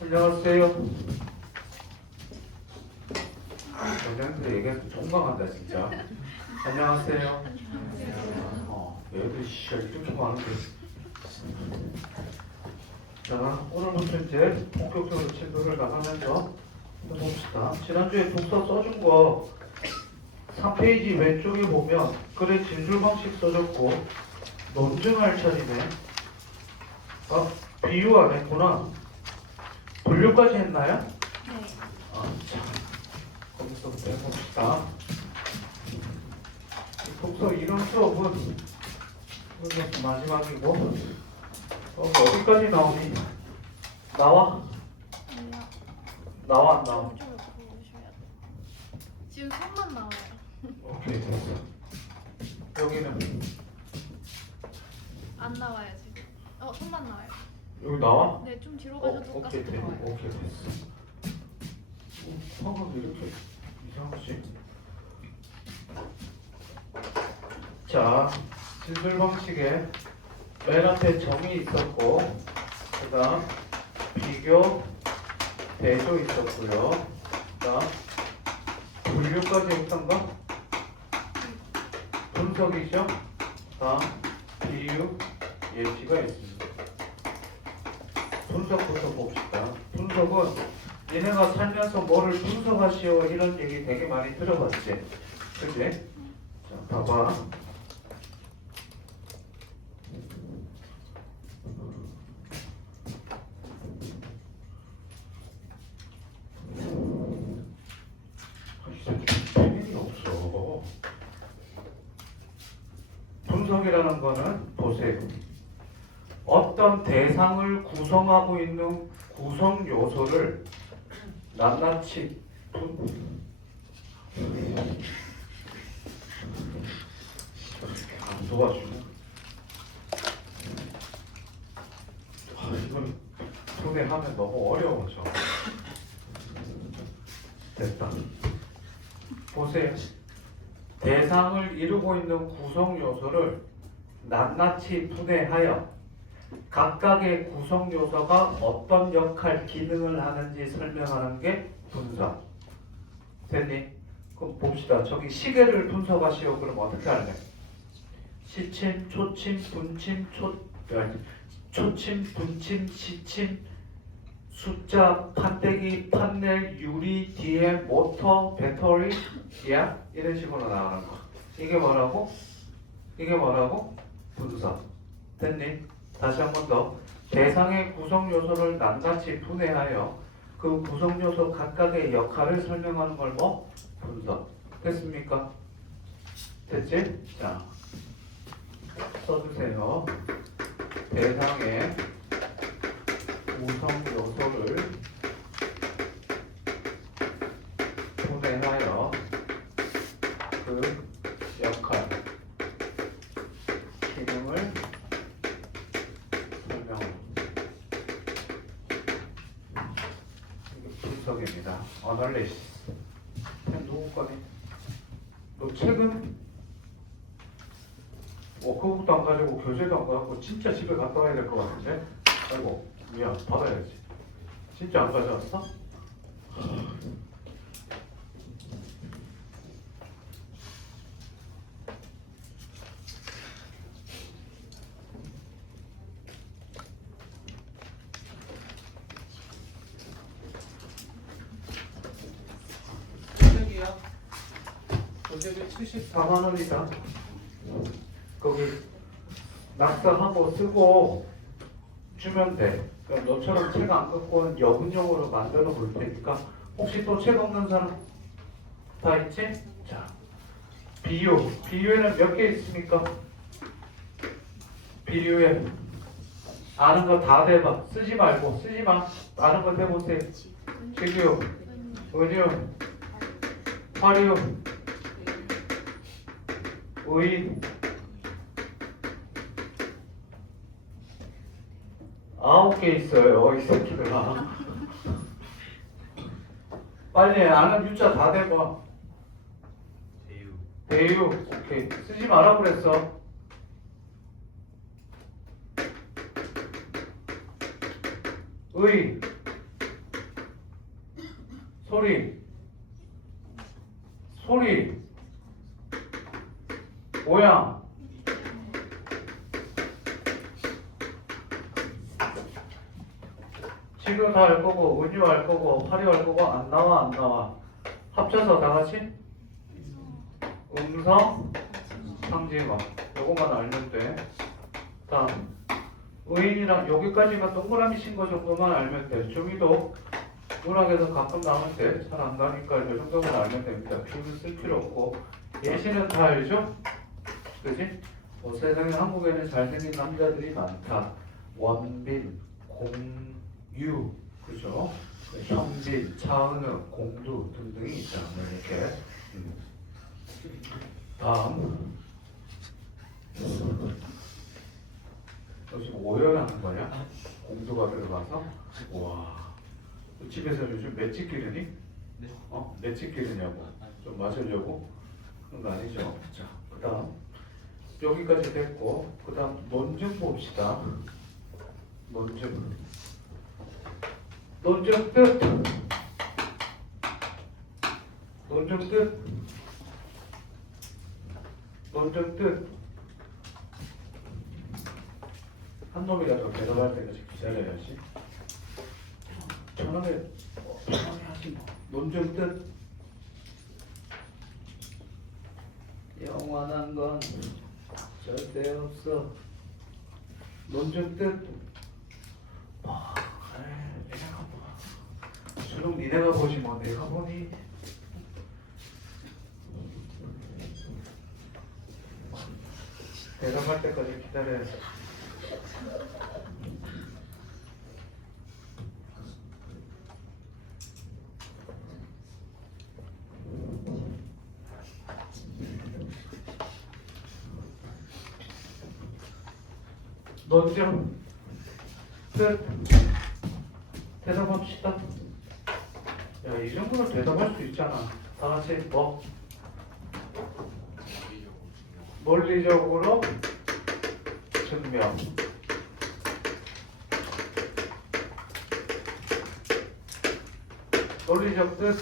안녕하세요. 원장님들 얘기해서 총각한다 진짜. 안녕하세요. 얘들 씨발 이렇게 많은데. 자, 오늘부터 이제 본격적으로 진도를 나가면서 봅시다. 지난주에 독서 써준 거 3페이지 왼쪽에 보면 글의 진술 방식 써줬고 논증할 차례네. 비유 안 했구나. 분류까지 했나요? 네. 자, 거기서부터 해봅시다. 독서 이런 수업은 이것도 마지막이고 어디까지 나오니? 나와? 아니요. 나와 안 나와? 이쪽으로 보여주셔야 돼요. 지금 손만 나와요. 오케이 됐어. 여기는 안 나와요 지금. 손만 나와요. 여기 나와? 네, 좀 뒤로 가셔도 오케이 똑같이 됐어. 나와요. 오케이 됐어. 방금 이렇게 이상하지? 자, 진술 방식에 맨 앞에 점이 있었고, 그 다음 비교, 대조 있었고요. 그 다음 분류까지 했던가? 분석이죠? 그 다음 비유, 예시가 있습니다. 분석부터 봅시다. 분석은 얘네가 살면서 뭐를 분석하시오 이런 얘기 되게 많이 들어봤지? 그치? 자, 봐봐. 재능이 없어. 분석이라는 거는 보세요. 어떤 대상을 구성하고 있는 구성 요소를 낱낱이 안 도와주네. 이건 분해하면 너무 어려워져. 됐다. 보세요. 대상을 이루고 있는 구성 요소를 낱낱이 분해하여 각각의 구성 요소가 어떤 역할, 기능을 하는지 설명하는 게 분석. 됐니? 그럼 봅시다. 저기 시계를 분석하시오. 그럼 어떻게 할래? 시침, 초침, 분침, 초침, 분침, 시침, 숫자, 판때기, 판넬, 유리, DM, 모터, 배터리, 야 이런 식으로 나가는 거. 이게 뭐라고? 이게 뭐라고? 분석. 됐니? 다시 한 번 더. 대상의 구성 요소를 낱낱이 분해하여 그 구성 요소 각각의 역할을 설명하는 걸 뭐? 분석. 됐습니까? 됐지? 자, 써주세요. 대상의 구성 요소를 분해하여 그 역할, 기능을 분석입니다. 어널리시스. 누구 거니? 너 책은 워크북도 안 가지고 교재도 안 가지고 진짜 집에 갔다 와야 될 것 같은데? 아이고 미안 받아야지. 진짜 안 가져왔어? 교재비 74만 원이다. 거기 낙서하고 쓰고 주면 돼. 그러니까 너처럼 책 안 갖고는 여분용으로 만들어 볼 테니까 혹시 또 책 없는 사람 다 있지? 자, 비유. 비유에는 몇 개 있습니까? 비유에 아는 거 다 대봐. 쓰지 말고 쓰지 마. 아는 거 대보세요. 지금 은유, 화류, 의인, 9개 있어요. 이 새끼들아. 빨리 아는 유자 다 대봐. 대유. 오케이. 쓰지 마라 그랬어. 의, 소리, 소리, 모양, 지루도 할 거고, 은유 할 거고, 화려 할 거고, 안 나와, 안 나와. 합쳐서 다 같이 음성, 상징어. 요것만 알면 돼. 다음, 의인이랑 여기까지만 동그라미 친 거 정도만 알면 돼. 중위도 문학에서 가끔 나오는데 잘 안 가니까 이 정도만 알면 됩니다. 줄을 쓸 필요 없고. 예시는 다 알죠? 그지? 세상에 한국에는 잘생긴 남자들이 많다. 원빈, 공유, 그죠? 현빈, 차은우, 공두 등등이 있다. 이렇게. 다음. 너 지금 오열하는 거냐? 공두가 들어가서? 와. 집에서 요즘 맷집 기르니? 네. 맷집 기르냐고? 좀 맞으려고? 그런 거 아니죠? 자, 그 다음. 여기까지 됐고, 그 다음 논증 봅시다. 논증. 논증 뜻. 논증 뜻. 논증 뜻. 한 놈이라도 대답할 때까지 기다려야지. 편하게 하지 뭐. 논증 뜻. 영원한 건 절대 없어. 논증 뜻. 내가 뭐. 주로 니네가 보지 뭐 내가 보니. 대답할 때까지 기다려야지. 논증 끝. 대답합시다. 야, 이 정도는 대답할 수 있잖아. 다 같이 뭐? 논리적으로 증명. 논리적 뜻.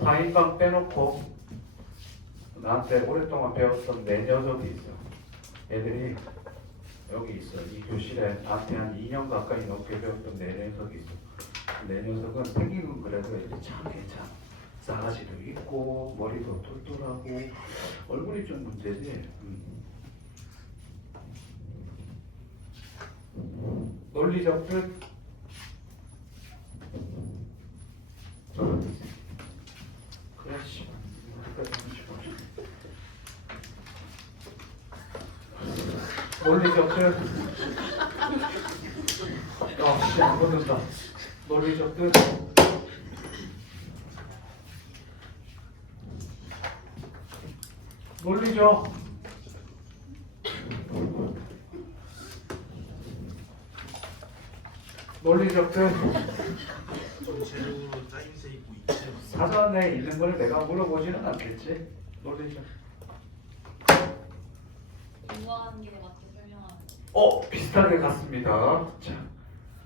4인방 빼놓고 나한테 오랫동안 배웠던 내 녀석이 있어. 애들이 여기 있어. 이 교실에 나한테 한 2년 가까이 넘게 배웠던 내 녀석이 있어. 내 녀석은 생기는 그래도 애들이 참 괜찮아. 싸가지도 있고 머리도 똘똘하고 얼굴이 좀 문제지. 논리적 뜻. 그렇지. 논리적 뜻. 씨, 안 붙는다. 논리적 뜻. 논리적. 논리적 뜻. 좀 제대로 짜임새 있고 있지. 사전에 있는 걸 내가 물어보지는 않겠지. 논리적. 공부하는 게 맞게 설명하는. 비슷하게 갔습니다. 자,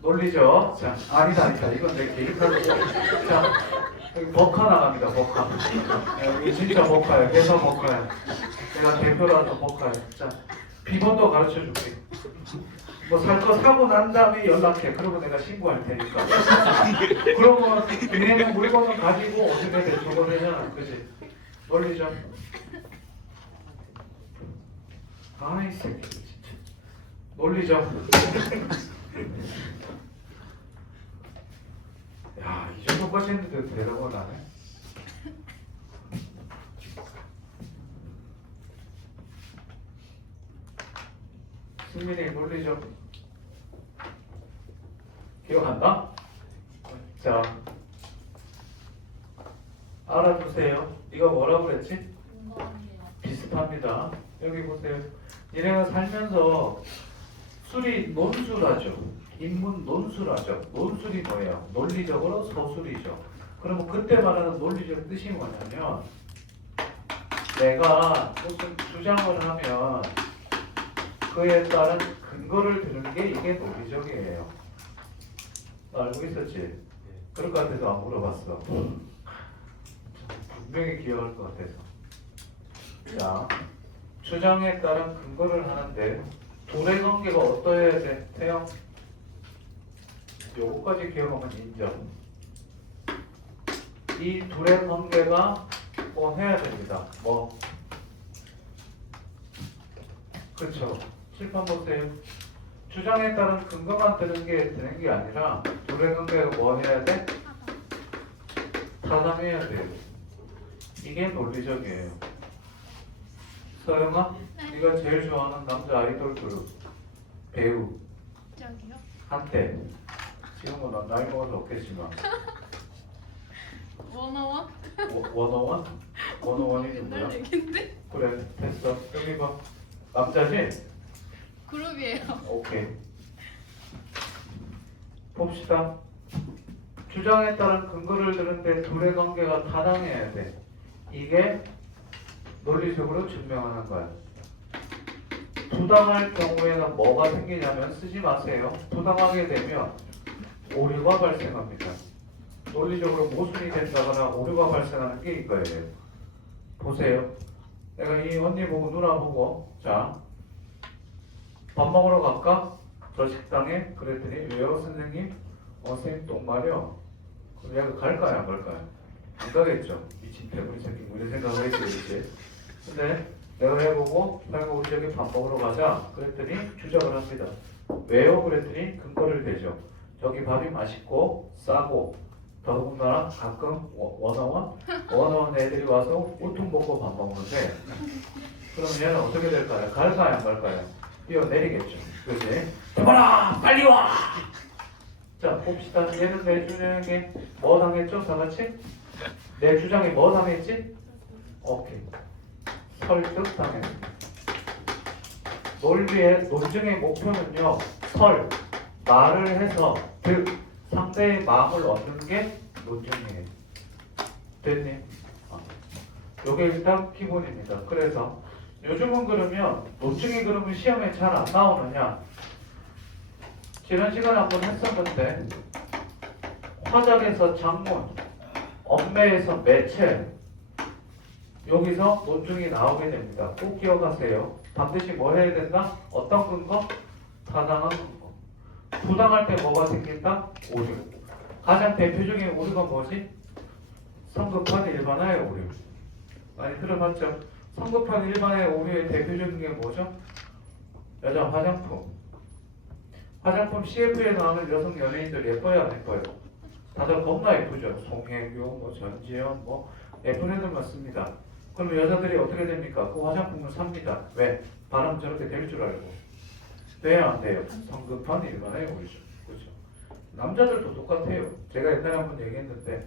논리적. 자, 아니다. 이건 내 개인카드. 자, 여기 버카 나갑니다. 버카. 여기 진짜 버카야. 회사 버카야. 내가 대표라서 버카야. 자, 비번도 가르쳐 줄게. 뭐 살 거 사고 난 다음에 연락해. 그러고 내가 신고할 테니까. 그러면 얘네는 물건을 가지고 어떻게 돼? 저거 되잖아. 그지? 논리적. 아이 새끼 진짜. 논리적. 야, 이 정도까지 했는데 대답을 안 해? 승민이 논리적. 기억 안 나? 자, 알아두세요. 이거 뭐라고 그랬지? 공부하는 비슷합니다. 여기 보세요. 얘네가 살면서 술이 논술하죠. 인문 논술하죠. 논술이 뭐예요? 논리적으로 서술이죠. 그러면 그때 말하는 논리적 뜻이 뭐냐면 내가 무슨 주장을 하면 그에 따른 근거를 드는 게 이게 논리적이에요. 알고 있었지? 그럴 것 같아서 안 물어봤어. 분명히 기억할 것 같아서. 자, 주장에 따른 근거를 하는데 둘의 관계가 어떠해야 돼? 태영? 요거까지 기억하면 인정. 이 둘의 관계가 뭐 해야 됩니다. 뭐? 그쵸. 칠판 보세요. 주장에 따른 근거만 드는 게 되는 게 아니라 둘의 관계가 뭐 해야 돼? 타당해야 돼요. 이게 논리적이에요. 서영아, 네가 제일 좋아하는 남자 아이돌 그룹 배우 저기요? 한때 지금은 넌 나이 먹어서 없겠지만 원어원? 원어원? 원어원이 누구야? 옛날 얘긴데? 그래 됐어. 여기 봐. 남자지? 그룹이에요. 오케이. 봅시다. 주장에 따른 근거를 드는데 둘의 관계가 타당해야 돼. 이게 논리적으로 증명하는 거야. 부당할 경우에는 뭐가 생기냐면 쓰지 마세요. 부당하게 되면 오류가 발생합니다. 논리적으로 모순이 된다거나 오류가 발생하는 게 이거예요. 보세요. 내가 이 언니 보고 누나 보고 자 밥 먹으러 갈까? 저 식당에 그랬더니 왜요 선생님? 선생님 똥 마려. 그럼 얘가 갈까요 안 갈까요? 안 가겠죠. 미친 배부리 새끼 뭐 이런 생각을 했겠지. 근데 내가 해보고 내가 우리 저기 밥 먹으러 가자 그랬더니 주장을 합니다. 왜요? 그랬더니 근거를 대죠. 저기 밥이 맛있고 싸고 더군다나 가끔 원어원 애들이 와서 우통 먹고 밥 먹는데 그럼 얘는 어떻게 될까요? 갈까요 안 갈까요? 뛰어내리겠죠. 그지? 해봐라! 빨리 와! 자 봅시다. 얘는 내 주장에 뭐 당했죠? 다같이? 내 주장에 뭐 당했지? 오케이. 설득 당했습니다. 논증의 목표는요. 말을 해서 상대의 마음을 얻는 게 논증이에요. 됐니? 요게 일단 기본입니다. 그래서 요즘은 그러면 논증이 그러면 시험에 잘 안 나오느냐? 지난 시간에 한번 했었는데 화작에서 장문, 엄매에서 매체 여기서 논증이 나오게 됩니다. 꼭 기억하세요. 반드시 뭐 해야 된다? 어떤 근거? 타당한 근거. 부당할 때 뭐가 생긴다? 오류. 가장 대표적인 오류가 뭐지? 성급한 일반화의 오류. 많이 들어봤죠? 성급한 일반의 오류의 대표적인 게 뭐죠? 여자 화장품. 화장품 CF에 나오는 여성 연예인들 예뻐요 안 예뻐요? 다들 겁나 예쁘죠? 송혜교, 전지현, 예쁜 애들만 씁니다. 그러면 여자들이 어떻게 됩니까? 그 화장품을 삽니다. 왜? 바람 저렇게 될 줄 알고. 돼요 안 돼요? 성급한 일반의 오류죠. 그렇죠? 남자들도 똑같아요. 제가 옛날에 한번 얘기했는데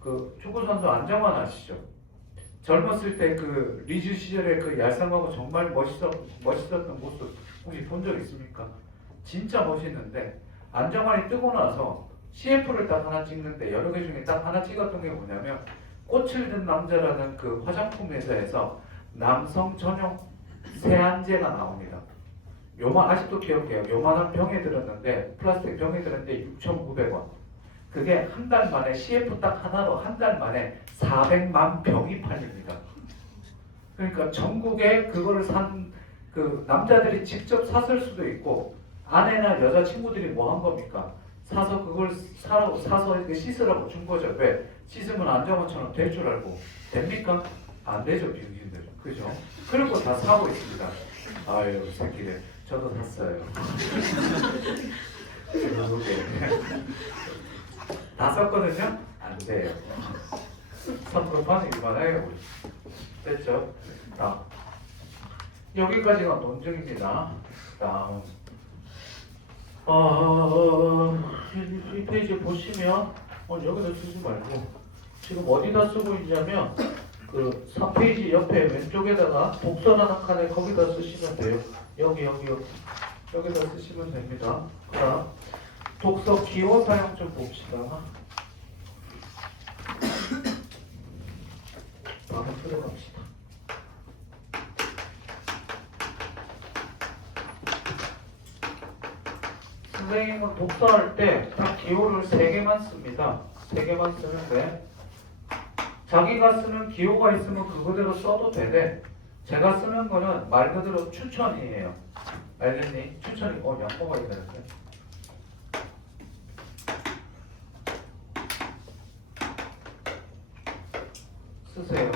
그 축구선수 안정환 아시죠? 젊었을 때 그 리즈 시절에 그 얄쌍하고 정말 멋있었던 모습 혹시 본 적 있습니까? 진짜 멋있는데 안정환이 뜨고 나서 CF를 딱 하나 찍는데 여러 개 중에 딱 하나 찍었던 게 뭐냐면 꽃을 든 남자라는 그 화장품 회사에서 남성 전용 세안제가 나옵니다. 요만 아직도 기억해요. 요만한 병에 들었는데 플라스틱 병에 들었는데 6,900원. 그게 한 달 만에 CF 딱 하나로 한 달 만에 400만 병이 팔립니다. 그러니까 전국에 그거를 산 그 남자들이 직접 샀을 수도 있고 아내나 여자 친구들이 뭐 한 겁니까? 사서 그걸 사서 이렇게 씻으라고 준 거죠. 왜? 씻으면 안정환처럼 될 줄 알고 됩니까? 안 되죠, 병신들. 그죠? 그리고 다 사고 있습니다. 아유, 새끼들. 저도 샀어요. 다 썼거든요? 안 돼요. 성급한 일반의 오류. 됐죠? 다음. 여기까지가 논증입니다. 다음. 이 페이지 보시면 여기다 쓰지 말고 지금 어디다 쓰고 있냐면 그 3페이지 옆에 왼쪽에다가 독서라는 칸에 거기다 쓰시면 돼요. 여기다 쓰시면 됩니다. 그다음 독서 기호 사용 좀 봅시다. 바로 들어갑시다. 선생님은 독서할 때 딱 기호를 3개만 씁니다. 3개만 쓰는데 자기가 쓰는 기호가 있으면 그거대로 써도 되되 제가 쓰는 거는 말 그대로 추천이에요. 알겠니? 추천이 양보가 되는데 쓰세요.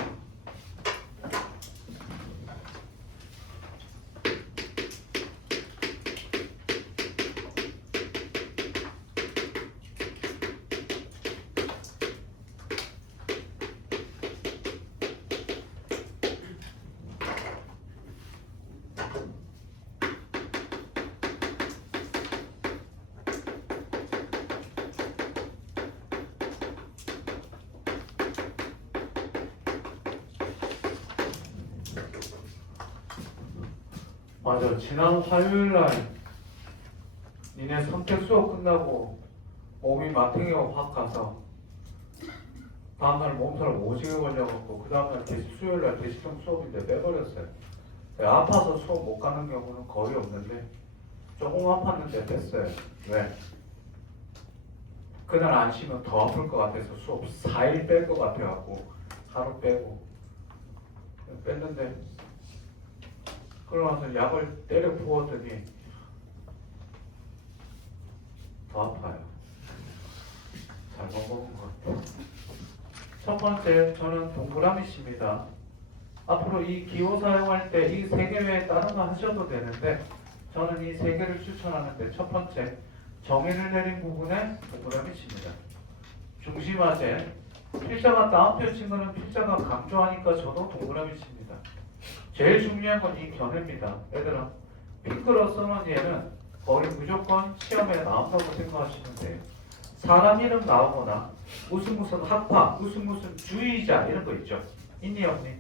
맞아. 지난 화요일날 니네 선택 수업 끝나고 몸이 마탱이가 확 가서 다음날 몸살 오지게 걸려갖고 그 다음날 수요일날 대시경 수업인데 빼버렸어요. 아파서 수업 못 가는 경우는 거의 없는데 조금 아팠는데 뺐어요. 왜? 그날 안 쉬면 더 아플 것 같아서 수업 4일 뺄 것 같아갖고 하루 빼고 뺐는데 그러고 나서 약을 때려 부었더니 더 아파요. 잘못 먹은 것 같아요. 첫 번째, 저는 동그라미 씨입니다. 앞으로 이 기호 사용할 때 이 3개 외에 다른 거 하셔도 되는데 저는 이 3개를 추천하는데 첫 번째, 정의를 내린 부분에 동그라미 씨입니다. 중심화제, 필자가 따옴표 친 거는 필자가 강조하니까 저도 동그라미 씨입니다. 제일 중요한 건 이 견해입니다. 얘들아, 핑크로 써놓은 얘는 거의 무조건 시험에 나온다고 생각하시면 돼요. 사람 이름 나오거나 무슨 학파, 무슨 주의자 이런 거 있죠. 있니 없니?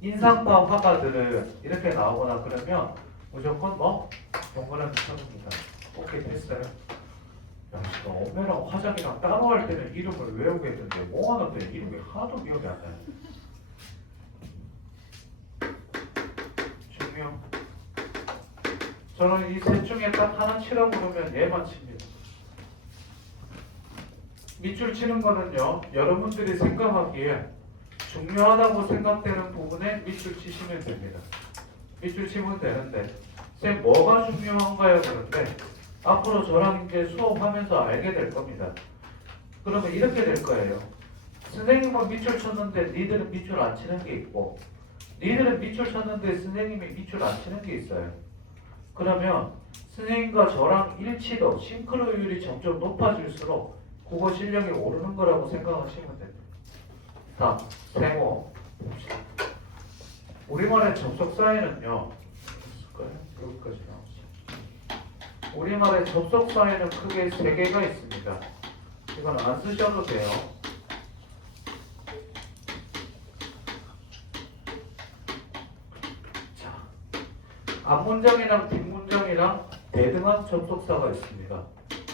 인상파 화가들은 이렇게 나오거나 그러면 무조건 동그라미 쳐줍니다. 오케이, 됐어요. 야, 지금 엄매랑 화장이랑 따로 할 때는 이름을 외우게 했는데 모아놓을 때 이름이 하나도 기억이 안 나요. 중요. 저는 이 셋 중에 딱 하나 치라고 그러면 얘만 칩니다. 밑줄 치는 거는요, 여러분들이 생각하기에 중요하다고 생각되는 부분에 밑줄 치시면 됩니다. 밑줄 치면 되는데 쌤 뭐가 중요한가요? 그런데 앞으로 저랑 이제 수업하면서 알게 될 겁니다. 그러면 이렇게 될 거예요. 선생님은 밑줄 쳤는데 니들은 밑줄 안 치는 게 있고 니들은 밑줄 쳤는데 선생님이 밑줄 안 치는 게 있어요. 그러면 선생님과 저랑 일치도 싱크로율이 점점 높아질수록 국어 실력이 오르는 거라고 생각하시면 됩니다. 다음, 세모 봅시다. 우리말의 접속 사이는요, 여기까지 나오죠. 우리말의 접속 사이는 크게 3개가 있습니다. 이건 안 쓰셔도 돼요. 자, 앞문장이랑 뒷문장이랑 대등한 접속사가 있습니다.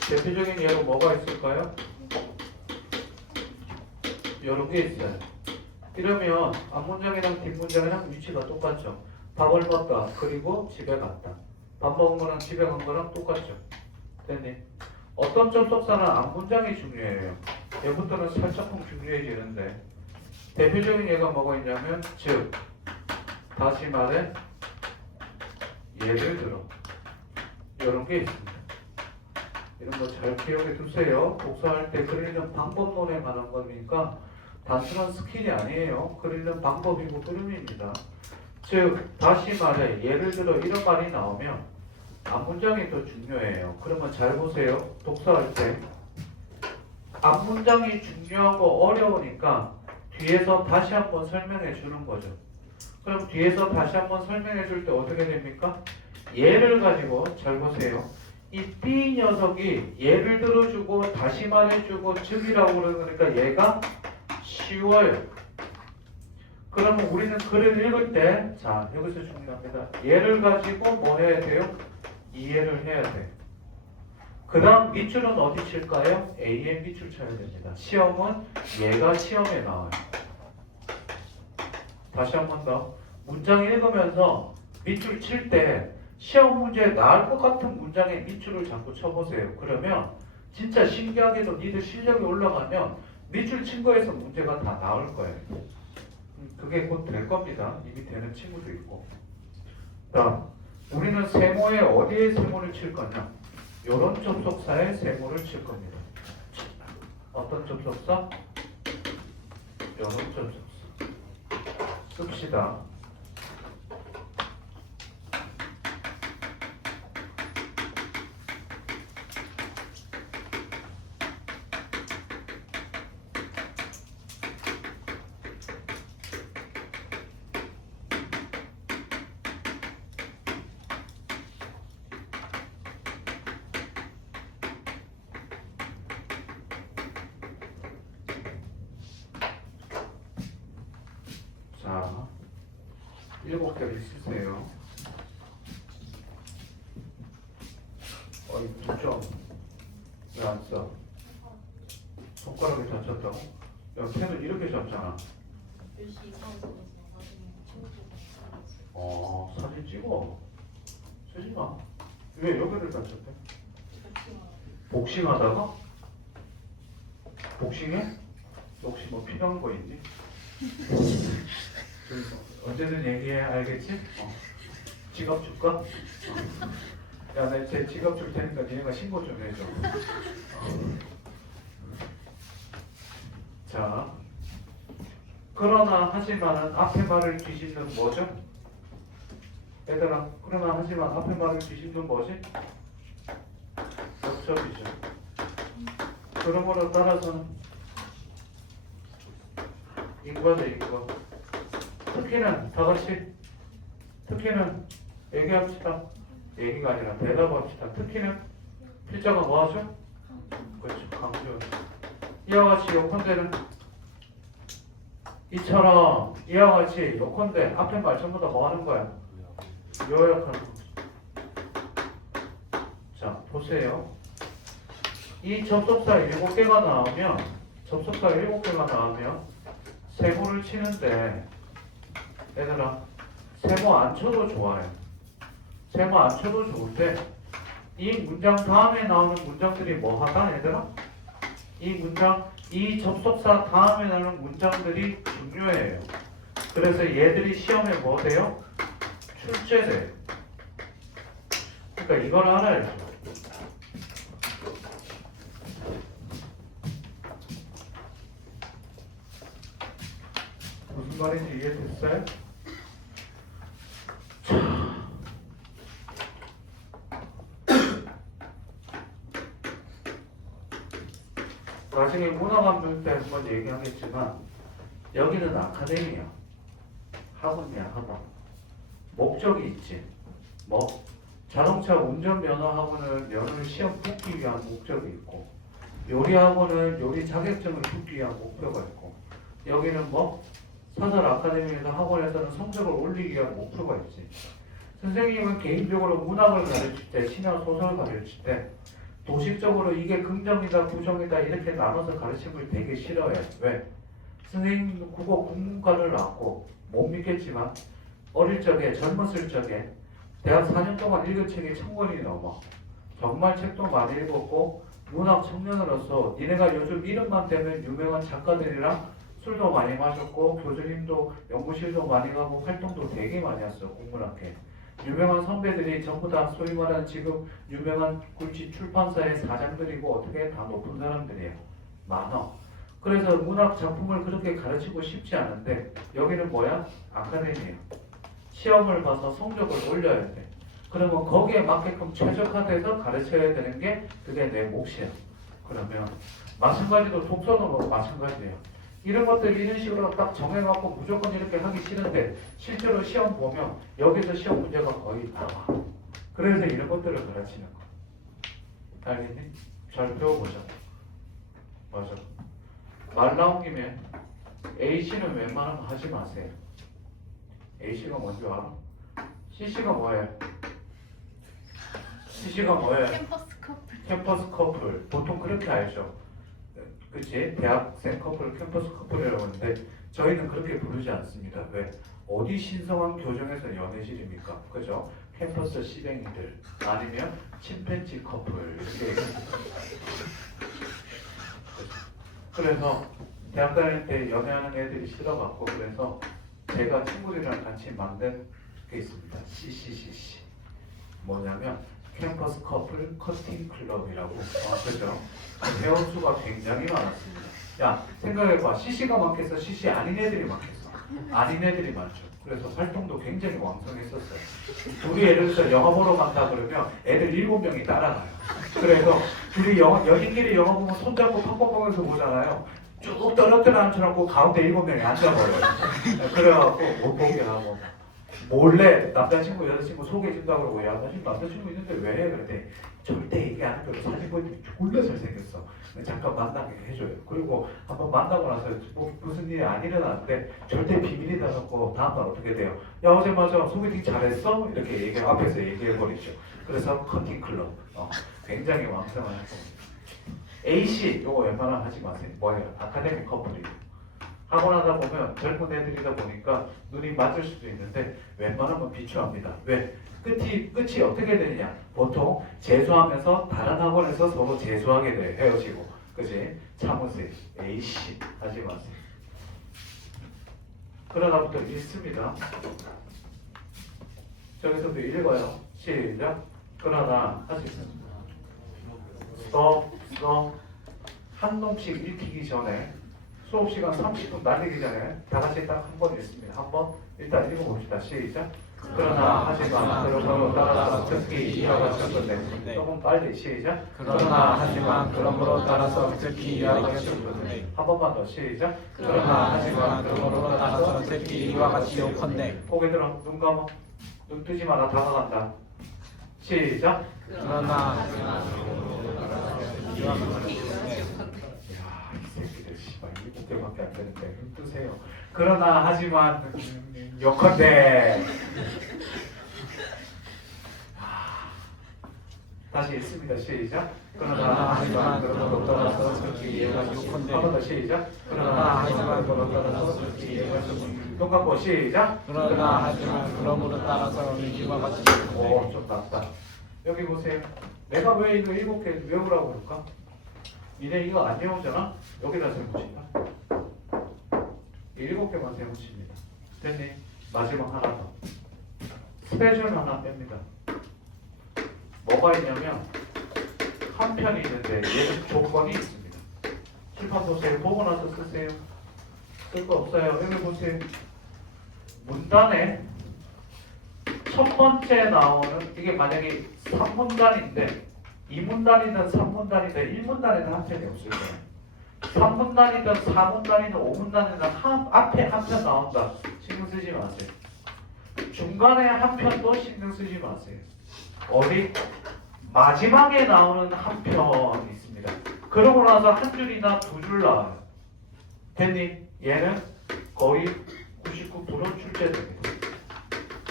대표적인 예로 뭐가 있을까요? 여러 개 있어요. 이러면 앞문장이랑 뒷문장이랑 위치가 똑같죠. 밥을 먹다 그리고 집에 갔다. 밥 먹은 거랑 집에 간 거랑 똑같죠. 됐니? 어떤 접속사는 앞문장이 중요해요. 얘부터는 살짝쿵 중요해지는데 대표적인 예가 뭐가 있냐면 즉, 다시 말해, 예를 들어 이런 게 있습니다. 이런 거 잘 기억해 두세요. 독서할 때 그리는 방법론에 관한 거니까 단순한 스킬이 아니에요. 그리는 방법이고 흐름입니다. 즉, 다시 말해, 예를 들어 이런 말이 나오면 앞문장이 더 중요해요. 그러면 잘 보세요. 독서할 때 앞문장이 중요하고 어려우니까 뒤에서 다시 한번 설명해 주는 거죠. 그럼 뒤에서 다시 한번 설명해 줄 때 어떻게 됩니까? 예를 가지고 잘 보세요. 이 B 녀석이 예를 들어주고 다시 말해주고 즉이라고 그러니까 얘가 쉬워요. 그러면 우리는 글을 읽을 때, 자, 여기서 중요합니다. 예를 가지고 뭐 해야 돼요? 이해를 해야 돼요. 그 다음 밑줄은 어디 칠까요? AM 밑줄 쳐야 됩니다. 시험은 얘가 시험에 나와요. 다시 한 번 더. 문장 읽으면서 밑줄 칠 때 시험 문제에 나올 것 같은 문장의 밑줄을 자꾸 쳐보세요. 그러면 진짜 신기하게도 니들 실력이 올라가면 밑줄 친 거에서 문제가 다 나올 거예요. 그게 곧 될 겁니다. 이미 되는 친구도 있고. 다음, 우리는 세모에 어디에 세모를 칠 거냐? 이런 접속사에 세모를 칠 겁니다. 어떤 접속사? 이런 접속사. 씁시다. 자, 7개를 쓰세요. 어이, 2점. 왜 안 써? 손가락에 다쳤다고? 야, 펜을 이렇게 잡잖아. 몇시 이상해서 나중에 친구들 사진 찍어. 쓰지 마. 왜 여기를 다쳤대? 복싱하다가? 복싱해? 혹시 뭐 필요한 거 있니? 언제든 얘기해, 알겠지? 지갑 줄까? 야, 내 제 지갑 줄 테니까 니네가 신고 좀 해줘. 자, 그러나 하지만은 앞에 말을 뒤집는 뭐죠? 얘들아, 그러나 하지만 앞에 말을 뒤집는 뭐지? 역접이죠. 그러므로 따라서는 인과죠, 인과. 특히는 다 같이 특히는 얘기합시다. 얘기가 아니라 대답합시다. 특히는 필자가 뭐하죠? 그렇죠, 강조. 이와 같이 요컨대는 이처럼 이와 같이 요컨대 앞에 말 전부 다 뭐하는 거야? 요약하는 거. 자, 보세요. 이 접속사 7개가 나오면 세모를 치는데 얘들아, 세모 안 쳐도 좋아요. 세모 안 쳐도 좋은데 이 문장 다음에 나오는 문장들이 뭐 하다 얘들아? 이 접속사 다음에 나오는 문장들이 중요해요. 그래서 얘들이 시험에 뭐 돼요? 출제돼요. 그러니까 이걸 알아야죠. 무슨 말인지 이해됐어요? 나중에 문화감독 때 한번 얘기하겠지만 여기는 아카데미야. 학원이야, 학원. 목적이 있지. 뭐 자동차 운전면허 학원은 면허 시험 붙기 위한 목적이 있고, 요리 학원은 요리 자격증을 붙기 위한 목표가 있고, 여기는 뭐 사설 아카데미에서 학원에서는 성적을 올리기 위한 목표가 있지. 선생님은 개인적으로 문학을 가르칠 때, 시나 소설을 가르칠 때 도식적으로 이게 긍정이다 부정이다 이렇게 나눠서 가르침을 되게 싫어해. 왜? 선생님 국어 국문과를 나왔고 못 믿겠지만 어릴 적에 젊었을 적에 대학 4년 동안 읽은 책이 1000권이 넘어. 정말 책도 많이 읽었고 문학 청년으로서 니네가 요즘 이름만 대면 유명한 작가들이랑 술도 많이 마셨고 교수님도 연구실도 많이 가고 활동도 되게 많이 했어. 국문학회. 유명한 선배들이 전부 다 소위 말하는 지금 유명한 굴지 출판사의 사장들이고 어떻게 다 높은 사람들이에요. 많아. 그래서 문학 작품을 그렇게 가르치고 싶지 않은데 여기는 뭐야? 아카데미야. 시험을 봐서 성적을 올려야 돼. 그러면 거기에 맞게끔 최적화돼서 가르쳐야 되는 게 그게 내 몫이야. 그러면 마찬가지로 독서도 마찬가지예요. 이런 것들 이런 식으로 딱 정해갖고 무조건 이렇게 하기 싫은데 실제로 시험 보면 여기서 시험 문제가 거의 나와. 그래서 이런 것들을 가르치는 거. 알겠니? 잘 배워보자. 맞아. 말 나온 김에 A씨는 웬만하면 하지 마세요. A씨가 뭔지 알아? C씨가 뭐예요? C씨가 뭐예요? 캠퍼스 커플. 캠퍼스 커플. 보통 그렇게 알죠. 그치? 대학생 커플, 캠퍼스 커플이라고 하는데 저희는 그렇게 부르지 않습니다. 왜? 어디 신성한 교정에서 연애실입니까? 그죠? 캠퍼스 시댕이들 아니면 침팬지 커플 이렇게 그래서 대학 다닐 때 연애하는 애들이 싫어갖고 그래서 제가 친구들이랑 같이 만든 게 있습니다. CCCC 뭐냐면 캠퍼스 커플 커팅 클럽이라고 그죠? 회원수가 굉장히 많았습니다. 야 생각해봐 CC가 많겠어? CC 아닌 애들이 많겠어? 아닌 애들이 많죠. 그래서 활동도 굉장히 왕성했었어요. 둘이 예를 들어서 영화 보러 간다 그러면 애들 7명이 따라가요. 그래서 둘이 연인끼리 영화 보면 손잡고 팝콘 보면서 보잖아요. 쭉 떨어뜨려 앉혀놓고 가운데 7명이 앉아버려요. 그래갖고 못 보게 하고 몰래 남자친구 여자친구 소개해준다고 그러고 야 나 지금 남자친구 있는데 왜 해? 그랬더니 절대 얘기 안 해도 사진 보여주면 졸라 잘생겼어. 잠깐 만나게 해줘요. 그리고 한번 만나고 나서 무슨 일이 안 일어났는데 절대 비밀이다 갖고 다음날 어떻게 돼요? 야 어제 맞아 소개팅 잘했어? 이렇게 앞에서 얘기해버리죠. 그래서 커팅 클럽 굉장히 왕성한 활동입니다. AC 요거 웬만하면 하지 마세요. 뭐예요? 아카데미 커플이에요. 하고 나다 보면 젊은 애들이다 보니까 눈이 맞을 수도 있는데 웬만하면 비추합니다. 왜? 끝이 어떻게 되느냐? 보통 재수하면서 다른 학원에서 서로 재수하게 돼 헤어지고 그지? 참으세요. 에이씨 하지 마세요. 그러다부터 읽습니다. 저기서도 읽어요. 시작. 그러나 하시겠습니다. 한 놈씩 읽히기 전에 수업 시간 30분 날리기 전에 다 같이 딱 한 번 읽습니다. 한번 일단 읽어봅시다. 시작. 그러나 하지만 그러므로 따라서 듣기 이하가 쳤던데 조금 빨리 시작. 그러나 하지만 그러므로 따라서 듣기 이하가 쳤던데 한 번만 더 시작. 그러나 하지만 그러므로 따라서 듣기 이와 같이 요컨대 고개 들어 눈 감아 눈 뜨지 마라 다가간다. 시작. 그러나 이와 같이 야, 이 새끼들 씨발 7개밖에 안 되는데 눈 뜨세요. 그러나 하지만 요컨대 다시 읽습니다. 시작. 그러나 하지만 그러므로 따라서 듣기 이하가 요컨대 한 번 더 시작. 그러나 하지만 그러므로 따라서 듣기 이하가 눈 감고 시작. 그러나 하지만 그러므로 따라서 이와 같이 오, 좀 낫다. 여기 보세요. 내가 왜 이거 7개 외우라고 그럴까? 니네 이거 안 외우잖아? 여기다 세우십니다. 7개만 세우십니다. 됐니? 마지막 하나 더. 스페셜 하나 뺍니다. 뭐가 있냐면 한 편이 있는데 얘는 조건이 있습니다. 칠판 보세요. 보고 나서 쓰세요. 쓸 거 없어요. 여기 보세요. 문단에 첫 번째 나오는 이게 만약에 3문단인데 2문단이든 3문단이든 1문단에는 한 편이 없을 거예요. 3문단이든 4문단이든 5문단이든 앞에 한 편 나온다. 신경 쓰지 마세요. 중간에 한 편도 신경 쓰지 마세요. 어디? 마지막에 나오는 한 편이 있습니다. 그러고 나서 한 줄이나 두 줄 나와요. 됐니? 얘는 거의 99% 출제됩니다.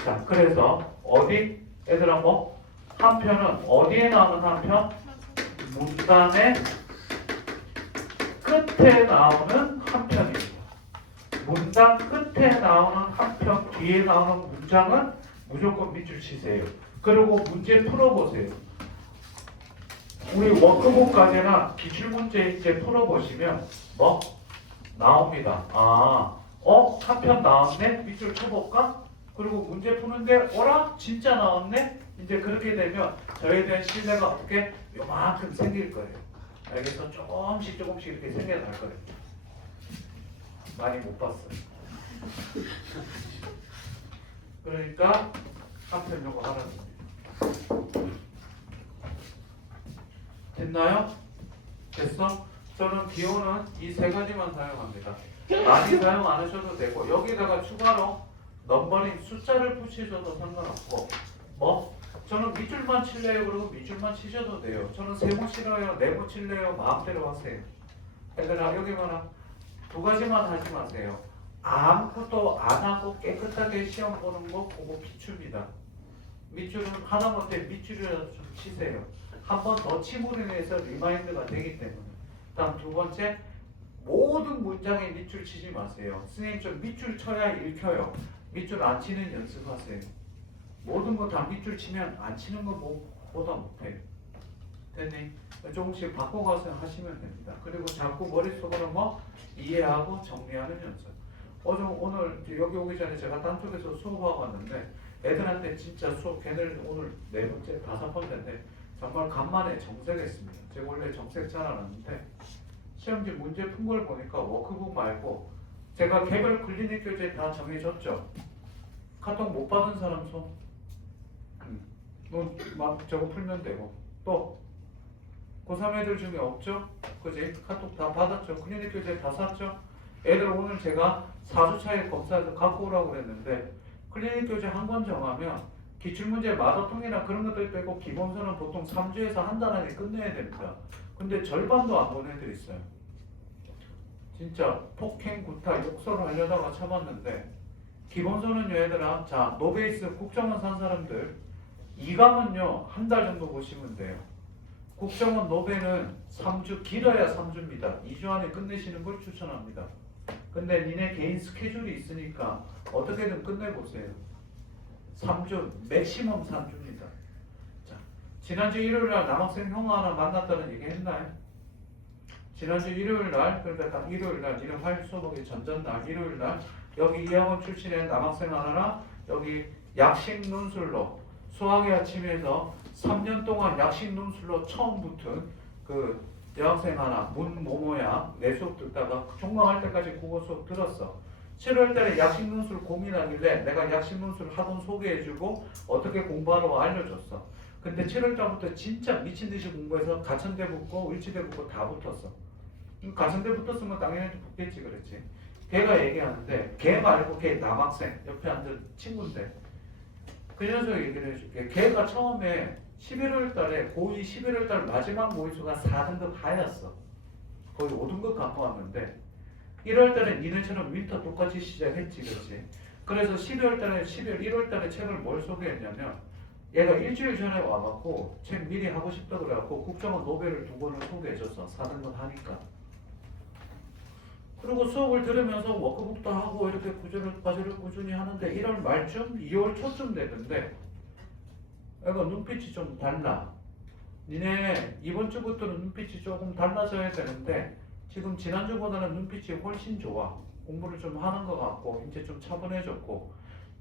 자, 그래서 어디? 얘들아 뭐? 한 편은 어디에 나오는 한 편? 문단의 끝에 나오는 한 편입니다. 문단 끝에 나오는 한 편, 뒤에 나오는 문장은 무조건 밑줄 치세요. 그리고 문제 풀어보세요. 우리 워크북까지나 기출문제 이제 풀어보시면 뭐? 나옵니다. 한 편 나왔네? 밑줄 쳐볼까? 그리고 문제 푸는데 어라? 진짜 나왔네? 이제 그렇게 되면 저에 대한 신뢰가 어떻게 요만큼 생길 거예요. 알겠어? 조금씩 이렇게 생겨날 거예요. 많이 못 봤어요. 그러니까 한편 요거 하라는 겁니다. 됐나요? 됐어? 저는 기호는 이 세 가지만 사용합니다. 많이 사용 안 하셔도 되고 여기다가 추가로 넘버링 숫자를 붙이셔도 상관없고 뭐? 저는 밑줄만 칠래요. 그리고 밑줄만 치셔도 돼요. 저는 세모 칠래요. 네모 칠래요. 마음대로 하세요. 얘들아 여기만 두 가지만 하지 마세요. 아무것도 안 하고 깨끗하게 시험 보는 거 그거 비춥니다. 밑줄은 하다못해 밑줄이라도 좀 치세요. 한 번 더 침으로 인해서 리마인드가 되기 때문에. 다음 두 번째, 모든 문장에 밑줄 치지 마세요. 선생님 좀 밑줄 쳐야 읽혀요. 밑줄 안 치는 연습하세요. 모든 거 단기줄 치면 안 치는 거 보다 못해. 됐니? 조금씩 바꿔가서 하시면 됩니다. 그리고 자꾸 머릿속으로 뭐 이해하고 정리하는 연습. 오늘 여기 오기 전에 제가 딴 쪽에서 수업하고 왔는데 애들한테 진짜 수업 걔들 오늘 4번째, 5번째인데 정말 간만에 정색했습니다. 제가 원래 정색 잘 안 하는데 시험지 문제 푼 걸 보니까 워크북 말고 제가 개별 클리닉 교재 다 정해줬죠. 카톡 못 받은 사람 손. 막 저거 풀면 되고 또 고3 애들 중에 없죠? 그지? 카톡 다 받았죠? 클리닉 교재 다 샀죠? 애들 오늘 제가 4주차에 검사해서 갖고 오라고 그랬는데 클리닉 교재 한 권 정하면 기출문제 마더통이나 그런 것들 빼고 기본서는 보통 3주에서 한 달 안에 끝내야 됩니다. 근데 절반도 안 본 애들 있어요. 진짜 폭행, 구타, 욕설 하려다가 참았는데 기본서는요 얘들아, 자 노베이스 국정원 산 사람들 2강은요 한 달 정도 보시면 돼요. 국정원 노베는 3주, 길어야 3주입니다. 2주 안에 끝내시는 걸 추천합니다. 근데 니네 개인 스케줄이 있으니까 어떻게든 끝내보세요. 3주, 맥시멈 3주입니다. 자, 지난주 일요일날 남학생 형 하나 만났다는 얘기 했나요? 지난주 일요일날, 그러니까 딱 일요일날, 니네 화요일 수업하기 전날 일요일날 여기 이학원 출신의 남학생 하나랑 여기 약식 논술로 수학의 아침에서 3년 동안 약식 논술로 처음 붙은 그 여학생 하나 문모모야 내 수업 듣다가 종강할 때까지 국어 수업 들었어. 7월달에 약식 논술 고민하길래 내가 약식 논술 학원 소개해주고 어떻게 공부하라고 알려줬어. 근데 7월달부터 진짜 미친듯이 공부해서 가천대 붙고 을지대 붙고 다 붙었어. 가천대 붙었으면 당연히 붙겠지 그랬지. 걔가 얘기하는데 걔 말고 걔 남학생 옆에 앉은 친구인데 그 녀석 얘기를 해줄게. 걔가 처음에 11월 달에 고2 11월 달 마지막 모의수가 4등급 하였어. 거의 5등급 갖고 왔는데 1월 달에 니네처럼 윈터 똑같이 시작했지 그렇지. 그래서 12월 달에 1월 달에 책을 뭘 소개했냐면 얘가 일주일 전에 와갖고 책 미리 하고 싶다 그래갖고 국정원 노벨을 2권을 소개해줬어. 4등급 하니까. 그리고 수업을 들으면서 워크북도 하고 이렇게 과제를 꾸준히 하는데 1월 말쯤, 2월 초쯤 되던데 애가 눈빛이 좀 달라. 니네 이번 주부터는 눈빛이 조금 달라져야 되는데 지금 지난주보다는 눈빛이 훨씬 좋아. 공부를 좀 하는 것 같고 이제 좀 차분해졌고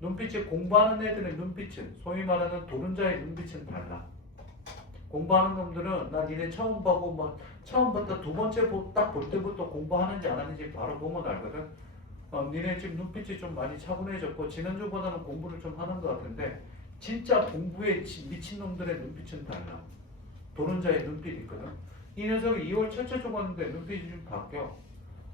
눈빛이 공부하는 애들의 눈빛은 소위 말하는 도른자의 눈빛은 달라. 공부하는 놈들은 나 니네 처음 보고 뭐 처음부터 두 번째 딱 볼 때부터 공부하는지 안 하는지 바로 보면 알거든. 니네 지금 눈빛이 좀 많이 차분해졌고 지난주보다는 공부를 좀 하는 것 같은데 진짜 공부에 미친 놈들의 눈빛은 달라. 도른자의 눈빛이 있거든. 이 녀석이 2월 첫째 주 갔는데 눈빛이 좀 바뀌어.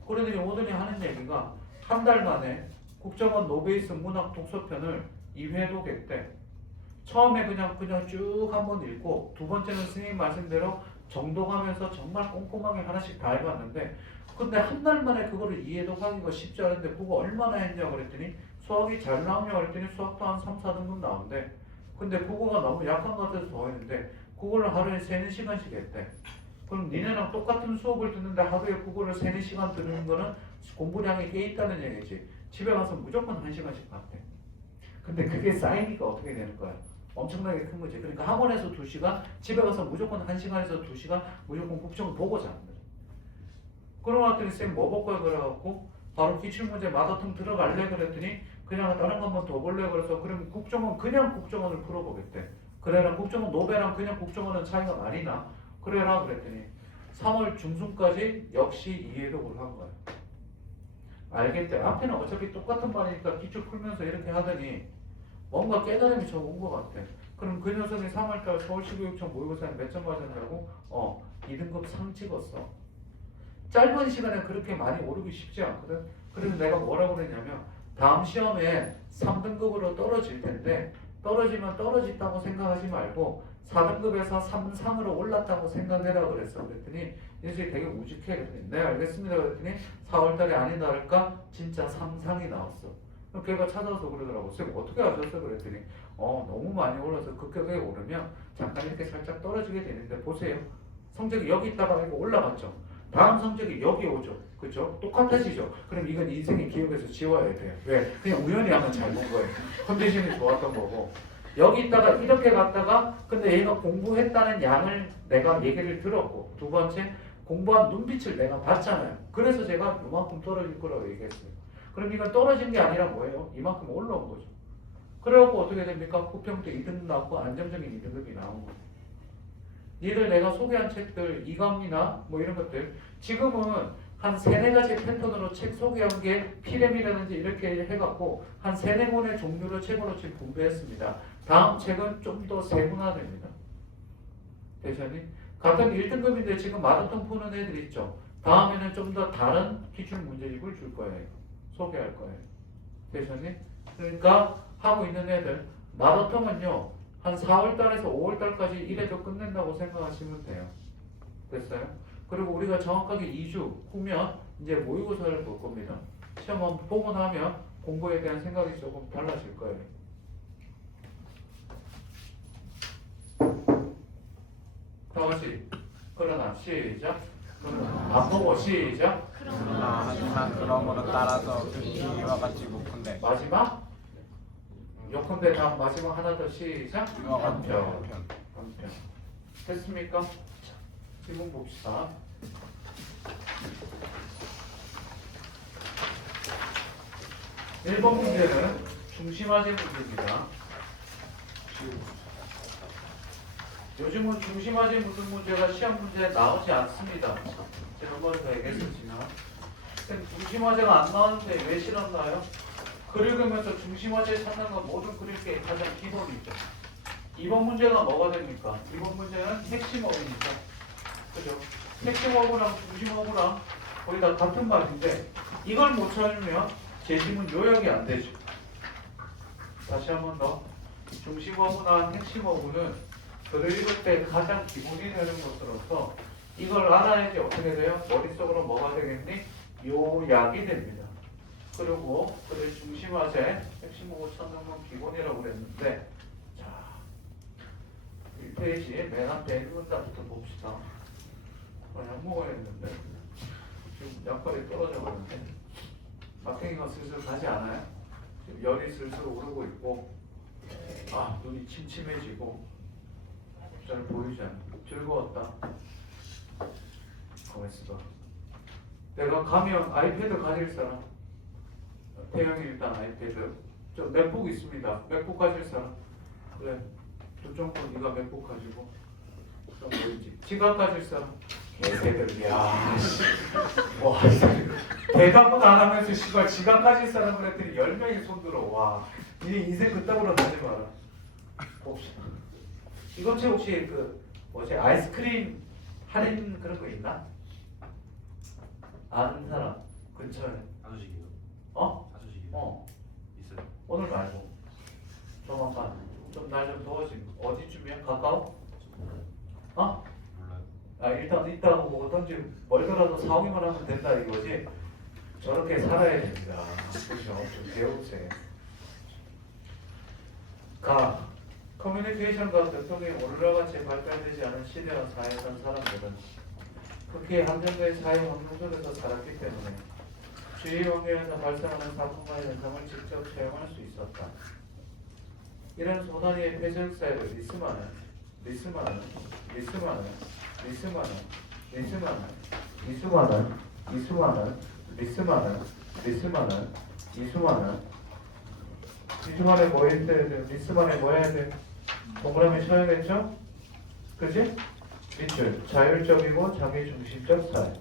그러더니 오더니 하는 얘기가 한 달 만에 국정원 노베이스 문학 독서편을 2회독 했대. 처음에 그냥 쭉 한번 읽고 두 번째는 선생님 말씀대로 정독하면서 정말 꼼꼼하게 하나씩 다 해봤는데 근데 한 달 만에 그거를 이해독하기가 쉽지 않은데 그거 얼마나 했냐고 그랬더니 수학이 잘 나오냐고 그랬더니 수학도 한 3, 4등급 나온대. 근데 국어가 너무 약한 것 같아서 더 했는데 그거를 하루에 3, 4시간씩 했대. 그럼 니네랑 똑같은 수업을 듣는데 하루에 국어를 3, 4시간 듣는 거는 공부량이 꽤 있다는 얘기지. 집에 가서 무조건 1시간씩 봤대. 근데 그게 쌓이니까 어떻게 되는 거야? 엄청나게 큰 거지. 그러니까 학원에서 2시간, 집에 가서 무조건 1시간에서 2시간 무조건 국정을 보고 자는 거지. 그러고 왔더니 쌤 뭐 볼 거야 그래갖고 바로 기출문제 마더통 들어갈래 그랬더니 그냥 다른 거 한번 더 볼래 그래서 그러면 국정원 그냥 국정원을 풀어보겠대. 그래라 국정원 노베랑 그냥 국정원은 차이가 많이 나. 그래라 그랬더니 3월 중순까지 역시 이해독을 한 거야. 알겠대. 앞에는 어차피 똑같은 말이니까 기출 풀면서 이렇게 하더니 뭔가 깨달음이 저 온 것 같아. 그럼 그 녀석이 3월달 서울시교육청 모의고사에 몇 점 맞았냐고? 2등급 상 찍었어. 짧은 시간에 그렇게 많이 오르기 쉽지 않거든. 그래서 내가 뭐라고 그랬냐면 다음 시험에 3등급으로 떨어질 텐데 떨어지면 떨어졌다고 생각하지 말고 4등급에서 3상으로 올랐다고 생각해라 그랬어. 그랬더니 이 녀석이 되게 우직해. 그랬더니 네 알겠습니다. 그랬더니 4월달에 아니다 할까 진짜 3상이 나왔어. 걔가 찾아서 그러더라고. 쌤 어떻게 아셨어? 그랬더니 너무 많이 올라서 급격하게 오르면 잠깐 이렇게 살짝 떨어지게 되는데 보세요. 성적이 여기 있다가 이거 올라갔죠. 다음 성적이 여기 오죠. 그죠? 똑같아지죠. 그럼 이건 인생의 기억에서 지워야 돼요. 왜? 그냥 우연히 한번 잘 본 거예요. 컨디션이 좋았던 거고. 여기 있다가 이렇게 갔다가 근데 얘가 공부했다는 양을 내가 얘기를 들었고 두 번째 공부한 눈빛을 내가 봤잖아요. 그래서 제가 이만큼 떨어질 거라고 얘기했어요. 그럼 이건 떨어진 게 아니라 뭐예요? 이만큼 올라온 거죠. 그래갖고 어떻게 됩니까? 구평도 2등 나오고 안정적인 2등급이 나온 거예요. 얘들 내가 소개한 책들 이강이나 뭐 이런 것들 지금은 한 3-4가지 패턴으로 책 소개한 게 피렘이라든지 이렇게 해갖고 한 3-4권의 종류로 책으로 지금 분배했습니다. 다음 책은 좀 더 세분화됩니다. 대전이 같은 1등급인데 지금 마라톤 푸는 애들 있죠. 다음에는 좀 더 다른 기출 문제집을 줄 거예요. 소개할 거예요. 대전이 그러니까 하고 있는 애들 마라톤은요 한 4월달에서 5월달까지 1회도 끝낸다고 생각하시면 돼요. 됐어요? 그리고 우리가 정확하게 2주 후면 이제 모의고사를 볼 겁니다. 시험 한번 보고 나면 공부에 대한 생각이 조금 달라질 거예요. 다 같이 그러나 시작. 안 보고 시작. 그러나 하지만 그러므로 따라서 이와 같이 못한데 마지막 요컨대 다음 마지막 하나 더 시작. 이와 같이 한편. 편. 한편. 됐습니까? 자, 지금 봅시다. 1번 문제는 중심화제 문제입니다. 요즘은 중심화제 묻은 문제가 시험 문제에 나오지 않습니다. 제가 한번 더 얘기했었지만 중심화제가 안 나왔는데 왜 싫었나요? 글을 그리면서 중심화제 찾는 건 모든 그릴 게 가장 기본이죠. 2번 문제가 뭐가 됩니까? 2번 문제는 핵심어구니까. 그죠? 핵심어구랑 중심어구랑 거의 다 같은 말인데 이걸 못 찾으면 재심은 요약이 안 되죠. 다시 한 번 더. 중심어구나 핵심어구는 글을 읽을 때 가장 기본이 되는 것으로서 이걸 알아야지 어떻게 돼요? 머릿속으로 뭐가 되겠니? 요약이 됩니다. 그리고 글을 중심화제 핵심어구 찾는 건 기본이라고 그랬는데 자 1페이지 맨 앞에 1문단부터 봅시다. 약 먹어야겠는데 지금 약발이 떨어져 버렸는데 막행이가 슬슬 가지 않아요? 지금 열이 슬슬 오르고 있고 눈이 침침해지고 잘 보이지 않고 즐거웠다. 가만있어 봐. 내가 가면 아이패드 가질 사람 태영이 일단 아이패드 저 맥북 있습니다. 맥북 가질 사람 그래 조정권 네가 맥북 가지고 또 뭐있지 지갑 가질 사람 개새들 야 와 대답은 안 하면서 씨발 지갑 가질 사람을 했더니 10명이 손들어 와 이제 인생 그따구로 가지 마라. 봅시다. 이번 주 혹시 그 뭐지 아이스크림 할인 그런 거 있나? 아는 사람 근처에 아저씨기요? 어? 아저씨기요? 있어요. 오늘 말고 조만간 좀 날 좀 더워지면 어디쯤이야? 가까워? 어? 몰라요. 일단 있다고 뭐 어떤지 멀더라도 사오기만 하면 된다 이거지. 저렇게 살아야 됩니다. 그렇죠? 좀 배우세요. 커뮤니케이션과 교통이 오늘같이 발달되지 않은 시대와 사회에 산 사람들은 극히 한정된 사회 환경 속에서 살았기 때문에 주위 환경에서 발생하는 사건과 현상을 직접 체험할 수 있었다. 이런 소단위의 폐쇄적 사회를 리스만에 뭐 해야 돼? 리스만에 뭐 해야 돼? 동그라미 쳐야겠죠? 그지? 밑줄 자율적이고 자기중심적 사회.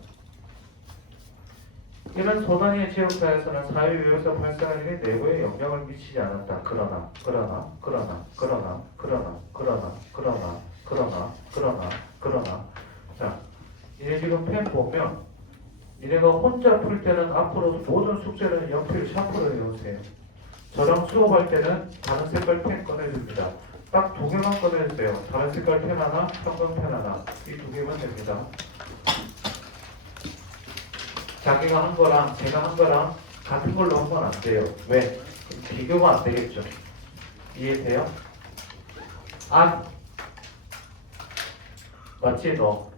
이런 소단위의 지역사회에서는 사회외에서 발생하는 일이 내부에 영향을 미치지 않았다. 그러나 자 이제 지금 펜 보면 이네가 혼자 풀 때는 앞으로 모든 숙제는 연필 샤프로 외우세요. 저랑 수업할 때는 다른 색깔 펜 꺼내줍니다. 딱 2개만 꺼내주세요. 다른 색깔 펜 하나, 형광 펜 하나. 이 2개만 됩니다. 자기가 한 거랑 제가 한 거랑 같은 걸로 하면 안 돼요. 왜? 비교가 안 되겠죠. 이해돼요? 안. 맞지 너?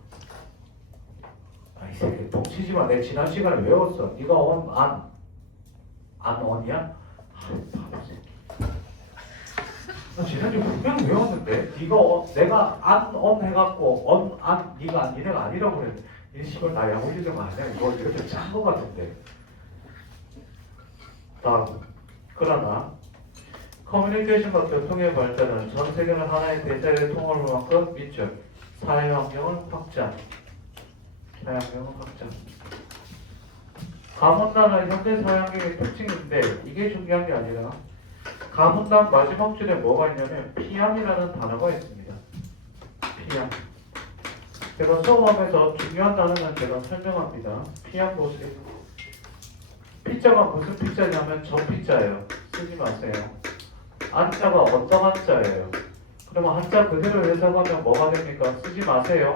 이 새끼 뻥치지 마. 내 지난 시간에 외웠어. 네가 온, 안. 안 원이야? 바보 새끼. 나 지난주 분명히 외웠는데 네가 내가 안 해갖고 안 네가 니네가 아니라고 그랬는데 이 시발 나 약올리는 거 아니야? 이거 이렇게 짠거 같은데. 다음. 그러나 커뮤니케이션과 교통의 발달은 전 세계를 하나의 대자의 통합을 만큼 민족, 사회환경을 확장. 가문단은 현대 사회환경의 특징인데 이게 중요한 게 아니라 가문단 마지막 줄에 뭐가 있냐면 피암이라는 단어가 있습니다. 피암. 제가 수업하면서 중요한 단어는 제가 설명합니다. 피암 보세요. 피자가 무슨 피자냐면 저 피자예요. 쓰지 마세요. 안자가 어떤 한자예요. 그러면 한자 그대로 해석하면 뭐가 됩니까? 쓰지 마세요.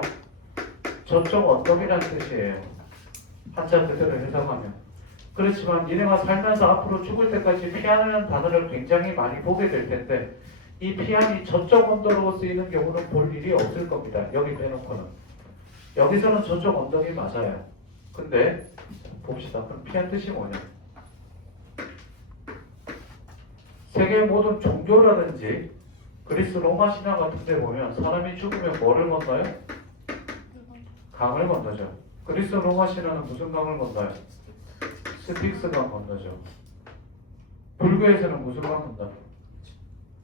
저쪽 언덕이라는 뜻이에요. 한자 그대로 해석하면. 그렇지만 니네가 살면서 앞으로 죽을 때까지 피안이라는 단어를 굉장히 많이 보게 될 텐데 이 피안이 저쪽 언덕으로 쓰이는 경우는 볼 일이 없을 겁니다. 여기 빼놓고는. 여기서는 저쪽 언덕이 맞아요. 근데 봅시다. 그럼 피안 뜻이 뭐냐? 세계 모든 종교라든지 그리스 로마 신화 같은 데 보면 사람이 죽으면 뭐를 건너요? 강을 건너죠. 그리스 로마 신화는 무슨 강을 건너요? 스픽스강 건너죠. 불교에서는 무슨 강 건너요?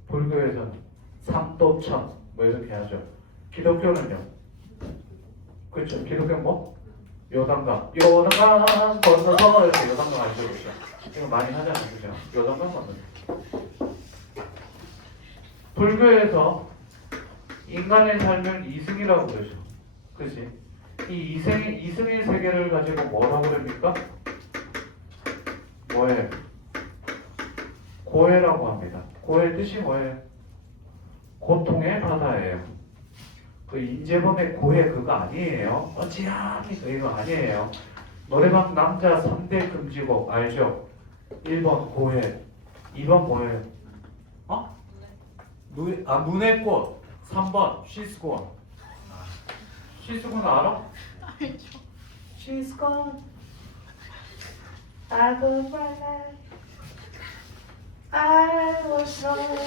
불교에서는 삼도천 뭐 이렇게 하죠. 기독교는요? 그렇죠. 기독교는 뭐? 요단강 건너서 이렇게 요단강 알죠? 그렇죠. 이거 많이 하잖아요. 그죠? 요단강 건너죠. 불교에서 인간의 삶을 이승이라고 그러죠. 그치? 이 이승의 세계를 가지고 뭐라고 그럽니까? 뭐예요? 고해라고 합니다. 고해 뜻이 뭐예요? 고통의 바다예요. 그 인재범의 고해 그거 아니에요. 어찌하니 이거 아니에요. 노래방 남자 3대 금지곡 알죠? 1번 고해, 2번 뭐예요? 문의 꽃. 3번 She's gone. She's gone 알아? 알죠. She's gone. I got my life. I was wrong.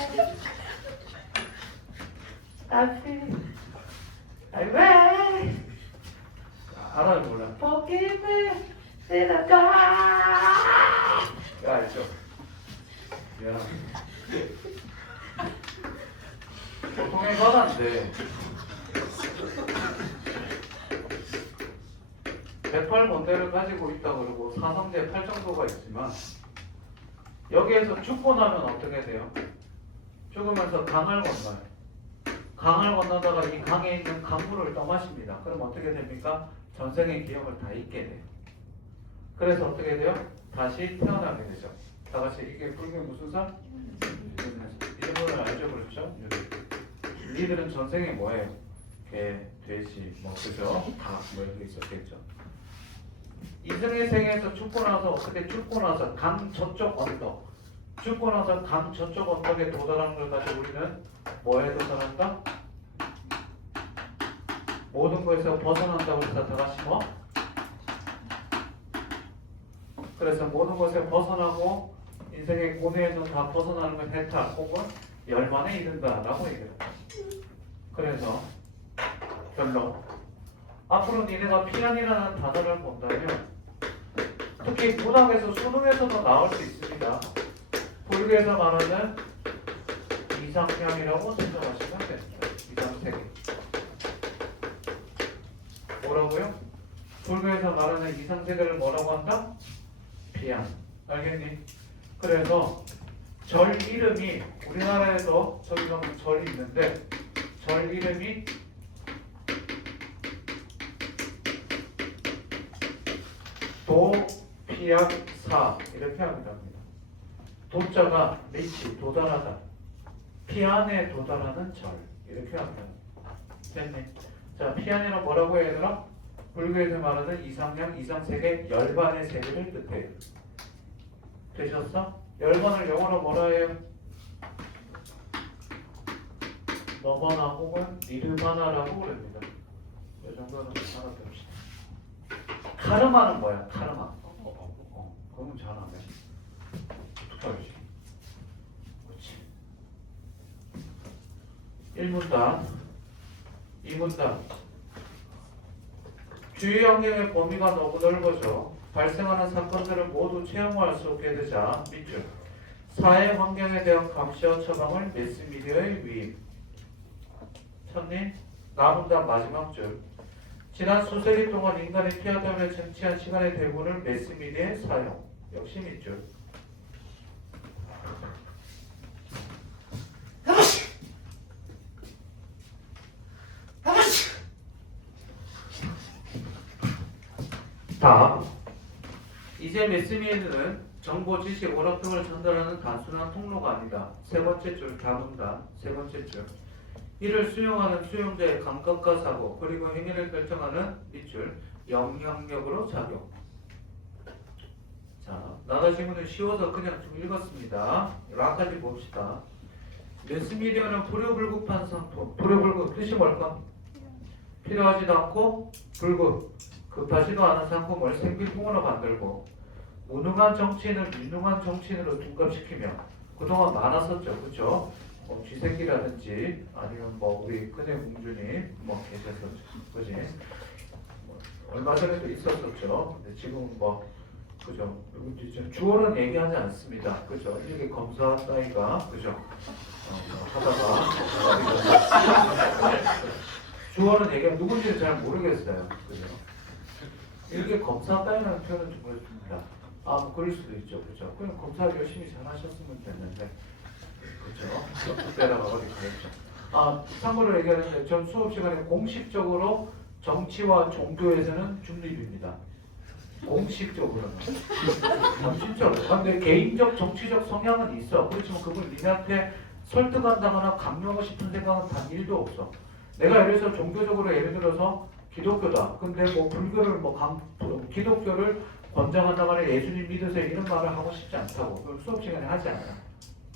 I feel. I wait. 알아요 몰라? Forgive me. Did I die? 이거 알죠? 미안합니다. 보통의 바다인데 108번대를 가지고 있다고 그러고 사성제 8정도가 있지만 여기에서 죽고 나면 어떻게 돼요? 죽으면서 강을 건너요. 강을 건너다가 이 강에 있는 강물을 떠마십니다. 그럼 어떻게 됩니까? 전생의 기억을 다 잊게 돼요. 그래서 어떻게 돼요? 다시 태어나게 되죠. 다 같이 이게 불교의 무슨 산? 이름을 알죠? 그렇죠? 니들은 전생에 뭐예요? 개, 돼지, 뭐 그죠? 닭, 뭐 이렇게 있었겠죠. 이승의 생에서 죽고 나서 어떻게 죽고 나서 강 저쪽 언덕, 죽고 나서 강 저쪽 언덕에 도달하는 걸 가지고 우리는 뭐에 도달한다? 모든 것에서 벗어난다고 해서 다 같이 뭐? 그래서 모든 것에 벗어나고 인생의 고뇌에서 다 벗어나는 건 해탈 혹은 열만에 이른다라고 얘기합니다. 그래서 결론 앞으로 니네가 피안이라는 단어를 본다면 특히 문학에서 수능에서도 나올 수 있습니다. 불교에서 말하는 이상향이라고 생각하시면 됩니다. 이상세계 뭐라고요? 불교에서 말하는 이상세계를 뭐라고 한다? 피안 알겠니? 그래서 절 이름이 우리나라에서 저기 가면 절이 있는데 절 이름이 도피약사 이렇게 합니다. 도자가 리치 도달하다, 피안에 도달하는 절 이렇게 합니다. 됐니? 자, 피안이는 뭐라고 해야 되나? 불교에서 말하는 이상향, 이상세계, 열반의 세계를 뜻해요. 되셨어? 열반을 영어로 뭐라 해요? 너바나 혹은 니르바나라고 그럽니다. 이 정도는 알아봅시다. 카르마는 뭐야? 카르마. 그러면 잘하네. 어떻게 알지? 그렇지. 1문단, 2문단. 주의 환경의 범위가 너무 넓어져 발생하는 사건들을 모두 체험할 수 없게 되자 밑줄. 사회 환경에 대한 감시와 처방을 매스미디어에 위임. 첫님, 나문단 마지막 줄. 지난 수세기 동안 인간이 피하다며 쟁취한 시간의 대부분을 매스미디어에 사용. 역시 밑줄. 다. 이제 매스미디어는 정보, 지식, 오락 등을 전달하는 단순한 통로가 아니다. 세 번째 줄 다문다. 세 번째 줄. 이를 수용하는 수용자의 감각과 사고 그리고 행위를 결정하는 밑줄 영향력으로 작용. 자, 나다 지문은 쉬워서 그냥 좀 읽었습니다. 락까지 봅시다. 매스미디어는 불효불급한 상품. 불효불급 뜻이 뭘까? 필요하지도 않고 불급. 급하지도 않은 상품을 생필품으로 만들고 무능한 정치인을 유능한 정치인으로 둔갑시키며 그동안 많았었죠, 그렇죠? 쥐새끼라든지 아니면 뭐 우리 큰애 공주님 뭐 계셨었죠, 그지? 얼마 전에도 있었었죠. 근데 지금 뭐 그죠? 주어는 얘기하지 않습니다, 그죠? 이게 검사 따위가 그죠? 하다가 주어는 얘기하면 누군지는 잘 모르겠어요, 그죠? 이렇게 검사 따위라는 표현은 좀 그렇습니다. 뭐 그럴 수도 있죠, 그죠? 그냥 검사 열심히 잘 하셨으면 됐는데, 그죠? 때라가 어디 그랬죠. 참고로 얘기하는데, 전 수업 시간에 공식적으로 정치와 종교에서는 중립입니다. 공식적으로는. 진짜로. 근데 개인적 정치적 성향은 있어. 그렇지만 그걸 니네한테 설득한다거나 강요하고 싶은 생각은 단 1도 없어. 내가 예를 들어서 종교적으로 예를 들어서 기독교다. 근데 뭐 불교를 기독교를 권장한다거나 예수님 믿으세요 이런 말을 하고 싶지 않다고. 그걸 수업 시간에 하지 않아요.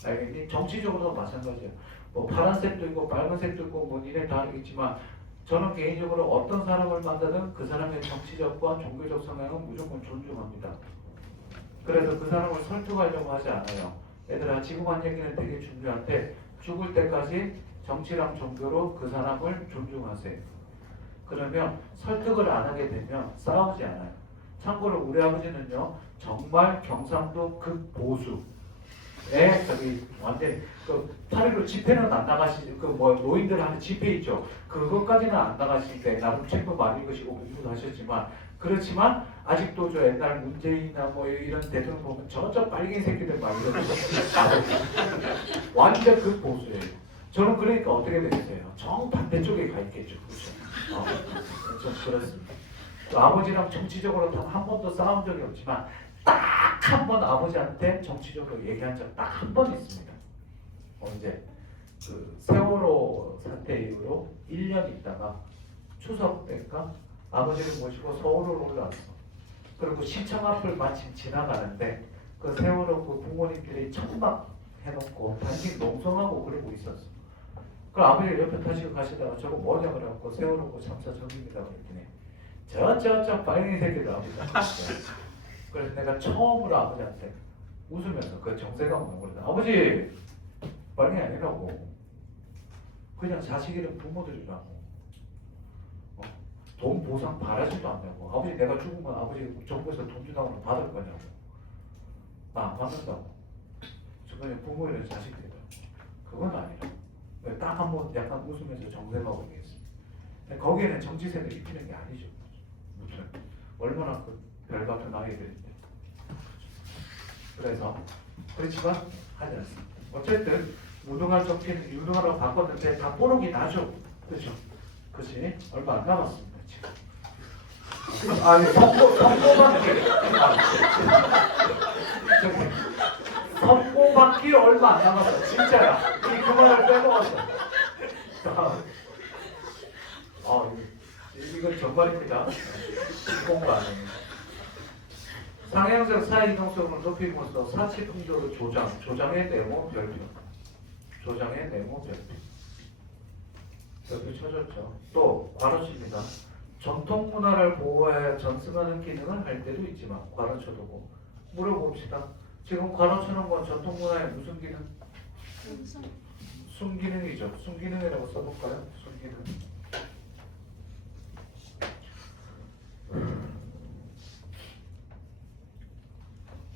알겠니? 정치적으로도 마찬가지예요. 뭐 파란색도 있고 빨간색도 있고 뭐 니네 다 알겠지만 저는 개인적으로 어떤 사람을 만나든 그 사람의 정치적과 종교적 성향은 무조건 존중합니다. 그래서 그 사람을 설득하려고 하지 않아요. 얘들아 지금 한 얘기는 되게 중요한데 죽을 때까지 정치랑 종교로 그 사람을 존중하세요. 그러면 설득을 안 하게 되면 싸우지 않아요. 참고로 우리 아버지는요 정말 경상도 극보수 저기 완전 그 8.15 집회는 안 나가시 그 뭐 노인들 하는 집회 있죠. 그것까지는 안 나가시는데 나름 책도 많이 읽으시고 공부도 하셨지만 그렇지만 아직도 저 옛날 문재인이나 뭐 이런 대통령 보면 저쪽 빨갱이 새끼들 막 이런 완전 극보수예요. 저는 그러니까 어떻게 되겠어요? 정반대쪽에 가 있겠죠. 그렇죠? 좀 그렇습니다. 또 아버지랑 정치적으로 단 한 번도 싸운 적이 없지만 딱 한 번 아버지한테 정치적으로 얘기한 적 딱 한 번 있습니다. 언제? 그 세월호 사태 이후로 1년 있다가 추석 때인가 아버지를 모시고 서울로 올라왔어. 그리고 시청 앞을 마침 지나가는데 그 세월호 그 부모님들이 천막 해놓고 단식 농성하고 그러고 있었어. 그 아버지가 옆에 타시고 가시다가 저거 뭐냐 그래갖고 세월호 그 참사 전입니다 그랬더니 저 빨갱이 새끼들 아버지가 그래서 내가 처음으로 아버지한테 웃으면서 그 정세가 오는 거다. 아버지 빨갱이 아니라고. 그냥 자식 이름 부모들이라고. 돈 보상 바라지도 않냐고. 아버지 내가 죽으면 아버지 정부에서 돈 주다고 받을 거냐고. 나 안 받는다고. 저 그냥 부모 이름 자식들이다. 그건 아니라고. 딱 한 번 약간 웃으면서 정세가 오겠습니다. 거기에는 정치색을 입히는 게 아니죠. 무슨 얼마나 그 별 같은 아이들인데. 그래서 그렇지만 하지 않습니다. 어쨌든 무능한 정치는 유능하라고 바꿨는데 다 뽀록이 나죠. 그렇죠? 그렇지? 얼마 안 남았습니다. 지금. 아니 선고받기 얼마 안 남았어. 진짜야. 이 그만을 빼먹었어. 이건 정말입니다. 공부 안 해요. 상향적 사회 이동성을 높임으로써 사치 풍조를 조장의 네모 별표. 조장의 네모 별표. 별표 쳐줬죠. 또 괄호칩니다. 전통 문화를 보호하여 전승하는 기능을 할 때도 있지만 괄호쳐두고 물어봅시다. 지금 괄호쳐놓은 건 전통 문화의 무슨 기능? 순기능이죠. 순기능이라고 써볼까요? 순기능.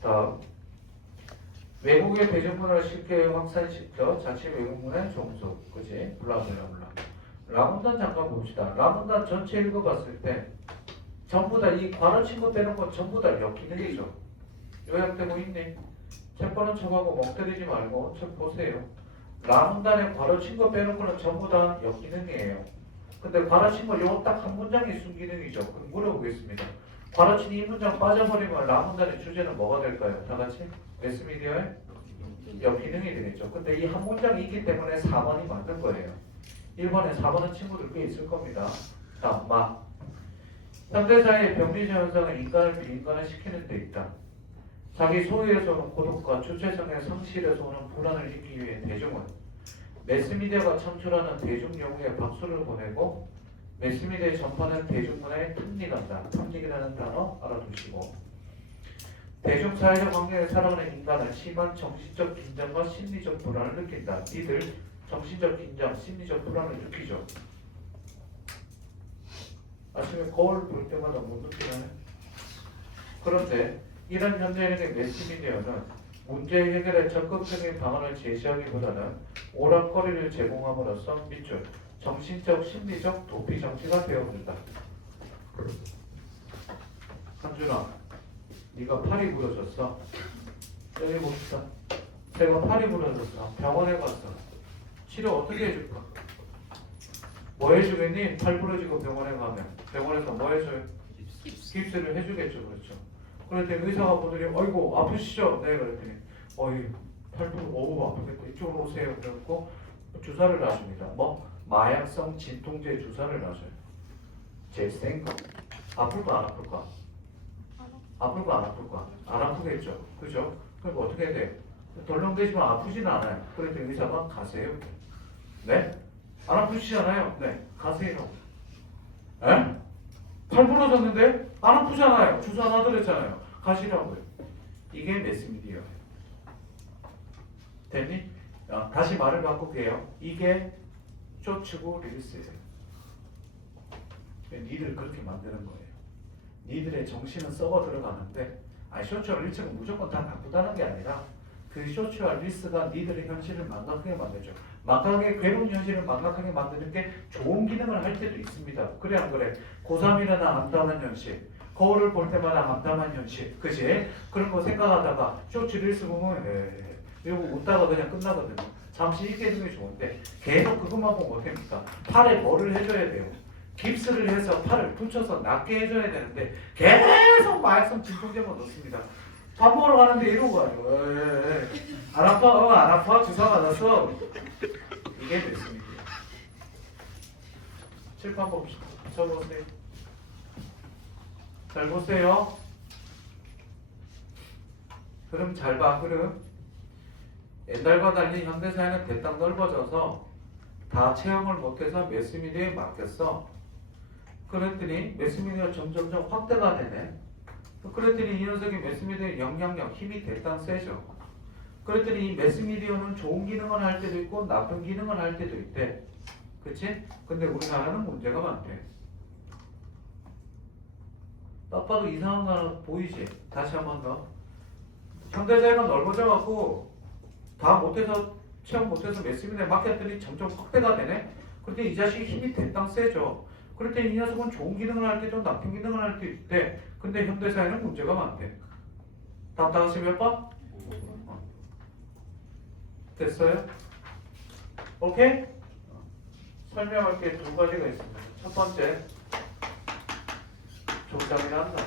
다음 외국의 대중문화를 쉽게 확산시켜 자체 외국문화의 종속, 그지? 블라블라블라. 라문단 잠깐 봅시다. 라문단 전체 읽어봤을 때 전부 다 이 괄호 친구 빼는 건 전부 다 역기능이죠. 요약되고 있니? 책 보는 척하고 멍 때리지 말고 책 보세요. 라문단에 괄호 친구 빼는 거는 전부 다 역기능이에요. 근데 괄호 친구 요 딱 한 문장이 순기능이죠. 그럼 물어보겠습니다. 괄호 친이 이 문장 빠져버리면 라문단의 주제는 뭐가 될까요? 다 같이? 매스미디어의 역기능이 되겠죠. 근데 이 한 문장이 있기 때문에 4번이 맞는 거예요. 1번에 4번은 친구들 꽤 있을 겁니다. 다음 마. 현대사의 병리적 현상은 인간을 비인간을 시키는 데 있다. 자기 소유에서 오는 고독과 주체성의 상실에서 오는 불안을 잊기 위해 대중은 매스미디어가 창출하는 대중영웅에 박수를 보내고 매스미디어의 전파는 대중문화에 탐닉한다. 탐닉이라는 단어 알아두시고 대중사회적 환경에 살아가는 인간은 심한 정신적 긴장과 심리적 불안을 느낀다. 니들 정신적 긴장, 심리적 불안을 느끼죠. 아침에 거울 볼 때마다 못 느끼나요? 그런데 이런 현대인의 매스미디어는 문제 해결에 적극적인 방안을 제시하기보다는 오락거리를 제공함으로써 밑줄 정신적, 심리적 도피 장치가 되어준다. 한준아, 네가 팔이 부러졌어. 여기 봅시다. 내가 팔이 부러졌어. 병원에 갔어. 치료 어떻게 해줄까? 뭐 해주겠니? 팔 부러지고 병원에 가면 병원에서 뭐 해줘요? 깁스를 해주겠죠. 그렇죠. 그랬더니 의사가 보더니 아이고 아프시죠? 네. 그랬더니 어이 팔 부러 어우 아프겠다. 이쪽으로 오세요. 그래갖고 주사를 놔줍니다. 뭐? 마약성 진통제 주사를 놔줘요. 제일 센 거. 아플까 안 아플까? 아플까 안 아플까? 안 아프겠죠. 그죠? 그럼 어떻게 돼? 덜렁대지만 아프진 않아요. 그랬더니 의사가 가세요. 네? 안 아프시잖아요. 네. 가세요. 에? 팔 부러졌는데 안 아프잖아요. 주사 놔드렸잖아요. 가시라고요. 이게 매스미디어예요. 됐니? 다시 말을 바꿀게요. 이게 쇼츠고 릴스예요. 니들 그렇게 만드는 거예요. 니들의 정신은 썩어 들어가는데 쇼츠와 릴스가 무조건 다 나쁘다는 게 아니라 그 쇼츠와 릴스가 니들의 현실을 망각하게 만들죠. 망각하게 괴로운 현실을 망각하게 만드는 게 좋은 기능을 할 때도 있습니다. 그래 안 그래? 고3이라나 암담한 현실, 거울을 볼 때마다 암담한 현실, 그지? 그런 거 생각하다가 쇼츠 릴스 보면 이러고 웃다가 그냥 끝나거든요. 잠시 잊게 되는 게 좋은데 계속 그것만 보면 어떡합니까? 팔에 뭐를 해줘야 돼요? 깁스를 해서 팔을 붙여서 낫게 해줘야 되는데 계속 마약성 진통제만 넣습니다. 밥 먹으러 가는데 이러고 가요. 안 아파? 안 아파? 주사 맞았어? 이게 됐습니다. 칠판 봅시다. 쳐보세요. 잘 보세요. 그럼 잘 봐. 그럼 옛날과 달리 현대사회는 대땅 넓어져서 다 체험을 못해서 매스미디어에 맡겼어. 그랬더니 매스미디어 점점점 확대가 되네. 그랬더니 이 녀석이 매스미디어의 영향력, 힘이 대단 세죠. 그랬더니 이 매스미디어는 좋은 기능을 할 때도 있고 나쁜 기능을 할 때도 있대. 그치? 근데 우리나라는 문제가 많대. 딱 봐도 이상한 거 하나 보이지? 다시 한 번 더. 현대사회가 넓어져갖고 다 못해서 체험 못해서 매스미디어에 맡겼더니 점점 확대가 되네? 그런데 이 자식이 힘이 대땅 세죠. 그럴 때 이 녀석은 좋은 기능을 할 때도 나쁜 기능을 할 때도 있대. 근데 현대사회는 문제가 많대. 답 다 같이 몇 번? 됐어요? 오케이? 설명할 게 두 가지가 있습니다. 첫 번째, 종잡이란다.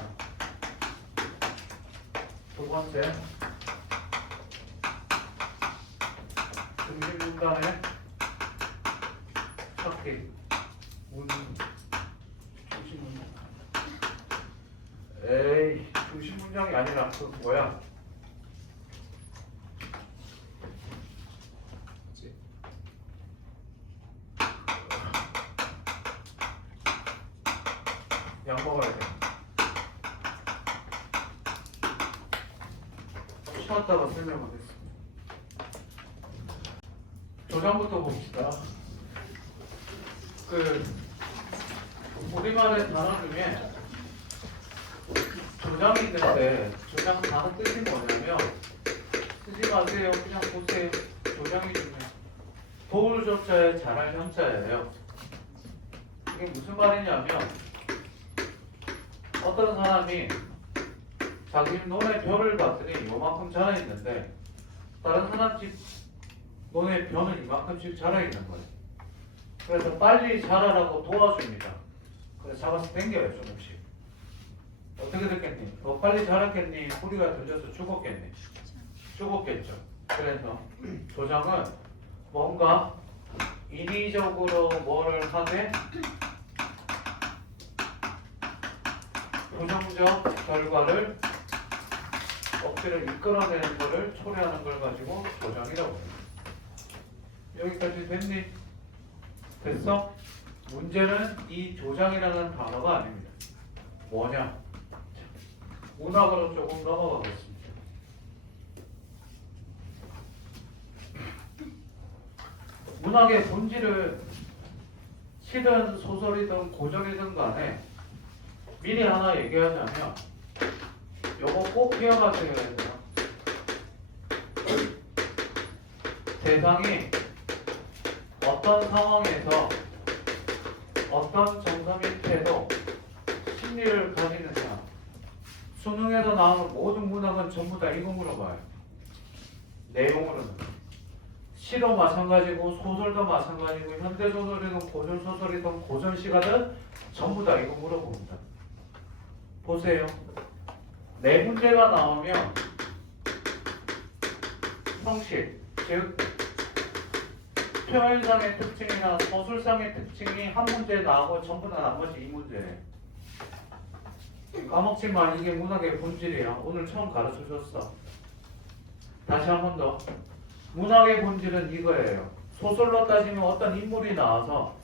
두 번째, 중심문단의 찾기. 중심문장. 에이, 중심문장이 아니라 그 뭐야? 약 먹어야 돼. 쉬었다가 설명하겠습니다. 조장부터 봅시다. 그 우리말의 단어 중에 조장이 있는데 조장 단어 뜻이 뭐냐면 쓰지 마세요. 그냥 보세요. 조장이 중요해요. 도울 조자에 잘할 형자예요. 이게 무슨 말이냐면 어떤 사람이 자기 논에 벼를 봤더니 요만큼 자라 있는데 다른 사람 집 논에 벼는 이만큼씩 자라 있는 거예요. 그래서 빨리 자라라고 도와줍니다. 그래서 잡아서 당겨요 조금씩. 어떻게 됐겠니? 너 빨리 자랐겠니? 뿌리가 들려서 죽었겠니? 죽었겠죠. 그래서 조장은 뭔가 인위적으로 뭐를 하되 부정적 결과를 억지로 이끌어내는 것을 초래하는 걸 가지고 조장이라고 합니다. 여기까지 됐니? 됐어? 문제는 이 조장이라는 단어가 아닙니다. 뭐냐? 문학으로 조금 넘어가겠습니다. 문학의 본질은 시든 소설이든 고전이든 간에 미리 하나 얘기하자면 요거 꼭 기억하셔야 돼요. 대상이 어떤 상황에서 어떤 정서 밑에도 심리를 가지는 사람. 수능에서 나오는 모든 문학은 전부 다 이거 물어봐요. 내용으로는. 시도 마찬가지고 소설도 마찬가지고 현대소설이든 고전소설이든 고전시가든 전부 다 이거 물어봅니다. 보세요. 네 문제가 나오면 형식, 즉 표현상의 특징이나 서술상의 특징이 한 문제에 나오고 전부 다 나머지 이 문제예요. 까먹지 마. 이게 문학의 본질이야. 오늘 처음 가르쳐줬어. 다시 한 번 더. 문학의 본질은 이거예요. 소설로 따지면 어떤 인물이 나와서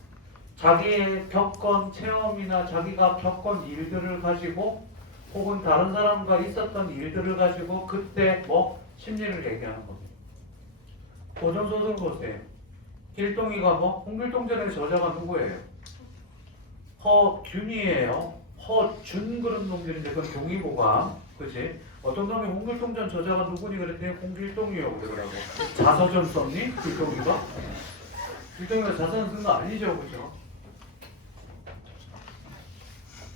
자기의 겪은 체험이나 자기가 겪은 일들을 가지고 혹은 다른 사람과 있었던 일들을 가지고 그때 뭐 심리를 얘기하는 겁니다. 고전소설 보세요. 길동이가 뭐 홍길동전의 저자가 누구예요? 허균이에요. 허준 그런 놈들인데 그건 동의보가 그치? 어떤 놈이 홍길동전 저자가 누구니 그랬더니 홍길동이요 그러더라고. 자서전 썼니? 길동이가? 길동이가 자서전 쓴 거 아니죠 그죠?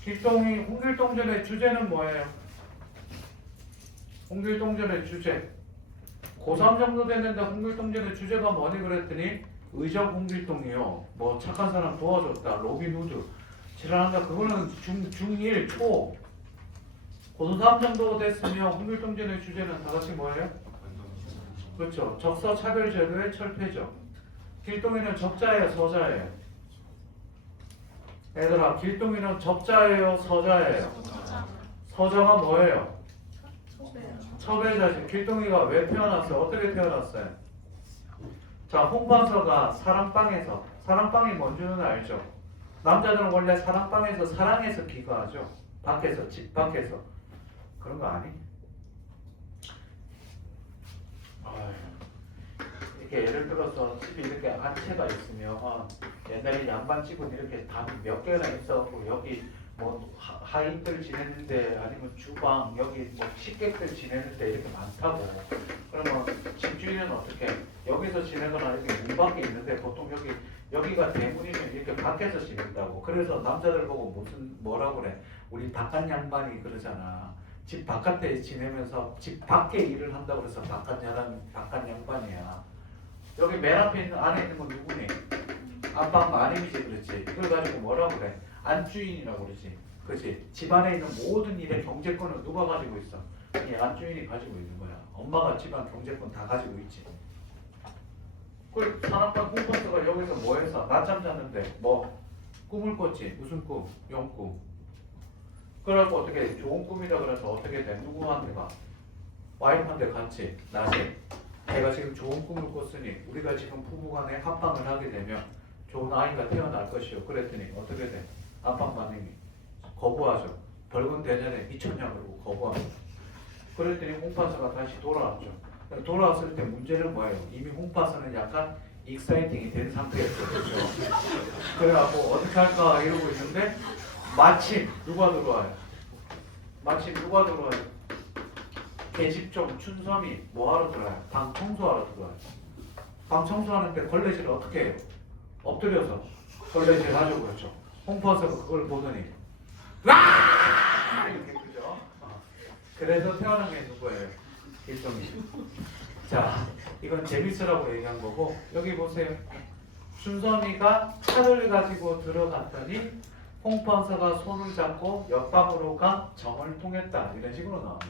길동이 홍길동전의 주제는 뭐예요? 홍길동전의 주제 고3 정도 됐는데 홍길동전의 주제가 뭐니 그랬더니 의적 홍길동이요. 뭐 착한 사람 도와줬다. 로빈후드 지랄한다. 그거는 중1 초 고3 정도 됐으면 홍길동전의 주제는 다 같이 뭐예요? 그렇죠. 적서차별제도의 철폐죠. 길동이는 적자예요, 서자예요? 얘들아, 길동이는 적자예요, 서자예요? 서자가 뭐예요? 첩외자지. 길동이가 왜 태어났어요? 어떻게 태어났어요? 자, 홍반서가 사랑방에서 사랑방이 뭔지는 알죠? 남자들은 원래 사랑방에서 사랑해서 기거하죠. 밖에서, 집 밖에서. 그런 거 아니? 이렇게 예를 들어서 집에 이렇게 안채가 있으면 옛날에 양반집은 이렇게 담이 몇 개나 있어갖고 여기 뭐 하인들 지내는데 아니면 주방 여기 뭐 식객들 지내는데 이렇게 많다고. 그러면 집주인은 어떻게 여기서 지내거나 이렇게 문 밖에 있는데 보통 여기가 대문이면 이렇게 밖에서 지낸다고. 그래서 남자들 보고 뭐라고 그래? 우리 바깥 양반이 그러잖아. 집 바깥에 지내면서 집 밖에 일을 한다고 그래서 바깥 양반이야. 여기 맨 앞에 있는 안에 있는 건 누구니? 안방 마님이지 그렇지. 이걸 가지고 뭐라고 그래? 안주인이라고 그러지. 그렇지. 집안에 있는 모든 일의 경제권을 누가 가지고 있어? 이 안주인이 가지고 있는 거야. 엄마가 집안 경제권 다 가지고 있지. 그 산악관 꿈꿨어가 여기서 뭐 해서 낮잠 잤는데 뭐 꿈을 꿨지. 무슨 꿈? 영꿈. 그래갖고 어떻게 좋은 꿈이다 그래서 어떻게 돼? 누구한테 가? 와이프한테 같이 낮에 내가 지금 좋은 꿈을 꿨으니 우리가 지금 부부간에 합방을 하게 되면 좋은 아이가 태어날 것이요. 그랬더니 어떻게 돼? 안방 마님이 거부하죠. 벌금 대전에 미쳤냐 그러고 거부하죠. 그랬더니 홍파사가 다시 돌아왔죠. 돌아왔을 때 문제는 뭐예요? 이미 홍파사는 약간 익사이팅이 된 상태였죠. 그렇죠? 그래갖고 어떻게 할까 이러고 있는데 마침 누가 들어와요? 계집종 춘섬이 뭐하러 들어와요? 방 청소하러 들어와요. 방 청소하는데 걸레질을 어떻게 해요? 엎드려서 걸레질 하죠. 그렇죠? 홍퍼서가 그걸 보더니 와! 이렇게 그죠? 그래서 태어난 게 누구예요? 일종이. 자, 이건 재밌으라고 얘기한 거고 여기 보세요. 춘섬이가 칼을 가지고 들어갔더니 홍퍼서가 손을 잡고 옆방으로 가 정을 통했다. 이런 식으로 나옵니다.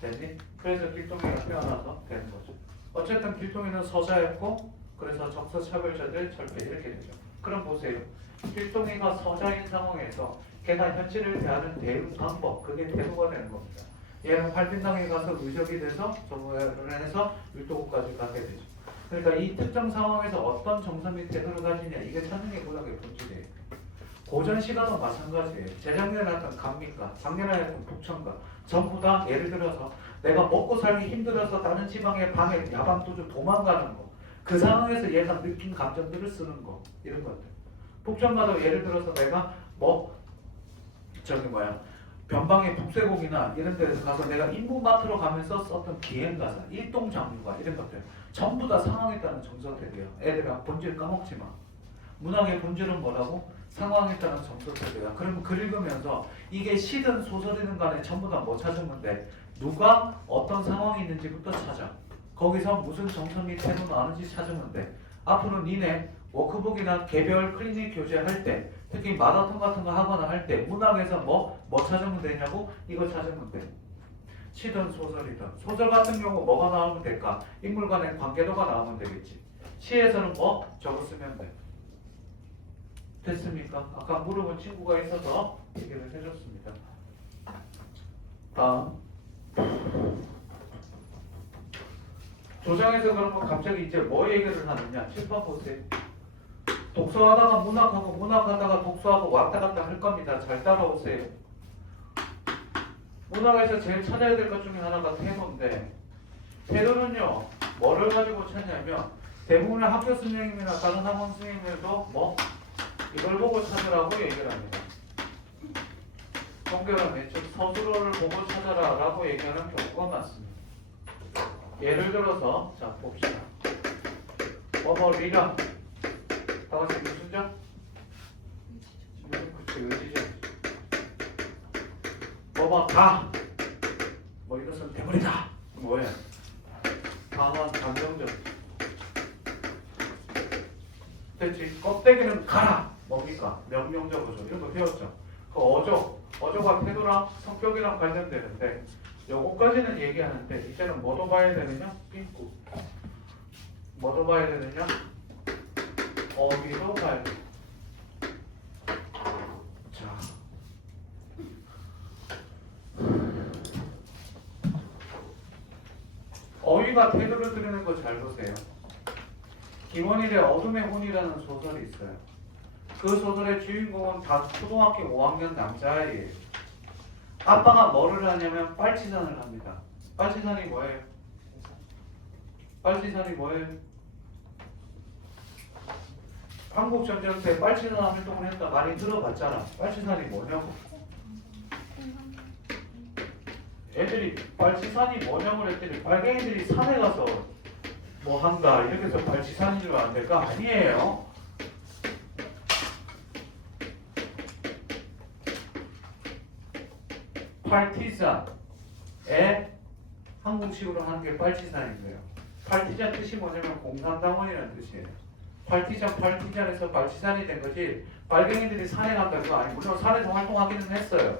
됐니? 그래서 길동이가 태어나서 되는 거죠. 어쨌든 길동이는 서자였고 그래서 적서차별자들 절대 이렇게 되죠. 그럼 보세요. 길동이가 서자인 상황에서 걔가 현실을 대하는 대응 방법 그게 태도가 되는 겁니다. 얘는 팔빈당에 가서 의적이 돼서 정을 해서 율도국까지 가게 되죠. 그러니까 이 특정 상황에서 어떤 정서 및 태도를 가지냐 이게 찾는 게 문학의 본질이에요. 고전 시가도 마찬가지예요. 재작년에 했던 감미가, 작년에 했던 북천가 전부 다 예를 들어서 내가 먹고 살기 힘들어서 다른 지방의 방에 야방도주 도망가는 거 그 상황에서 얘가 느낀 감정들을 쓰는 거 이런 것들. 북천가도 예를 들어서 내가 변방의 북쇠공이나 이런 데서 가서 내가 인문마트로 가면서 썼던 비행가사, 일동장류가 이런 것들 전부 다 상황에 따른 정서태도야. 애들아 본질 까먹지 마. 문학의 본질은 뭐라고? 상황에 따른 정서태도야. 그러면 글 읽으면서 이게 시든 소설이든 간에 전부 다 뭐 찾으면 돼? 누가 어떤 상황이 있는지부터 찾아. 거기서 무슨 정서 및 태도 나오는지 찾으면 돼. 앞으로 니네 워크북이나 개별 클리닉 교재할 때 특히 마라톤 같은 거 하거나 할 때 문학에서 뭐 찾으면 되냐고? 이거 찾으면 돼. 시든 소설이든. 소설 같은 경우 뭐가 나오면 될까? 인물 간의 관계도가 나오면 되겠지. 시에서는 뭐 적었으면 돼. 됐습니까? 아까 물어본 친구가 있어서 얘기를 해줬습니다. 다음. 조장에서 그러면 갑자기 이제 뭐 얘기를 하느냐? 칠판 보세요. 독서하다가 문학하고 문학하다가 독서하고 왔다 갔다 할 겁니다. 잘 따라오세요. 문학에서 제일 찾아야 될 것 중에 하나가 태도인데 태도는요 뭐를 가지고 찾냐면 대부분의 학교 선생님이나 다른 학원 선생님들도 이걸 보고 찾으라고 얘기를 합니다. 동결함에 즉 서술어를 보고 찾아라 라고 얘기하는 경우가 많습니다. 예를 들어서 자 봅시다. 리라 다 같이 무슨 자? 그치 의지죠. 다 이것은 대물이다. 뭐야? 강한 감정적. 됐지? 껍데기는 가라. 뭡니까? 명령적 어조. 이런 거 배웠죠. 그 어조가 태도랑 성격이랑 관련되는데 요거까지는 얘기하는데 이제는 뭐도 봐야 되느냐? 삥꾸. 뭐도 봐야 되느냐? 어휘도 봐야 돼. 자. 어휘가 태도를 드리는 거 잘 보세요. 김원일의 어둠의 혼이라는 소설이 있어요. 그 소설의 주인공은 다 초등학교 5학년 남자아이예요. 아빠가 뭐를 하냐면 빨치산을 합니다. 빨치산이 뭐예요? 한국전쟁 때 빨치산 활동을 했다 많이 들어봤잖아. 빨치산이 뭐냐고? 애들이 빨치산이 뭐냐고 했더니 빨갱이들이 산에 가서 뭐 한다 이렇게 해서 빨치산인 줄 아는데 그거 아니에요. 팔티잔에 한국식으로 하는 게 빨치산인 거예요. 팔티잔 뜻이 뭐냐면 공산당원이라는 뜻이에요. 팔티잔에서 빨치산이 된 거지 빨갱이들이 산에 간다 그거 아니고 물론 산에서 활동하기는 했어요.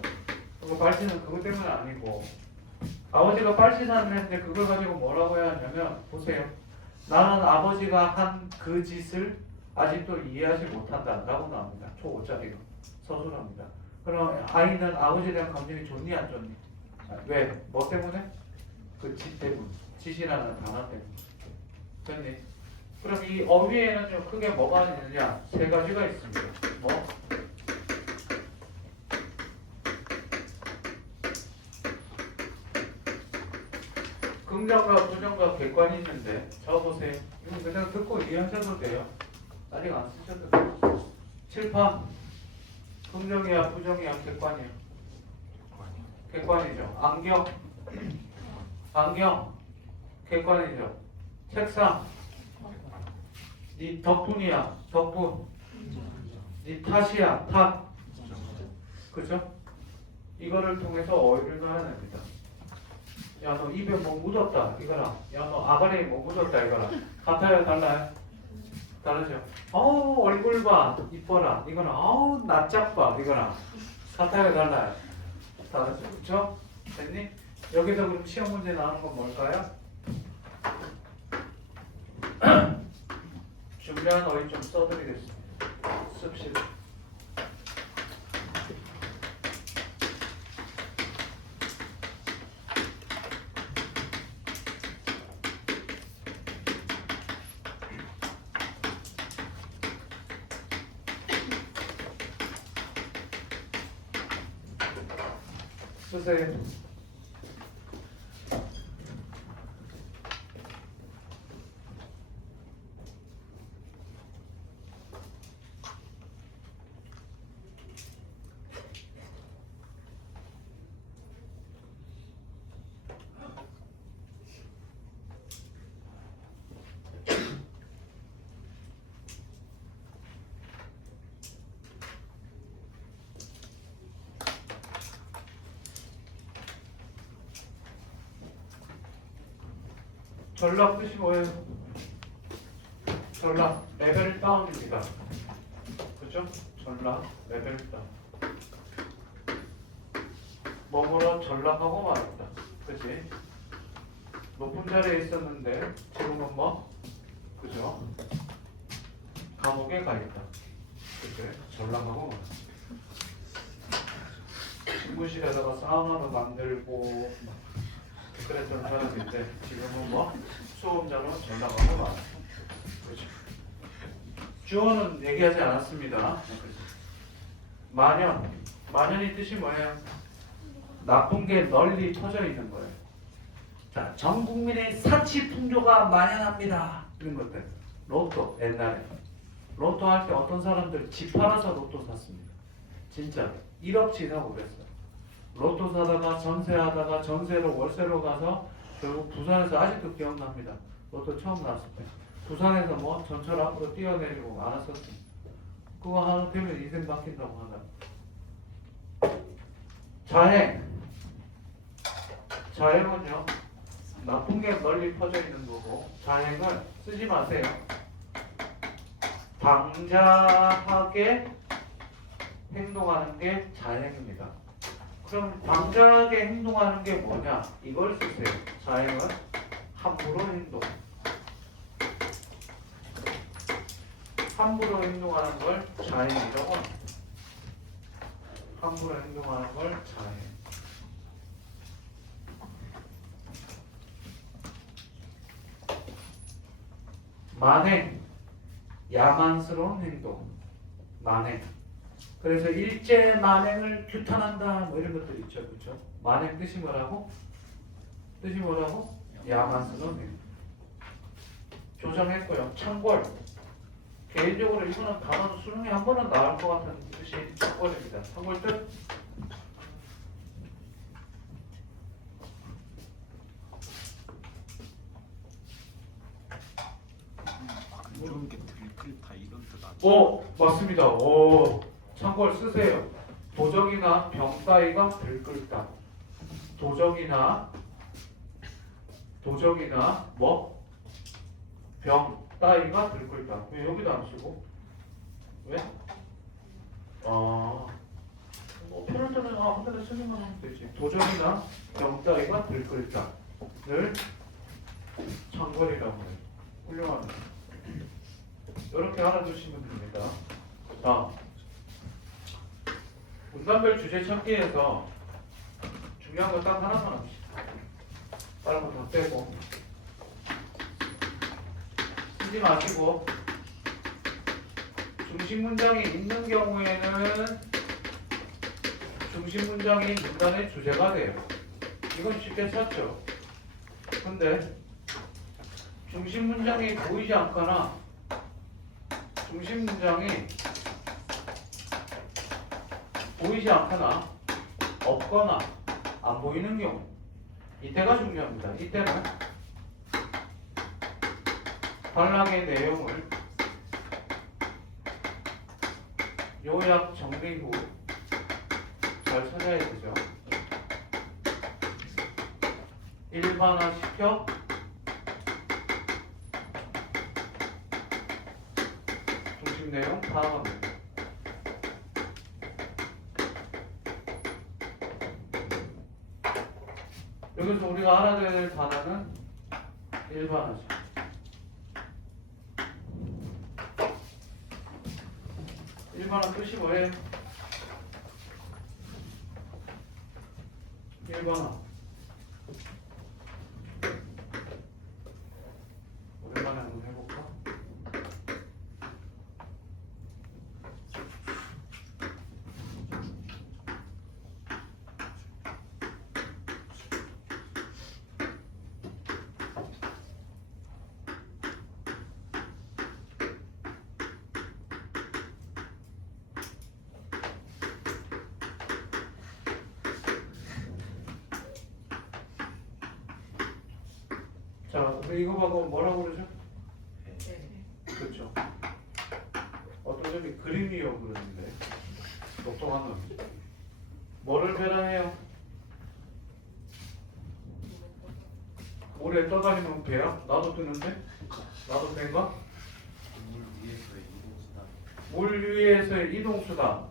그거 빨치는 그것 때문은 아니고 아버지가 빨치산을 했는데 그걸 가지고 뭐라고 해야 하냐면 보세요. 나는 아버지가 한 그 짓을 아직도 이해하지 못한다 라고 나옵니다. 초5짜리가 서술합니다. 그럼 아이는 아버지에 대한 감정이 좋니 안 좋니? 왜? 뭐 때문에? 그 짓 때문에. 짓이라는 단어 때문에. 됐니? 그럼 이 어휘에는 좀 크게 뭐가 있느냐? 세 가지가 있습니다. 뭐? 긍정과 부정과 객관이 있는데 적어보세요. 이거 그냥 듣고 이해하셔도 돼요. 아직 안 쓰셔도 돼요. 칠판 긍정이야 부정이야 객관이야? 객관이죠. 안경 객관이죠. 책상 네 덕분이야 덕분 네 탓이야 탓 그죠? 이거를 통해서 어휘를 넣어야 됩니다. 야 너 입에 뭐 묻었다 이거랑 야 너 아가리에 뭐 묻었다 이거랑 같아요 달라요? 다르죠? 어우 얼굴 봐 이뻐라 이거랑 어우 낯짝 봐 이거랑 같아요 달라요? 다르죠? 그쵸? 됐니? 여기서 그럼 시험 문제 나오는 건 뭘까요? 준비한 어휘 좀 써드리겠습니다. 씁시다. 쓰세요. 전락 뜻이 뭐예요? 전락 레벨 다운입니다. 그죠? 전락 레벨 다운. 뭐뭐로 전락하고 말았다. 그지? 높은 자리에 있었는데 지금은 뭐? 그죠? 감옥에 가 있다. 그죠? 전락하고 말았다. 집무실에다가 사우나도 만들고 그랬던 사람인데 지금은 뭐? 수험자로 전락하고 말았다. 그죠? 주어는 얘기하지 않았습니다. 만연이 뜻이 뭐예요? 나쁜 게 널리 퍼져 있는 거예요. 자, 전 국민의 사치 풍조가 만연합니다. 이런 것들. 로또 옛날에 로또 할 때 어떤 사람들 집 팔아서 로또 샀습니다. 진짜 1억치 사고 그랬어요. 로또 사다가 전세하다가 전세로 월세로 가서 결국 부산에서 아직도 기억납니다. 로또 처음 나왔을 때 부산에서 뭐 전철 앞으로 뛰어내리고 알았었습니다. 그거 하나 때문에 인생 바뀐다고 하다. 자행은요 나쁜 게 널리 퍼져 있는 거고 자행을 쓰지 마세요. 방자하게 행동하는 게 자행입니다. 그럼 방자하게 행동하는 게 뭐냐? 이걸 쓰세요. 자행은 함부로 행동. 함부로 행동하는 걸 자행이라고 합니다. 함부로 행동하는 걸 자행. 만행, 야만스러운 행동. 만행. 그래서 일제 만행을 규탄한다 뭐 이런 것들 있죠, 그렇죠? 만행 뜻이 뭐라고? 뜻이 뭐라고? 야만스러운 행동. 조정했고요. 창궐. 개인적으로 이거는 단어는 수능에 한 번은 나올 것 같은 뜻이 창궐입니다. 창궐 뜻? 안 좋은 게 들끓다 이런 뜻 아니야? 오, 맞습니다. 오, 창궐 쓰세요. 도적이나 병 따위가 들끓다. 도적이나 뭐? 병 따위가 들끓다. 왜 여기도 안 쓰고? 왜? 뭐 편할 때는 한 번에 쓰기만 하면 되지. 도적이나 병 따위가 들끓다를 창궐이라고 해요. 훌륭합니다. 이렇게 알아두시면 됩니다. 자, 문단별 주제 찾기에서 중요한 거 딱 하나만 합시다. 다른 거 다 빼고 쓰지 마시고 중심 문장이 있는 경우에는 중심 문장이 문단의 주제가 돼요. 이건 쉽게 찾죠. 근데 중심 문장이 보이지 않거나 중심 문장이 보이지 않거나 없거나 안 보이는 경우 이때가 중요합니다. 이때는 단락의 내용을 요약 정리 후 잘 찾아야 되죠. 일반화시켜 중심 내용 파악합니다. 여기서 우리가 알아둬야 될 단어는 일반화죠. 일반화 뜻이 뭐예요? 일반화. 오랜만에 한번 해볼까? 자, 우리 이거 보고 뭐라고 그러죠? 그렇죠. 어떤 점이 그림이요 그러는데 똑똑한 놈. 뭐를 배라해요? 모래 떠다니면 배야? 나도 뜨는데? 나도 배인가? 물 위에서의 이동수다.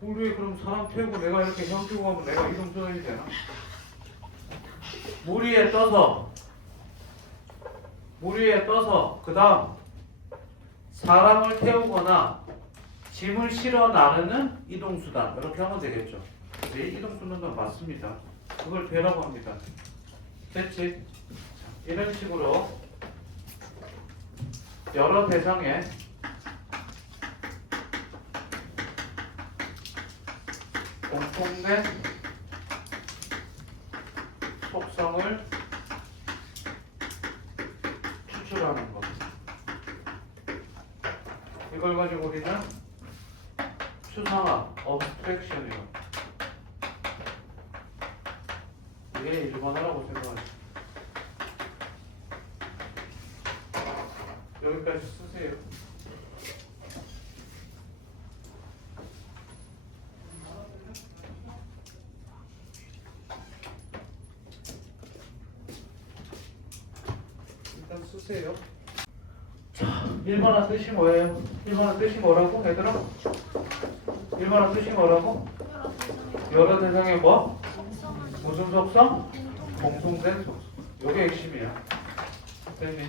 물 위에 그럼 사람 태우고 내가 이렇게 형 태우고 하면 내가 이동수단이 되나? 물 위에 떠서 그 다음 사람을 태우거나 짐을 실어 나르는 이동수단 이렇게 하면 되겠죠. 네, 이동수단은 맞습니다. 그걸 배라고 합니다. 됐지? 이런 식으로 여러 대상의 공통된 속성을 추출하는 것. 이걸 가지고 우리는 추상화, 어브스트랙션이라고. 이게 일반화라고 생각하죠. 여기까지 쓰세요. 일단 쓰세요. 자, 일반화 뜻이 뭐예요? 일반화 뜻이 뭐라고, 얘들아? 일반화 뜻이 뭐라고? 여러 대상의 뭐? 무슨 속성? 공통된 속성. 요게 핵심이야. 됐니?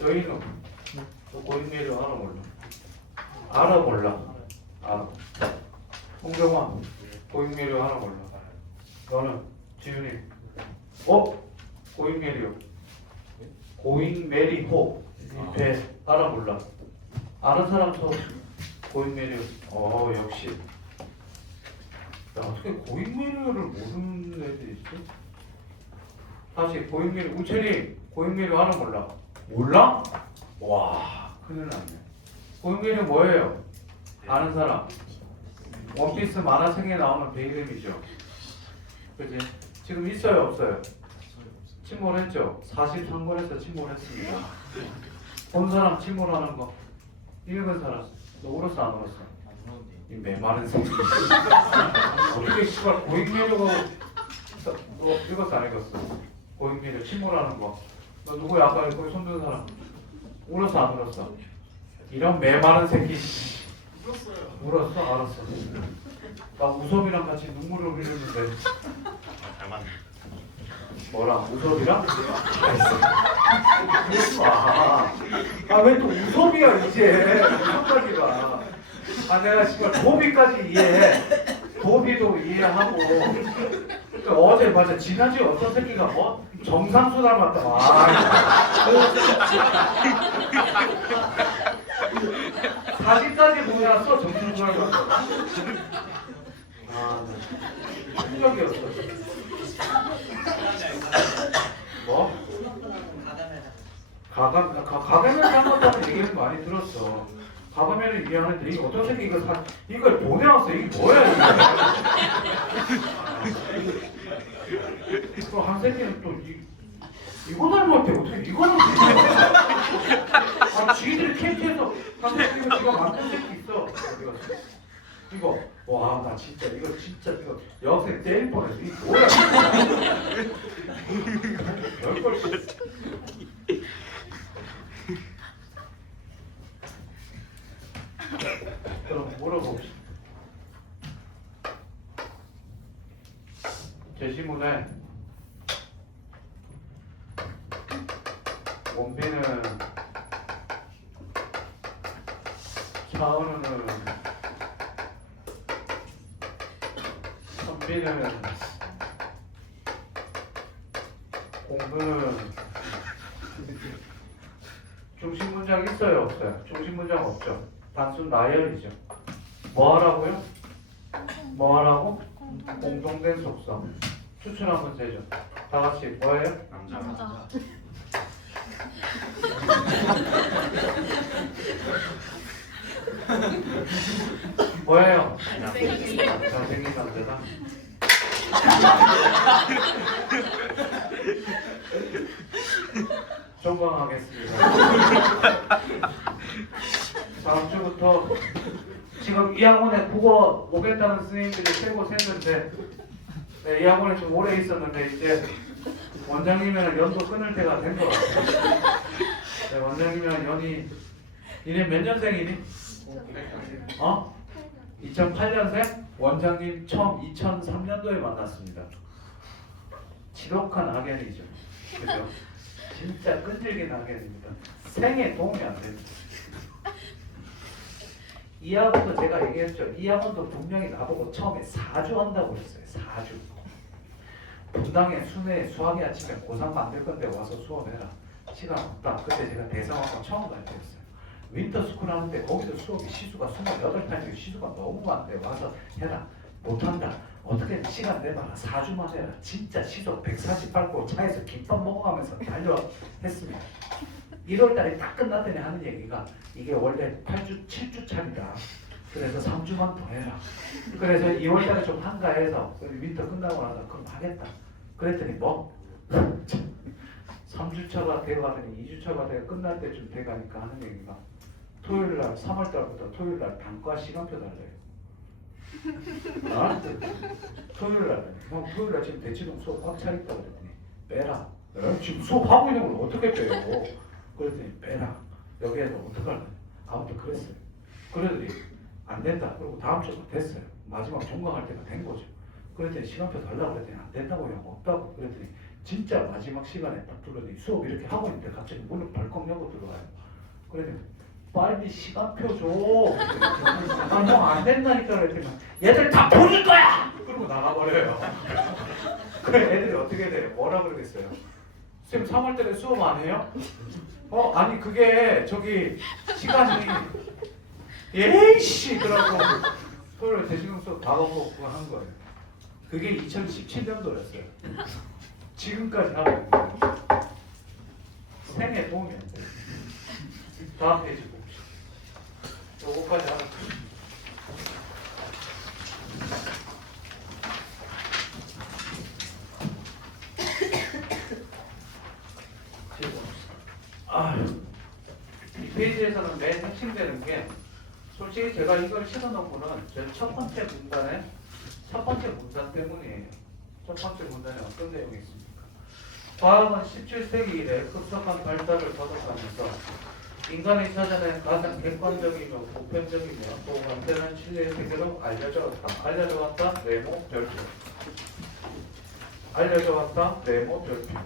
여인은 고인미를 알아 몰라? 알아 몰라? 알아. 홍정아 고인미를 알아 몰라? 너는 지윤이 고인메리요. 고인메리호 배 알아 몰라? 아는 사람 서 고인메리요. 역시. 야, 어떻게 고인메리를 모르는 애들이 있지? 다시 고인메리 우철이 고인메리 알아 몰라? 몰라? 와 큰일 났네. 고인메리 뭐예요? 아는 사람. 원피스 만화책에 나오는 배 이름이죠. 그지? 지금 있어요 없어요? 침몰했죠? 43권에서 침몰했습니다. 본 사람 침몰하는 거 읽은 사람 너 울었어 안 울었어? 이 메마른 새끼 어떻게 씨발 고인미료가 너 읽었어 안 읽었어? 고인미료 침몰하는 거너 누구야? 아까 거기 손든 사람 울었어 안 울었어? 이런 메마른 새끼 울었어? 알았어. 나 우섭이랑 같이 눈물을 흘렸는데 닮았네. 뭐랑? 우섭이랑? 왜 또 우섭이야 이제 우섭까지 가. 내가 지금 도비까지 이해해. 도비도 이해하고. 그러니까 어제 맞아 지난주에 어떤 새끼가 정상수 닮았다. 사진까지 보내놨어 정상수 닮았다. 폭력적이었어. 뭐? 가감면 잘못하는 얘기는 많이 들었어. 가감면을 얘기하는데 이게 어떤 새끼 이걸 보내왔어. 이게 뭐야 이게. 또 한 새끼는 또 이거 닮았대. 어떻게 이거는 지들이 캔티에서 한 새끼가 지가 만든 새끼 있어. 이거 와 나 진짜 이거 여학생 때릴 뻔했어. 이게 뭐야? 별걸. 그럼 물어봅시다. 제시문에 원빈은 차은우는 선빈은 공부는 중심 문장 있어요 없어요? 중심 문장 없죠. 단순 나열이죠. 뭐 하라고요? 뭐 하라고? 공동된 속성. 추출 한번 세죠. 다 같이 뭐예요? 남자. 뭐예요? 잘생긴. 잘생긴 남자다. 종강하겠습니다. 다음 주부터 지금 이 학원에 국어 오겠다는 선생님들이 세고 샜는데 네, 이 학원에 좀 오래 있었는데 이제 원장님이랑 연도 끊을 때가 된 것 같아요. 네, 원장님이랑 연이 니네 몇 년생이니? 어? 2008년생? 원장님 처음 2003년도에 만났습니다. 지독한 악연이죠. 그죠? 진짜 끈질긴 악연입니다. 생에 도움이 안 됩니다. 이 학원도 제가 얘기했죠. 이 학원도 분명히 나보고 처음에 4주 한다고 했어요. 4주. 분당에 순회 수학이 아침에 고3 만들 건데 와서 수업해라. 시간 없다. 그때 제가 대성학원 처음 갈 때였어요. 윈터스쿨 하는데 거기도 수업이 시수가 28타임이고 시수가 너무 많대. 와서 해라. 못한다. 어떻게 시간 내봐라. 4주만 해라. 진짜 시속 148km 차에서 김밥 먹어가면서 달려 했습니다. 1월달에 딱 끝났더니 하는 얘기가 이게 원래 8주, 7주 차이다. 그래서 3주만 더 해라. 그래서 2월달에 좀 한가해서 윈터 끝나고 나서 그럼 하겠다. 그랬더니 뭐? 3주차가 돼가더니 2주차가 돼 끝날 때쯤 돼가니까 하는 얘기가 토요일날 3월달부터 토요일날 단과 시간표 달래요. 아? 토요일날 형 토요일날 지금 대치동 수업 꽉 차있다 그랬더니 빼라. 지금 수업하고 있는 걸 어떻게 빼요? 그랬더니 빼라. 여기에서 어떡할래? 아무튼 그랬어요. 그러더니 안 된다. 그리고 다음 주가 됐어요. 마지막 종강할 때가 된 거죠. 그랬더니 시간표 달라고 그랬더니 안 된다고 형 없다고. 그랬더니 진짜 마지막 시간에 딱 들어더니 수업 이렇게 하고 있는데 갑자기 문을 벌컥 열고 들어와요. 그랬더니 빨리 시간표 줘. 아, 형 안 된다니까 그랬더니 얘들 다 버릴 거야! 그러고 나가버려요. 그래 애들이 어떻게 돼요? 뭐라 그러겠어요? 쌤 3월달에 수업 안 해요? 아니 그게 저기 시간이 에이씨 그러고 토요일 대신용 수업 다 먹고 한 거예요. 그게 2017년도였어요. 지금까지 하고 있는 거예요. 생에 도움이 안 돼요. 다음 페이지 봅시다. 요거까지 하고 이 페이지에서는 맨 핵심되는 게 솔직히 제가 이걸 실어놓고는 제 첫 번째 문단에 첫 번째 문단 때문이에요. 첫 번째 문단에 어떤 내용이 있습니까? 과학은 17세기 이래 급속한 발달을 거듭하면서 인간의 사전에 가장 객관적이며 보편적이며 또 완전한 진리의 세계로 알려져 왔다. 알려져 왔다. 네모 별표. 알려져 왔다. 네모 별표.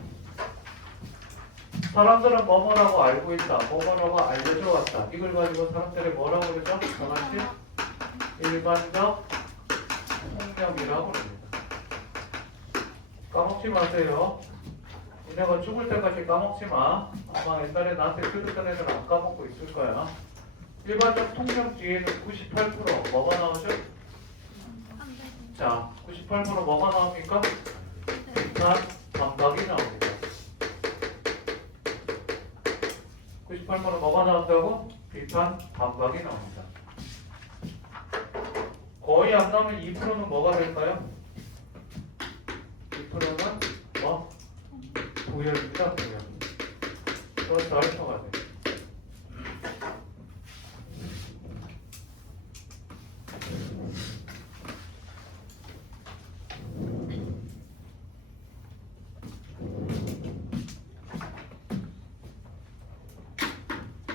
사람들은 뭐뭐라고 알고 있다. 뭐뭐라고 알려져 왔다. 이걸 가지고 사람들이 뭐라고 그러죠? 정확히 일반적 통념이라고 그럽니다. 까먹지 마세요. 내가 죽을 때까지 까먹지 마. 아마 옛날에 나한테 그랬던 애들은 안 까먹고 있을 거야. 일반적 통념 뒤에는 98% 뭐가 나오죠? 자, 98% 98번은 뭐가 나옵니까? 비판 반박이 나옵니다. 98번은 뭐가 나온다고? 비판 반박이 나옵니다. 거의 안 나오면 2%는 뭐가 될까요? 2%는 뭐? 부여입니다. 부여. 플러스 알파가 돼요.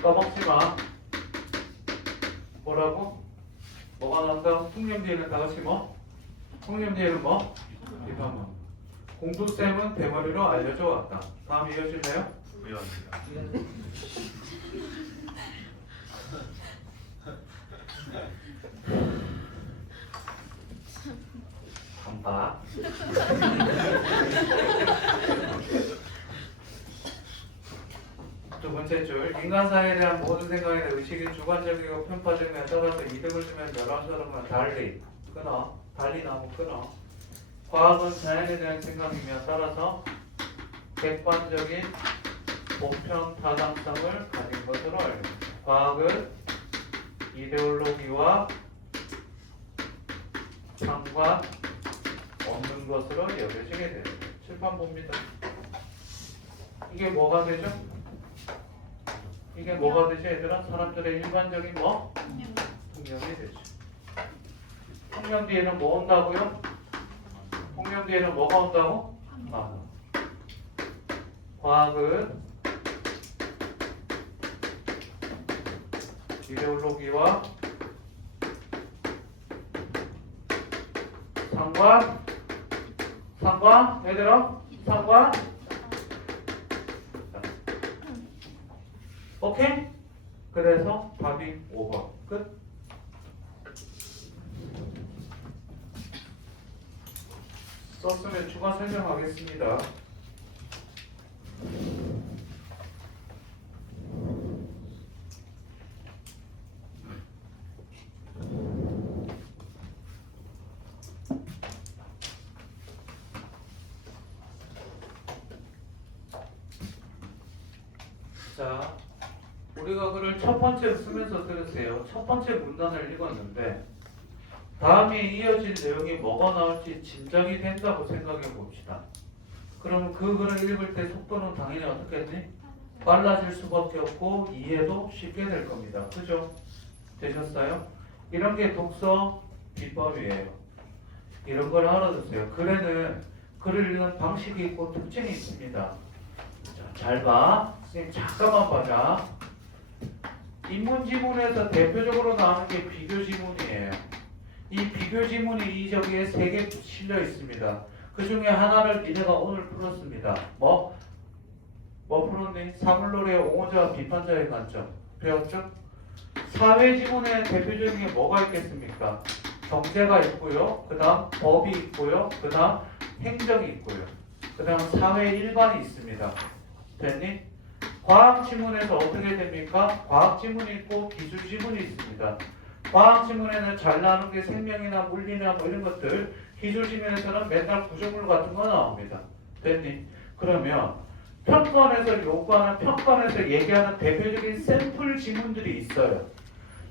까먹지 마. 뭐라고? 뭐가 나온다? 풍년 뒤에는 다 같이 뭐? 풍년 뒤에는 뭐? 비판만. 공부쌤은 대머리로 알려줘 왔다. 다음 이어질래요? 부여합니다. 반박. 두 번째 줄, 인간사회에 대한 모든 생각에 대한 의식이 주관적이고 편파적이냐에 따라서 이득을 주면 여러 사람과 달리 끊어, 달리 나무 끊어. 과학은 자연에 대한 생각이며 따라서 객관적인 보편 타당성을 가진 것으로 알고 있습니다. 과학은 이데올로기와 상관 없는 것으로 여겨지게 됩니다. 칠판 봅니다. 이게 뭐가 되죠? 이게 뭐가 되죠, 얘들아? 사람들의 일반적인 뭐? 통념이 되죠. 통념 뒤에는 뭐 온다고요? 통념 뒤에는 뭐가 온다고? 과학은 이데올로기와 상관? 얘들아? 상관? 오케이? 그래서 답이 5번. 끝. 썼으면 추가 설명하겠습니다. 자, 우리가 글을 첫 번째로 쓰면서 들으세요. 첫 번째 문단을 읽었는데 다음에 이어질 내용이 뭐가 나올지 짐작이 된다고 생각해 봅시다. 그럼 그 글을 읽을 때 속도는 당연히 어떻겠니? 빨라질 수밖에 없고 이해도 쉽게 될 겁니다. 그죠? 되셨어요? 이런 게 독서 비법이에요. 이런 걸 알아두세요. 글에는 글을 읽는 방식이 있고 특징이 있습니다. 자, 잘 봐. 선생님 잠깐만 봐자. 인문지문에서 대표적으로 나오는 게 비교지문이에요. 이 비교지문이 이 저기에 3개 실려 있습니다. 그 중에 하나를 니네가 오늘 풀었습니다. 뭐 풀었니? 사물놀이의 옹호자와 비판자의 관점 배웠죠? 사회지문에 대표적인 게 뭐가 있겠습니까? 경제가 있고요. 그 다음 법이 있고요. 그 다음 행정이 있고요. 그 다음 사회 일반이 있습니다. 됐니? 과학지문에서 어떻게 됩니까? 과학지문이 있고 기술지문이 있습니다. 과학지문에는 잘 나오는 게 생명이나 물리나 뭐 이런 것들, 기술지문에서는 맨날 구조물 같은 거 나옵니다. 됐니? 그러면 평가원에서 요구하는, 평가원에서 얘기하는 대표적인 샘플 지문들이 있어요.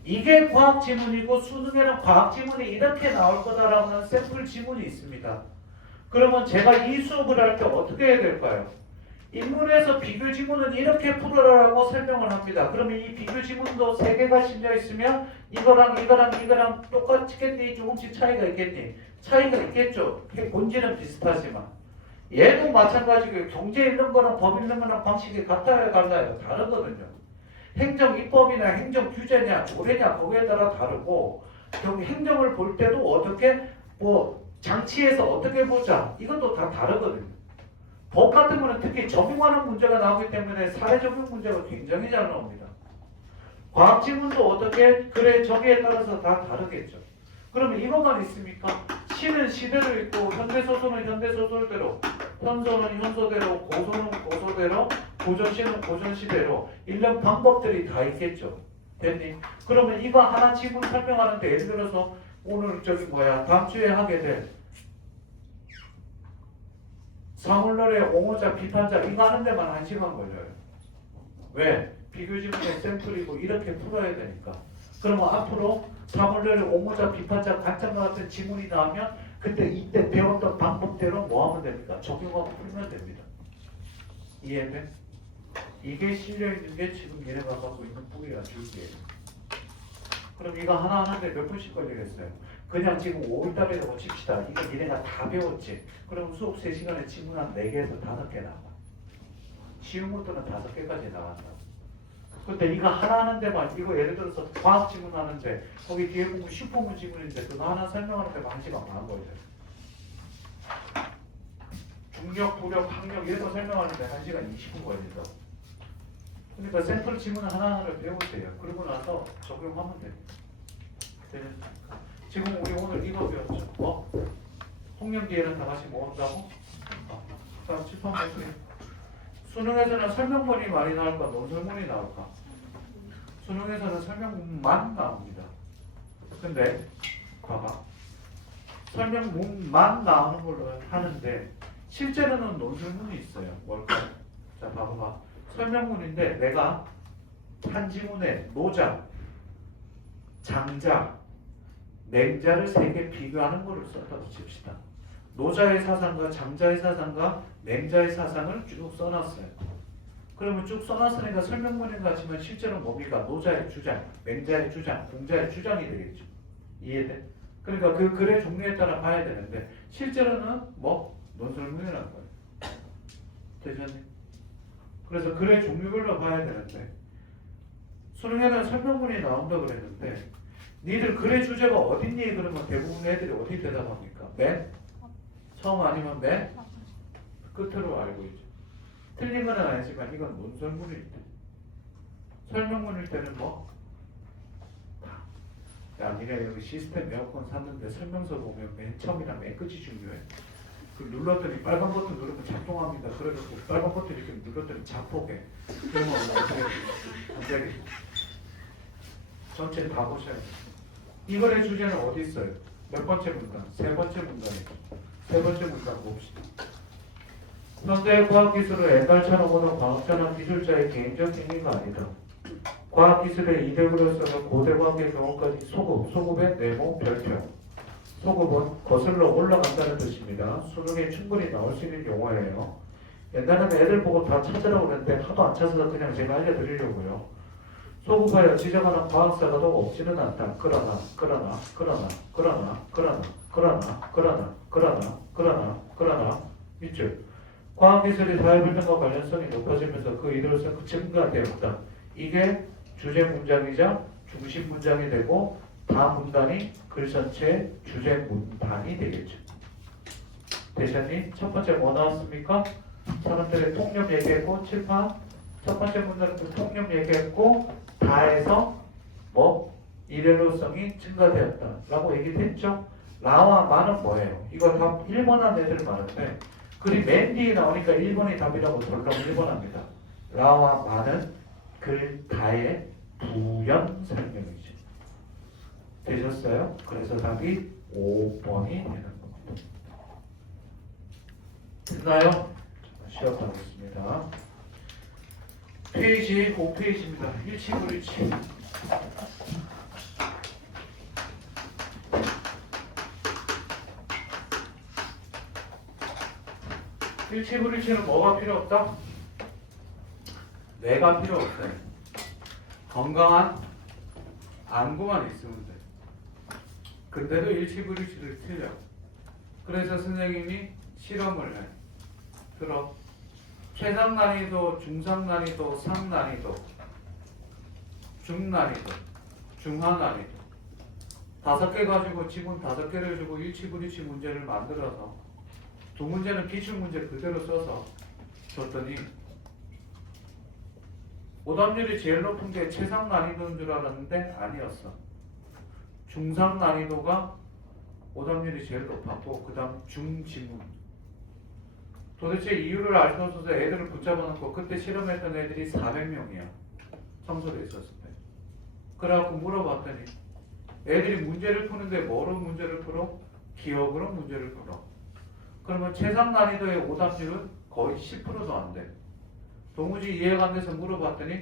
이게 과학지문이고 수능에는 과학지문이 이렇게 나올 거다라고 하는 샘플 지문이 있습니다. 그러면 제가 이 수업을 할 때 어떻게 해야 될까요? 인문에서 비교 지문은 이렇게 풀어라라고 설명을 합니다. 그러면 이 비교 지문도 3개가 실려 있으면 이거랑 똑같겠니? 조금씩 차이가 있겠니? 차이가 있겠죠. 본질은 비슷하지만. 얘도 마찬가지고요. 경제 읽는 거랑 법 읽는 거랑 방식이 같아요, 달라요? 다르거든요. 행정 입법이나 행정 규제냐, 조례냐 거기에 따라 다르고, 행정을 볼 때도 어떻게 장치에서 어떻게 보자 이것도 다 다르거든요. 법 같은 거는 특히 적용하는 문제가 나오기 때문에 사례 적용 문제가 굉장히 잘 나옵니다. 과학 지문도 어떻게 그래 저기에 따라서 다 다르겠죠. 그러면 이것만 있습니까? 시는 시대로 있고 현대소설은 현대소설대로, 현서는 현서대로, 고소는 고소대로, 고전시는 고전시대로 읽는 방법들이 다 있겠죠. 됐니? 그러면 이거 하나 지문 설명하는데 예를 들어서 오늘 다음 주에 하게 될 사물놀이 옹호자 비판자 이거 하는 데만 1시간 걸려요. 왜? 비교 지문의 샘플이고 이렇게 풀어야 되니까. 그러면 앞으로 사물놀이 옹호자 비판자 관점과 같은 지문이 나오면 그때 이때 배웠던 방법대로 뭐 하면 됩니까? 적용하고 풀면 됩니다. 이해돼? 이게 실려있는 게 지금 얘네가 갖고 있는 뿌리야 줄기예요. 그럼 이거 하나 하는데 몇 분씩 걸리겠어요? 그냥 지금 5일달이라고 칩시다. 이거 니네가 다 배웠지? 그럼 수업 3시간에 지문 한 4개에서 5개 나와. 쉬운 것들은 5개까지 나간다. 근데 이거 하나 하는 데만 이거 예를 들어서 과학 지문 하는데 거기 뒤에 보면 슈퍼문 지문인데 그거 하나 설명하는 데만 1시간 반 걸려요. 중력, 부력, 학력 이런 거 설명하는데 1시간 20분 걸린다. 그러니까 샘플 지문 하나하나를 배우세요. 그러고 나서 적용하면 됩니다. 지금 우리 오늘 이거 배웠죠? 통념 뒤에는 다 같이 모은다고? 자, 칠판 보세요. 수능에서는 설명문이 많이 나올까? 논설문이 나올까? 수능에서는 설명문만 나옵니다. 근데 봐봐. 설명문만 나오는 걸로 하는데 실제로는 논설문이 있어요. 뭘까요? 자, 봐봐. 설명문인데 내가 한 지문에 노자, 장자, 맹자를 3개 비교하는 거를 썼다고 칩시다. 노자의 사상과 장자의 사상과 맹자의 사상을 쭉 써놨어요. 그러면 쭉 써놨으니까 설명문인 것 같지만 실제로 뭡니까? 노자의 주장, 맹자의 주장, 공자의 주장이 되겠죠. 이해돼? 그러니까 그 글의 종류에 따라 봐야 되는데 실제로는 뭐? 논설문이라는 거예요. 되셨니? 그래서 글의 종류별로 봐야 되는데 수능에는 설명문이 나온다고 그랬는데 니들 글의 주제가 어딨니? 그러면 대부분 애들이 어디 대답합니까? 맨? 처음 아니면 맨? 끝으로 알고 있죠. 틀린 건 아니지만 이건 논설문일 때. 설명문일 때는 뭐? 야, 니네 여기 시스템 에어컨 샀는데 설명서 보면 맨 처음이랑 맨 끝이 중요해. 그 눌렀더니 빨간 버튼 누르면 작동합니다. 그래가지고 빨간 버튼 이렇게 눌렀더니 자폭해. 그러면 어떻게 갑자기 전체 다 보셔야 돼요. 이거의 주제는 어디 있어요? 몇 번째 문단? 3번째 문단이죠. 3번째 문단 봅시다. 현대의 과학기술은 옛날처럼 보는 과학자나 기술자의 개인적 행위가 아니다. 과학기술의 이력으로서는 고대 과학의 경험까지 소급의 네모 별표. 소급은 거슬러 올라간다는 뜻입니다. 수능에 충분히 나올 수 있는 용어예요. 옛날에는 애들 보고 다 찾으라고 그랬는데 하도 안 찾아서 그냥 제가 알려드리려고요. 소급하여 지정하는 과학사가 더 없지는 않다. 그러나 있죠. 과학기술이 사회발전과 관련성이 높아지면서 그 이들로서 증가되었다. 이게 주제 문장이자 중심 문장이 되고 다음 문단이 글 전체의 주제 문단이 되겠죠. 되셨니? 첫 번째 뭐 나왔습니까? 사람들의 통념 얘기했고 칠판 첫 번째 문단은 그 통념 얘기했고 다에서 뭐 일회로성이 증가되었다 라고 얘기했죠. 라와 마는 뭐예요? 이거 다 1번한 애들 말인데 글이 맨 뒤에 나오니까 1번이 답이라고 덜렁 1번 합니다. 라와 마는 글 다의 부연 설명이죠. 되셨어요? 그래서 답이 5번이 되는 겁니다. 됐나요? 시작하겠습니다. 페이지 5페이지입니다. 일치불일치. 일치불일치는 뭐가 필요 없다? 뇌가 필요 없어요. 건강한 안구만 있으면 돼. 근데도 일치불일치를 틀려. 그래서 선생님이 실험을 해. 들어. 최상 난이도, 중상 난이도, 상 난이도, 중 난이도, 중하 난이도 5개 가지고 지문 5개를 주고 일치불일치 문제를 만들어서 2문제는 기출문제 그대로 써서 줬더니 오답률이 제일 높은 게 최상 난이도인 줄 알았는데 아니었어. 중상 난이도가 오답률이 제일 높았고 그 다음 중지문. 도대체 이유를 알 수 없어서 애들을 붙잡아 놓고 그때 실험했던 애들이 400명이야. 청소대 있었을 때. 그래갖고 물어봤더니 애들이 문제를 푸는데 뭐로 문제를 풀어? 기억으로 문제를 풀어. 그러면 최상 난이도의 오답률은 거의 10%도 안 돼. 도무지 이해가 안 돼서 물어봤더니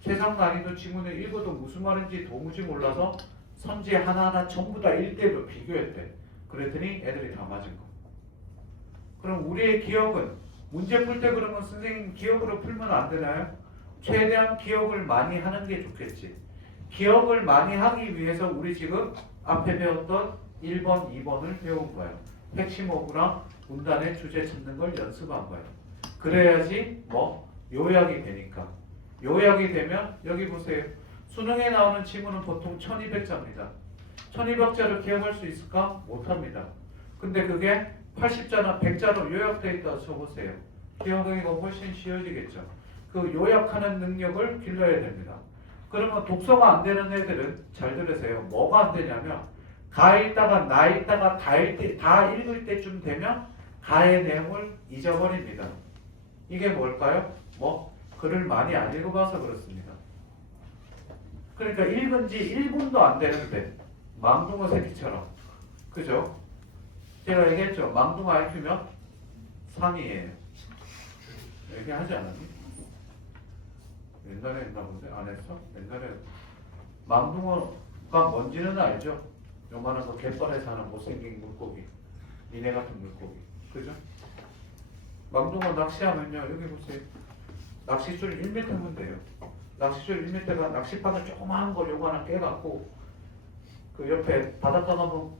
최상 난이도 지문을 읽어도 무슨 말인지 도무지 몰라서 선지 하나하나 전부 다 1대1로 비교했대. 그랬더니 애들이 다 맞은 거. 그럼 우리의 기억은 문제 풀 때 그러면 선생님 기억으로 풀면 안 되나요? 최대한 기억을 많이 하는 게 좋겠지. 기억을 많이 하기 위해서 우리 지금 앞에 배웠던 1번, 2번을 배운 거예요. 핵심 어구랑 문단의 주제 찾는 걸 연습한 거예요. 그래야지 요약이 되니까. 요약이 되면 여기 보세요. 수능에 나오는 지문은 보통 1200자입니다. 1200자를 기억할 수 있을까? 못합니다. 근데 그게 80자나 100자로 요약되어 있다고 쳐보세요. 기억하기가 훨씬 쉬워지겠죠. 그 요약하는 능력을 길러야 됩니다. 그러면 독서가 안 되는 애들은 잘 들으세요. 뭐가 안 되냐면 가 읽다가 나 읽다가 다 읽을 때쯤 되면 가의 내용을 잊어버립니다. 이게 뭘까요? 글을 많이 안 읽어봐서 그렇습니다. 그러니까 읽은 지 1분도 안 되는데 망둥어 새끼처럼, 그죠? 제가 얘기했죠. 망둥어 IQ면 3이에요. 얘기하지 않았니? 옛날에 했나 본데? 안 했어? 옛날에 망둥어가 뭔지는 알죠? 요만한 거 갯벌에 사는 못생긴 물고기, 니네 같은 물고기, 그죠? 망둥어 낚시하면요, 여기 보세요. 낚싯줄 1m면 돼요. 낚싯줄 1m가 낚시바늘 조그마한 걸 요만한 깨갖고 그 옆에 바닷가 가면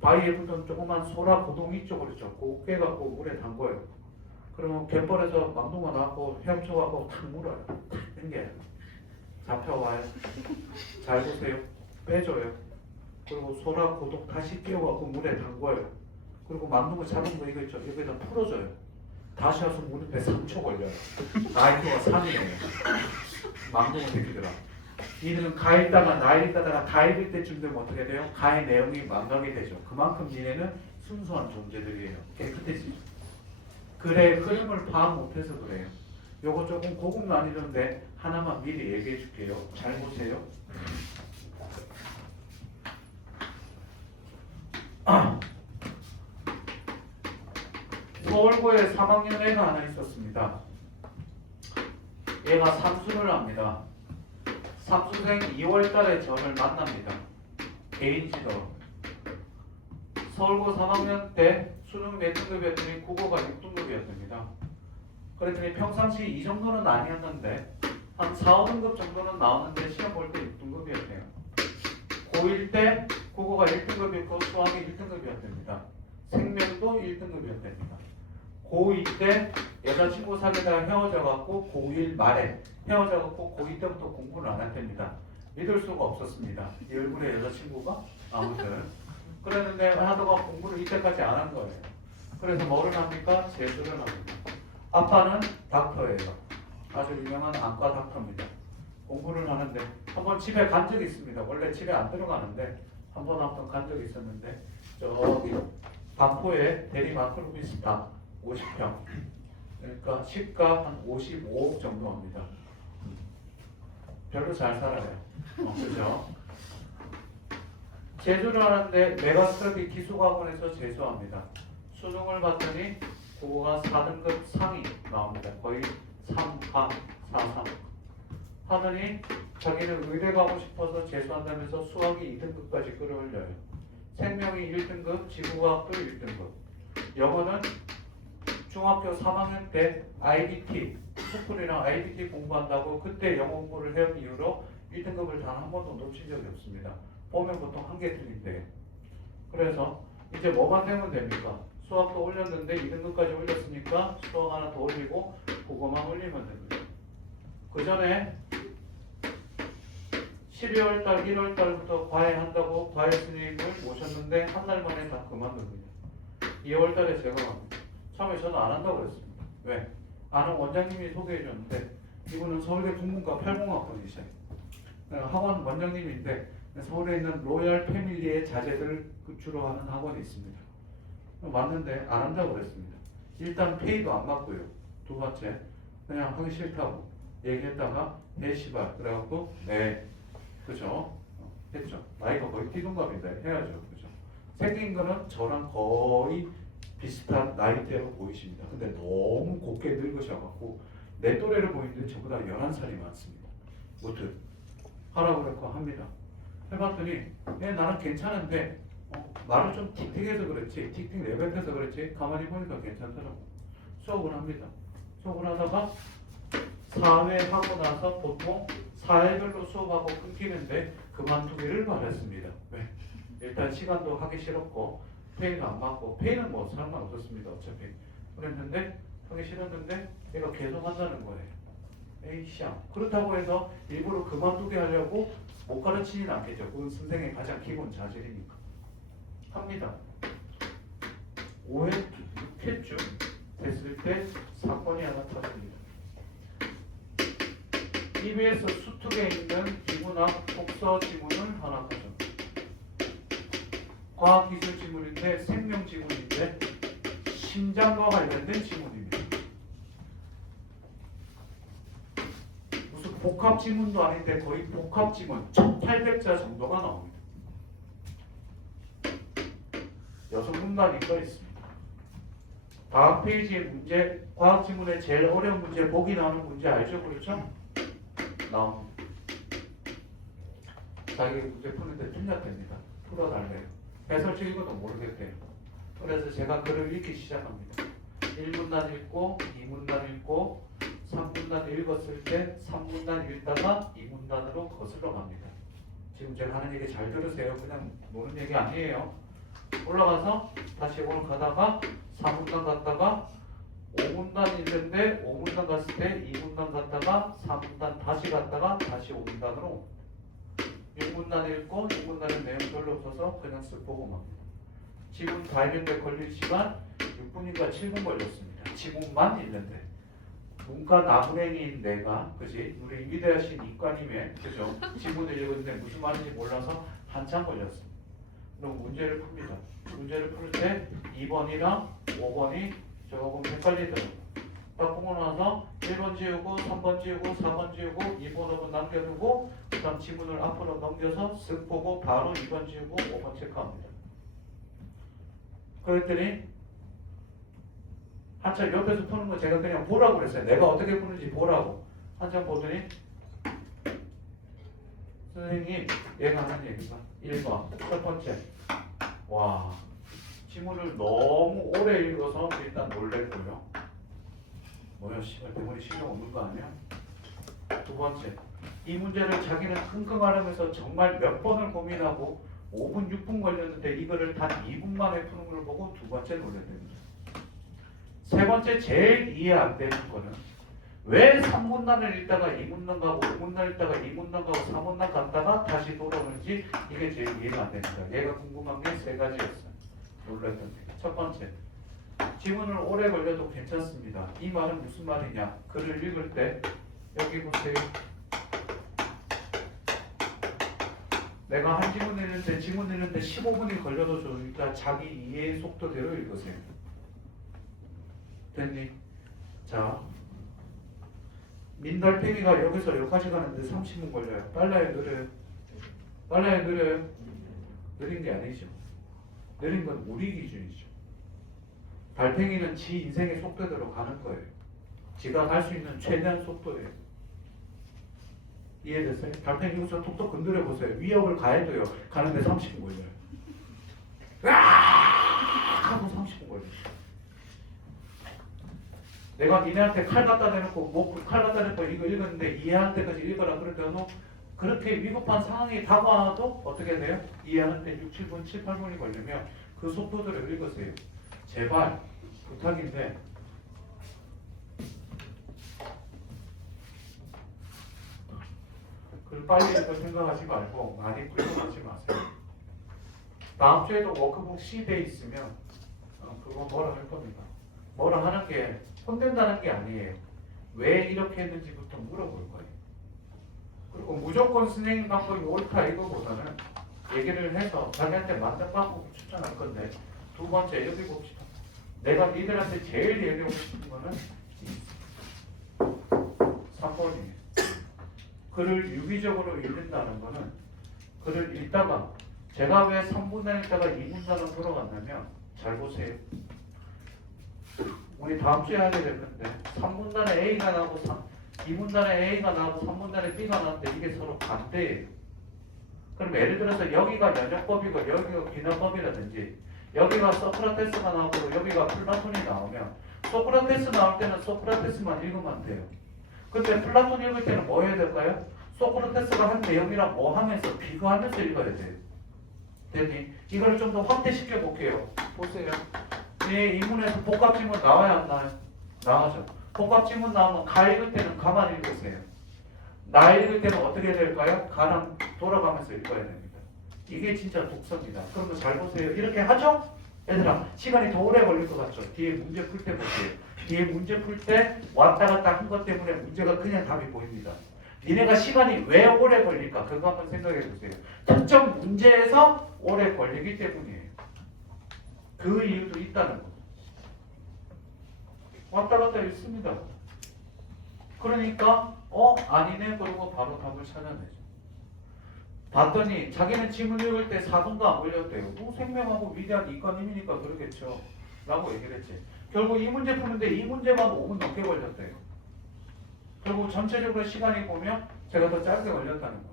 바위에 붙은 조그만 소라 고동이 쪽으로 젓고 깨갖고 물에 담궈요. 그러면 갯벌에서 망둥어 나왔고 헤엄쳐갖고 탁 물어요. 탁 당겨요. 잡혀와요. 잘 보세요. 빼줘요. 그리고 소라 고동 다시 끼워갖고 물에 담궈요. 그리고 망둥어 잡은 거 이거 있죠. 여기다 풀어줘요. 다시 와서 무릎에 3초 걸려요. IQ가 3이에요. 망둥어 새끼들아. 니는 가 읽다가 나 읽다가 다 읽을 때쯤 되면 어떻게 돼요? 가의 내용이 망각이 되죠. 그만큼 니네는 순수한 존재들이에요. 깨끗해지죠. 글의 흐름을 파악 못해서 그래요. 요거 조금 고급 난이도인데 하나만 미리 얘기해 줄게요. 잘 보세요. 서울고에 3학년 애가 하나 있었습니다. 얘가 삼수를 합니다. 삼수생 2월달에 저를 만납니다. 개인지도. 서울고 3학년 때 수능 몇 등급이었더니 국어가 6등급이었습니다. 그랬더니 평상시 이 정도는 아니었는데 한 4, 5등급 정도는 나오는데 시험 볼 때 6등급이었대요. 고1 때 국어가 1등급이었고 수학이 1등급이었답니다. 생명도 1등급이었답니다. 고2 때 여자친구 사귀다가 헤어져갖고 고1 말에 헤어져갖고 고2 때부터 공부를 안 했답니다. 믿을 수가 없었습니다. 이 얼굴에 여자친구가 아무튼 그랬는데 하다가 공부를 이때까지 안 한 거예요. 그래서 뭐를 합니까? 재수를 합니다. 아빠는 닥터예요. 아주 유명한 안과 닥터입니다. 공부를 하는데 한번 집에 간 적이 있습니다. 원래 집에 안 들어가는데 한번 간 적이 있었는데 저기 반포에 대리마크로 비슷한 50평. 그러니까 시가 한 55억 정도 합니다. 별로 잘 살아요. 그죠? 재수를 하는데 메가스터디 기숙학원에서 재수합니다. 수능을 봤더니 국어가 4등급 상위 나옵니다. 거의 3강, 4상. 하더니 자기는 의대 가고 싶어서 재수한다면서 수학이 2등급까지 끌어올려요. 생명이 1등급, 지구과학도 1등급. 영어는 중학교 3학년 때 IBT, 토플이랑 IBT 공부한다고 그때 영어 공부를 해온 이후로 1등급을 단 한 번도 놓친 적이 없습니다. 보면 보통 한 개 틀린데. 그래서 이제 뭐만 되면 됩니까? 수학도 올렸는데 2등급까지 올렸으니까 수학 하나 더 올리고 국어만 올리면 됩니다. 그 전에 12월달, 1월달부터 과외한다고 과외 선생님을 모셨는데 한 달 만에 다 그만둡니다. 2월달에 제가 갑니다. 처음에 저는 안 한다고 그랬습니다. 왜? 아는 원장님이 소개해 줬는데 이분은 서울대 국문과 80학번이세요. 학원 원장님인데 서울에 있는 로열 패밀리의 자제들을 주로 하는 학원이 있습니다. 맞는데 안 한다고 그랬습니다. 일단 페이도 안 받고요. 두 번째 그냥 하기 싫다고 얘기했다가 씨발 그래갖고 네 그죠? 했죠. 나이가 거의 띠동갑인데 해야죠. 그죠? 생긴 거는 저랑 거의 비슷한 나이대로 보이십니다. 근데 너무 곱게 늙으셔갖고 내 또래를 보이는데 저보다 11살이 많습니다. 무튼 하라고 그랬고 합니다. 해봤더니 나는 괜찮은데 말을 좀 틱틱해서 그렇지 틱틱 내뱉어서 그렇지 가만히 보니까 괜찮더라고. 수업을 합니다. 수업을 하다가 4회 하고 나서 보통 4회별로 수업하고 끊기는데 그만두기를 바랬습니다. 왜? 일단 시간도 하기 싫었고 페이는 안 맞고 페이는 뭐 상관없었습니다. 어차피 그랬는데 하기 싫었는데 얘가 계속 한다는 거예요. 에이씨야. 그렇다고 해서 일부러 그만두게 하려고 못 가르치진 않겠죠. 그건 선생의 가장 기본 자질이니까. 합니다. 5회, 6회쯤 됐을 때 사건이 하나 터집니다. EBS 수특에 있는 기문학 독서 지문을 하나 가져. 과학기술 지문인데 생명 지문인데 심장과 관련된 지문입니다. 무슨 복합 지문도 아닌데 거의 복합 지문 1800자 정도가 나옵니다. 6문단이 떠 있습니다. 다음 페이지의 문제, 과학 지문의 제일 어려운 문제, 보기 나오는 문제 알죠? 그렇죠? 나옵니다. 자기 문제 푸는데 틀렸답니다. 풀어달래요. 해설책 읽어도 모르겠대요. 그래서 제가 글을 읽기 시작합니다. 1문단 읽고 2문단 읽고 3문단 읽었을 때 3문단 읽다가 2문단으로 거슬러 갑니다. 지금 제가 하는 얘기 잘 들으세요. 그냥 노는 얘기 아니에요. 올라가서 다시 오늘 가다가 4문단 갔다가 5문단 읽는데 5문단 갔을 때 2문단 갔다가 3문단 다시 갔다가 다시 5문단으로 6문단 읽고 6문단의 내용 별로 없어서 그냥 쓱 보고 맙니다. 지문 다 읽는데 걸릴 시간 6분인가 7분 걸렸습니다. 지문만 읽는데 문과 나무랭이인 내가 그지 우리 위대하신 이과님의 그죠 지문을 읽었는데 무슨 말인지 몰라서 한참 걸렸습니다. 그럼 문제를 풉니다. 문제를 풀 때 2번이랑 5번이 조금 헷갈리더라고요. 딱 보고 나서 1번 지우고 3번 지우고 4번 지우고 2번 5번 남겨두고 그 다음 지문을 앞으로 넘겨서 쓱 보고 바로 2번 지우고 5번 체크합니다. 그랬더니 한참 옆에서 푸는 거 제가 그냥 보라고 그랬어요. 내가 어떻게 푸는지 보라고. 한참 보더니 선생님 얘가 하는 얘기가 1번 첫 번째 와 지문을 너무 오래 읽어서 일단 놀랬고요. 뭐야 씨발 대머리 신경 없는 거 아니야? 두 번째 이 문제를 자기는 끙끙 앓으면서 정말 몇 번을 고민하고 5분 6분 걸렸는데 이거를 단 2분 만에 푸는 걸 보고 두 번째 놀랬답니다. 세 번째 제일 이해 안 되는 거는 왜 3문단을 읽다가 2문단 가고 5문단 읽다가 2문단 가고 4문단 갔다가 다시 돌아오는지 이게 제일 이해가 안 됩니다. 얘가 궁금한 게 세 가지였어요. 놀랐던 게. 첫 번째, 지문을 오래 걸려도 괜찮습니다. 이 말은 무슨 말이냐? 글을 읽을 때 여기 보세요. 내가 한 지문 읽는데 15분이 걸려도 좋으니까 자기 이해의 속도대로 읽으세요. 됐니? 자, 민달팽이가 여기서 여기까지 가는데 30분 걸려요. 빨라요, 느려요? 빨라요, 느려요? 느린 게 아니죠. 느린 건 우리 기준이죠. 달팽이는 지 인생의 속도대로 가는 거예요. 지가 갈 수 있는 최대한 속도예요. 이해됐어요? 달팽이 여기서 톡톡 건드려 보세요. 위협을 가해도요. 가는데 30분 걸려요. 으악! 하고 30분 걸려요. 내가 니네한테 칼 갖다 대놓고 칼 갖다 대놓고 이거 읽었는데 이해할 때까지 읽어라 그랬더니 그렇게 위급한 상황이 다가와도 어떻게 돼요? 이해하는데 6, 7분, 7, 8분이 걸리면 그 속도대로 읽으세요. 제발 부탁인데 글 빨리 읽을 생각하지 말고 많이 끌어가지 마세요. 다음 주에도 워크북 C 돼 있으면 그거 뭐라 할 겁니다. 뭐라 하는 게 혼낸다는 게 아니에요. 왜 이렇게 했는지부터 물어볼 거예요. 그리고 무조건 선생님 방법이 옳다 이거보다는 얘기를 해서 자기한테 맞는 방법을 추천할 건데 두 번째 여기 봅시다. 내가 니들한테 제일 얘기하고 싶은 거는 3번이에요. 글을 유기적으로 읽는다는 거는 글을 읽다가 제가 왜 3분단 읽다가 2분단으로 돌아갔냐면 잘 보세요. 우리 다음 주에 하게 될 건데 3분단에 A가 나오고 2분단에 A가 나오고 3분단에 B가 나오는데 이게 서로 반대예요. 그럼 예를 들어서 여기가 연역법이고 여기가 귀납법이라든지 여기가 소크라테스가 나오고 여기가 플라톤이 나오면 소크라테스 나올 때는 소크라테스만 읽으면 돼요. 근데 플라톤 읽을 때는 뭐 해야 될까요? 소크라테스가 한 내용이랑 뭐 하면서 비교하면서 읽어야 돼요. 됐니? 이걸 좀 더 확대시켜 볼게요. 보세요. 이 인문에서 복합지문 나와야 안 나와요? 나와죠. 복합지문 나오면 가 읽을 때는 가만 읽으세요. 나 읽을 때는 어떻게 될까요? 가랑 돌아가면서 읽어야 됩니다. 이게 진짜 독서입니다. 그러면 잘 보세요. 이렇게 하죠? 얘들아 시간이 더 오래 걸릴 것 같죠? 뒤에 문제 풀 때 보세요. 뒤에 문제 풀 때 왔다 갔다 한 것 때문에 문제가 그냥 답이 보입니다. 니네가 시간이 왜 오래 걸릴까? 그거 한번 생각해 보세요. 특정 문제에서 오래 걸리기 때문이에요. 그 이유도 있다는 거. 왔다 갔다 있습니다. 그러니까 아니네 그러고 바로 답을 찾아내죠. 봤더니 자기는 지문 읽을 때 4분도 안 걸렸대요. 생명하고 위대한 이과님이니까 그러겠죠. 라고 얘기를 했지. 결국 이 문제 푸는데 이 문제만 5분 넘게 걸렸대요. 결국 전체적으로 시간이 보면 제가 더 짧게 걸렸다는 거예요.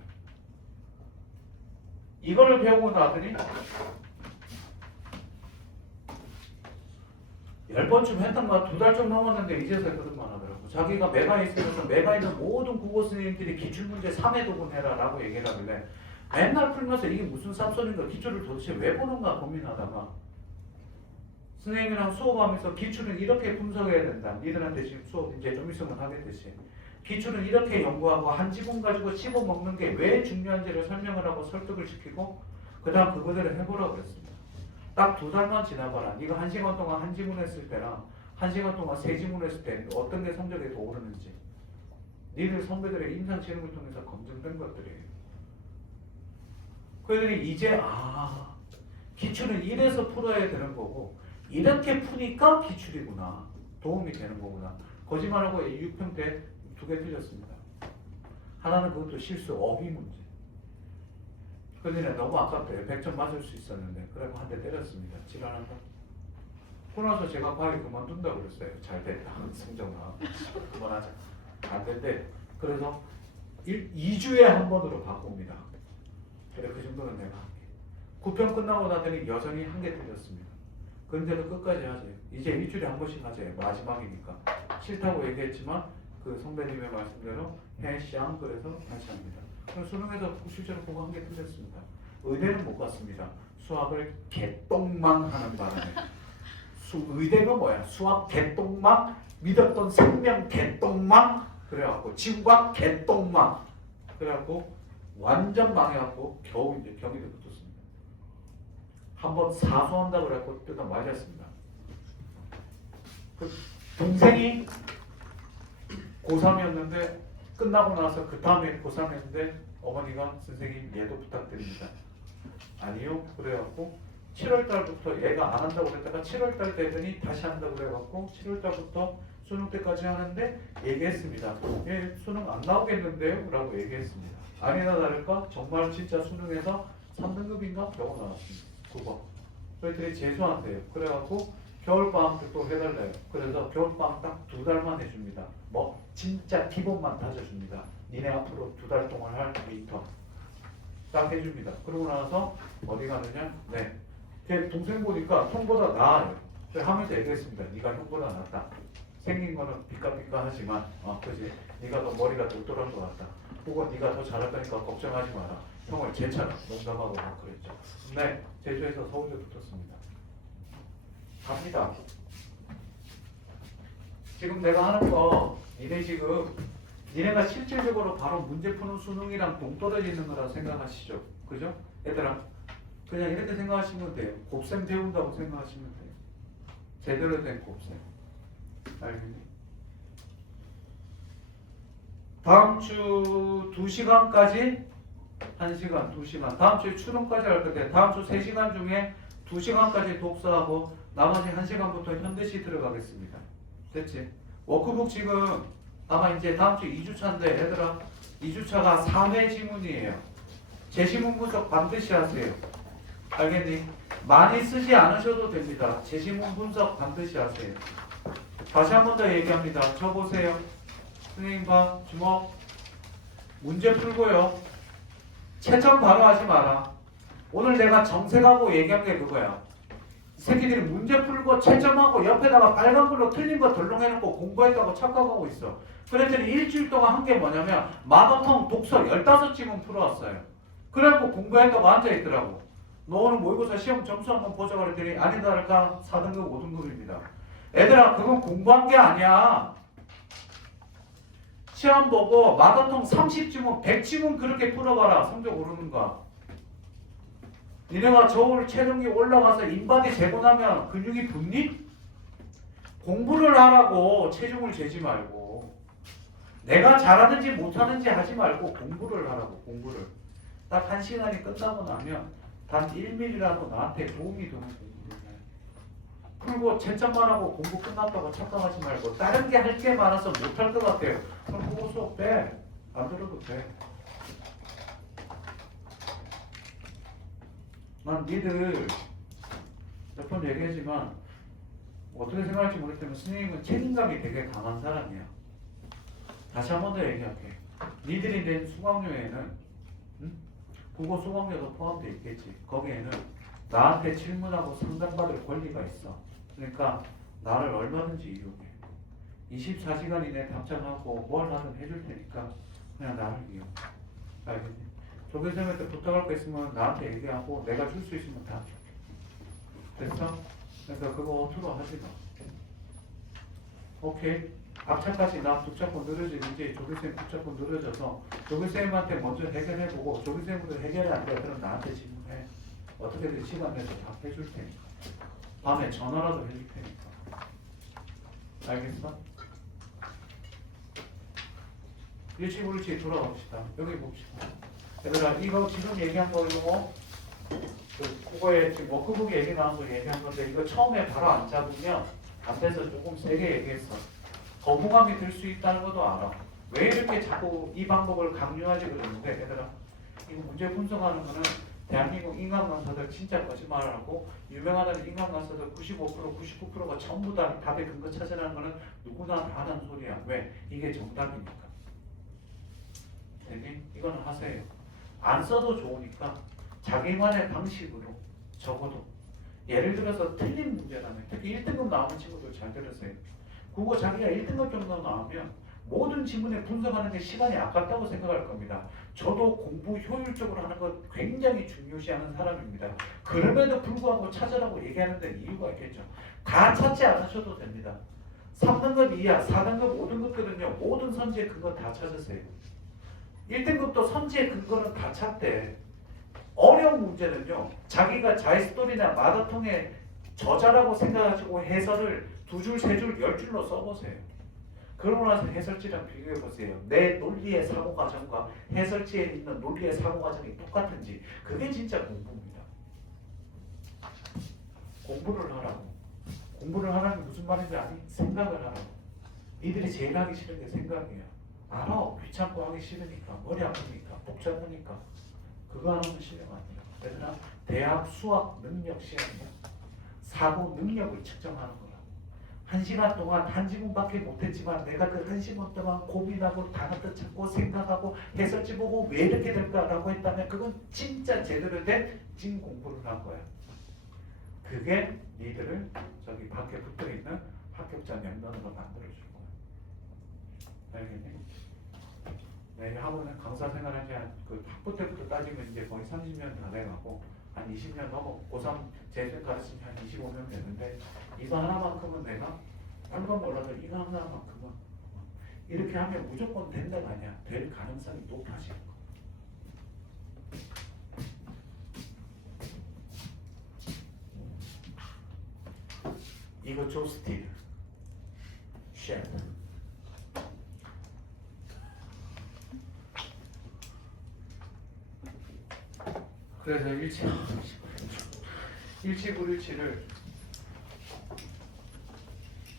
이거를 배우고 나더니 10번쯤 했던 거야. 2달 좀 넘었는데 이제서 그것만 하더라고. 자기가 메가에 있으면서 메가에 있는 모든 국어 선생님들이 기출문제 3회 도분해라 라고 얘기를 하길래 맨날 풀면서 이게 무슨 쌉소리인가 기출을 도대체 왜 보는가 고민하다가 선생님이랑 수업하면서 기출은 이렇게 분석해야 된다. 니들한테 지금 수업 이제 좀 있으면 하겠듯이 기출은 이렇게 연구하고 한 지문 가지고 씹어 먹는 게 왜 중요한지를 설명을 하고 설득을 시키고 그 다음 그거대로 해보라고 그랬습니다. 딱 2달만 지나봐라. 네가 1시간 동안 한 지문 했을 때랑 1시간 동안 3지문 했을 때 어떤 게 성적에 더 오르는지 니들 선배들의 임상 실험을 통해서 검증된 것들이에요. 그들이 이제 기출은 이래서 풀어야 되는 거고 이렇게 푸니까 기출이구나. 도움이 되는 거구나. 거짓말하고 6평 때 2개 틀렸습니다. 하나는 그것도 실수 어휘 문제. 그전에 너무 아깝대요. 100점 맞을 수 있었는데 그래서 한 대 때렸습니다. 지랄한다. 그러나서 제가 과외 그만둔다고 그랬어요. 잘 됐다. 성적 나와. 그만하자. 안 된대. 그래서 2주에 한 번으로 바꿉니다. 그래 그 정도는 내가 할게. 9평 끝나고 나더니 여전히 한 개 틀렸습니다. 그런데도 끝까지 하세요. 이제 일주일에 한 번씩 하세요. 마지막이니까. 싫다고 얘기했지만 그 선배님의 말씀대로 해샹 그래서 다시 합니다. 수능에서 실제로 그거 한 개 틀렸습니다. 의대는 못 갔습니다. 수학을 개똥망 하는 바람에 의대가 뭐야? 수학 개똥망 믿었던 생명 개똥망 그래갖고 지구과학 개똥망 그래갖고 완전 망해갖고 겨우 이제 경희대 붙었습니다. 한번 사수한다고 그래갖고 뜯어 맞았습니다. 그 동생이 고3이었는데 끝나고 나서 그 다음에 고3 했는데 어머니가 선생님 얘도 부탁드립니다. 아니요. 그래갖고 7월달부터 얘가 안 한다고 그랬다가 7월달 되더니 다시 한다고 그래갖고 7월달부터 수능 때까지 하는데 얘기했습니다. 얘 수능 안 나오겠는데요? 라고 얘기했습니다. 아니나 다를까 정말 진짜 수능에서 3등급인가? 겨우 나왔습니다. 9번. 그랬더니 재수한대요. 그래갖고 겨울방학 때 또 해달래요. 그래서 겨울방학 딱 2달만 해줍니다. 뭐 진짜 기본만 다져줍니다. 니네 앞으로 2달 동안 할 데이터 딱 해줍니다. 그러고 나서 어디 가느냐? 네. 걔 동생 보니까 형보다 나아요. 그래서 하면서 얘기했습니다. 네가 형보다 낫다. 생긴 거는 삐까삐까하지만 그지? 네가 더 머리가 똘똘한 것 같다. 혹은 네가 더 잘한다니까 걱정하지 마라. 형을 제쳐라. 농담하고 막 그랬죠. 네. 제주에서 서울대 붙었습니다. 갑니다. 지금 내가 하는 거 니네가 실질적으로 바로 문제 푸는 수능이랑 동떨어지는 거라고 생각하시죠? 그죠? 얘들아 그냥 이렇게 생각하시면 돼요. 곱셈 배운다고 생각하시면 돼요. 제대로 된 곱셈. 알겠니? 다음 주 2시간까지 1시간, 2시간. 다음 주에 추론까지 할 건데 다음 주 3시간 중에 2시간까지 독서하고 나머지 1시간부터 현대시 들어가겠습니다. 됐지? 워크북 지금 아마 이제 다음 주 2주차인데 얘들아 2주차가 3회 지문이에요. 제시문 분석 반드시 하세요. 알겠니? 많이 쓰지 않으셔도 됩니다. 제시문 분석 반드시 하세요. 다시 한 번 더 얘기합니다. 저 보세요. 선생님 봐. 주먹. 문제 풀고요. 채점 바로 하지 마라. 오늘 내가 정색하고 얘기한 게 그거야. 이 새끼들이 문제 풀고 채점하고 옆에다가 빨간 글로 틀린 거 덜렁해놓고 공부했다고 착각하고 있어. 그랬더니 일주일 동안 한 게 뭐냐면 마더텅 독서 15지문 풀어왔어요. 그래갖고 공부했다고 앉아있더라고. 너 오늘 모의고사 시험 점수 한번 보자 그랬더니 아니다 할까 4등급 5등급입니다. 애들아 그건 공부한 게 아니야. 시험 보고 마더텅 30지문 100지문 그렇게 풀어봐라. 성적 오르는가. 니네가 저울 체중이 올라가서 인바디 재고 나면 근육이 붙니? 공부를 하라고. 체중을 재지 말고. 내가 잘하는지 못하는지 하지 말고 공부를 하라고. 공부를. 딱 1시간이 끝나고 나면 단 1mm라도 나한테 도움이 되는 공부를 해. 풀고 채점만 하고 공부 끝났다고 착각하지 말고 다른 게 할 게 많아서 못할 것 같아요. 그럼 그거 수업 빼. 안 들어도 돼. 난 니들 몇 번 얘기하지만 어떻게 생각할지 모르겠지만 선생님은 책임감이 되게 강한 사람이야. 다시 한 번 더 얘기할게. 니들이 낸 수강료에는 국어 수강료도 포함되어 있겠지. 거기에는 나한테 질문하고 상담받을 권리가 있어. 그러니까 나를 얼마든지 이용해. 24시간 이내 답장하고 뭘 하든 해줄 테니까 그냥 나를 이용해. 알겠니? 조교쌤한테 부탁할 거 있으면 나한테 얘기하고 내가 줄 수 있으면 다 줘. 됐어? 그러니까 그거 허투루 하지 마. 오케이? 앞차까지 나 붙잡고 늘어지는지 조교쌤 붙잡고 늘어져서 조교쌤한테 먼저 해결해보고 조교쌤부터 해결이 안 돼. 그럼 나한테 질문해. 어떻게든 시간 내서 답해줄 테니까. 밤에 전화라도 해줄 테니까. 알겠어? 일치불일치 돌아갑시다. 여기 봅시다. 얘들아 이거 지금 얘기한 거 이거 그거에 지금 워크북에 얘기 나온 거 얘기한 건데 이거 처음에 바로 안 잡으면 앞에서 조금 세게 얘기했어. 거부감이 들 수 있다는 것도 알아. 왜 이렇게 자꾸 이 방법을 강요하지 그러는데 얘들아 이거 문제 분석하는 거는 대한민국 인간 강사들 진짜 거짓말을 하고 유명하다는 인간 강사들 95% 99%가 전부 다 답의 근거 찾으라는 거는 누구나 다 하는 소리야. 왜? 이게 정답이니까. 되니? 이거는 하세요. 안 써도 좋으니까 자기만의 방식으로 적어도 예를 들어서 틀린 문제라면 특히 1등급 나오는 친구들 잘 들으세요. 국어 자기가 1등급 정도 나오면 모든 지문에 분석하는 게 시간이 아깝다고 생각할 겁니다. 저도 공부 효율적으로 하는 것 굉장히 중요시하는 사람입니다. 그럼에도 불구하고 찾으라고 얘기하는 데 이유가 있겠죠. 다 찾지 않으셔도 됩니다. 3등급 이하, 4등급, 5등급들은요. 모든 선지의 근거 다 찾으세요. 1등급도 선지의 근거는 다 찾대. 어려운 문제는요. 자기가 자이스토리나 마더통의 저자라고 생각하시고 해설을 2줄, 3줄, 10줄로 써보세요. 그러고 나서 해설지랑 비교해보세요. 내 논리의 사고과정과 해설지에 있는 논리의 사고과정이 똑같은지. 그게 진짜 공부입니다. 공부를 하라고. 공부를 하라는 게 무슨 말인지 아니? 생각을 하라고. 이들이 제일 하기 싫은 게 생각이에요. 알아. 귀찮고 하기 싫으니까. 머리 아프니까. 복잡하니까. 그거 하는 실력 아니야. 얘들아 대학 수학 능력 시험이야. 사고 능력을 측정하는 거라. 1시간 동안 한 지문밖에 못했지만 내가 그 1시간 동안 고민하고 단어 뜻 찾고 생각하고 해설지 보고 왜 이렇게 될까라고 했다면 그건 진짜 제대로 된 찐 공부를 한 거야. 그게 니들을 저기 밖에 붙어있는 합격자 명단으로 만들어줄 거야. 알겠니? 네, 학원은 강사 생활한 지그 학부 때부터 따지면 이제 거의 30년 다 돼가고 한 20년 넘어 고3 재수생 가르치면 한 25년 됐는데 이거 하나만큼은 내가 한번 몰라도 이거 하나만큼은 이렇게 하면 무조건 된다가 아니야. 될 가능성이 높아지는 거. 이거 조 스틸 셰프 그래서 일치불일치를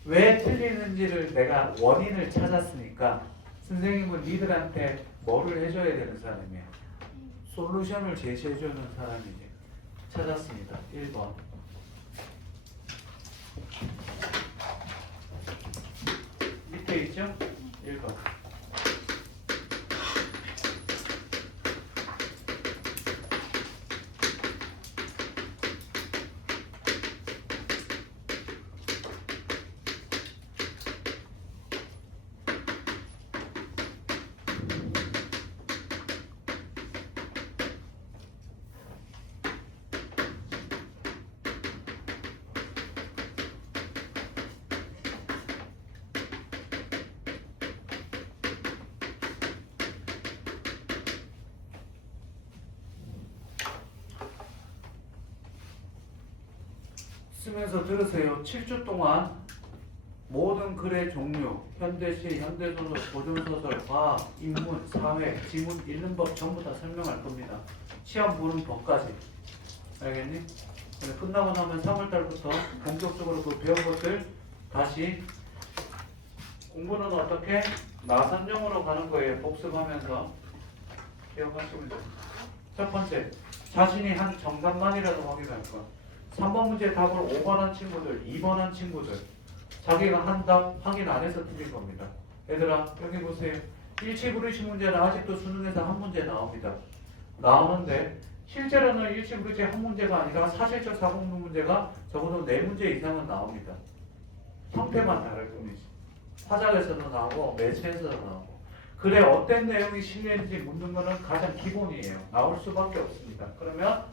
왜 틀리는지를 내가 원인을 찾았으니까 선생님은 니들한테 뭐를 해줘야 되는 사람이야? 솔루션을 제시해주는 사람이지. 찾았습니다. 1번 밑에 있죠? 1번. 쓰면서 들으세요. 7주 동안 모든 글의 종류, 현대시, 현대소설, 고전소설, 과학, 인문, 사회, 지문, 읽는 법 전부 다 설명할 겁니다. 시험 보는 법까지. 알겠니? 그래, 끝나고 나면 3월달부터 본격적으로 그 배운 것들 다시 공부는 어떻게? 나선정으로 가는 거예요. 복습하면서 기억하시면 돼요. 첫 번째, 자신이 한 정답만이라도 확인할 거. 3번 문제 답을 5번 한 친구들, 2번 한 친구들 자기가 한 답 확인 안 해서 틀린 겁니다. 얘들아 여기 보세요. 일치부르치 문제는 아직도 수능에서 한 문제 나옵니다. 나오는데 실제로는 일치부르치 한 문제가 아니라 사실적 사고문 문제가 적어도 4문제 이상은 나옵니다. 형태만 다를 뿐이지. 화작에서도 나오고 매체에서도 나오고. 글에 어떤 내용이 실려있는지 묻는 것은 가장 기본이에요. 나올 수밖에 없습니다. 그러면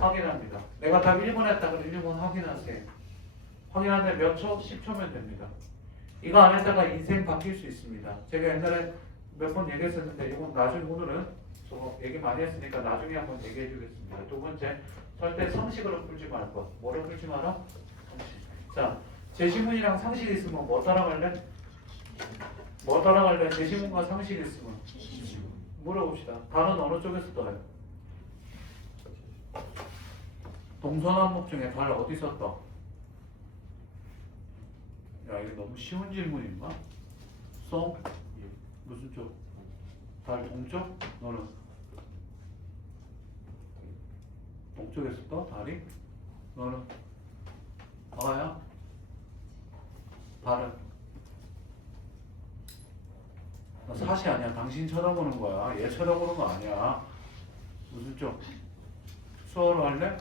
확인합니다. 내가 답 1번 했다 그럼 1번 확인하세요. 확인하는데 몇 초? 10초면 됩니다. 이거 안 했다가 인생 바뀔 수 있습니다. 제가 옛날에 몇 번 얘기했었는데 이건 나중에 오늘은 저거 얘기 많이 했으니까 나중에 한번 얘기해 주겠습니다. 두 번째, 절대 상식으로 풀지 말 것. 뭐로 풀지 마라? 상식. 자, 제시문이랑 상식 있으면 뭐 따라갈래? 뭐 따라갈래? 제시문과 상식 있으면 물어봅시다. 단어는 어느 쪽에서 떠요? 동서남북 중에 달 어디서 떠? 야 이게 너무 쉬운 질문인가? 송? 무슨 쪽? 달 동쪽? 너는? 동쪽에서 떠? 달이? 너는? 아야? 달은? 나 사시 아니야. 당신 쳐다보는 거야. 얘 쳐다보는 거 아니야. 무슨 쪽? 수어로 할래?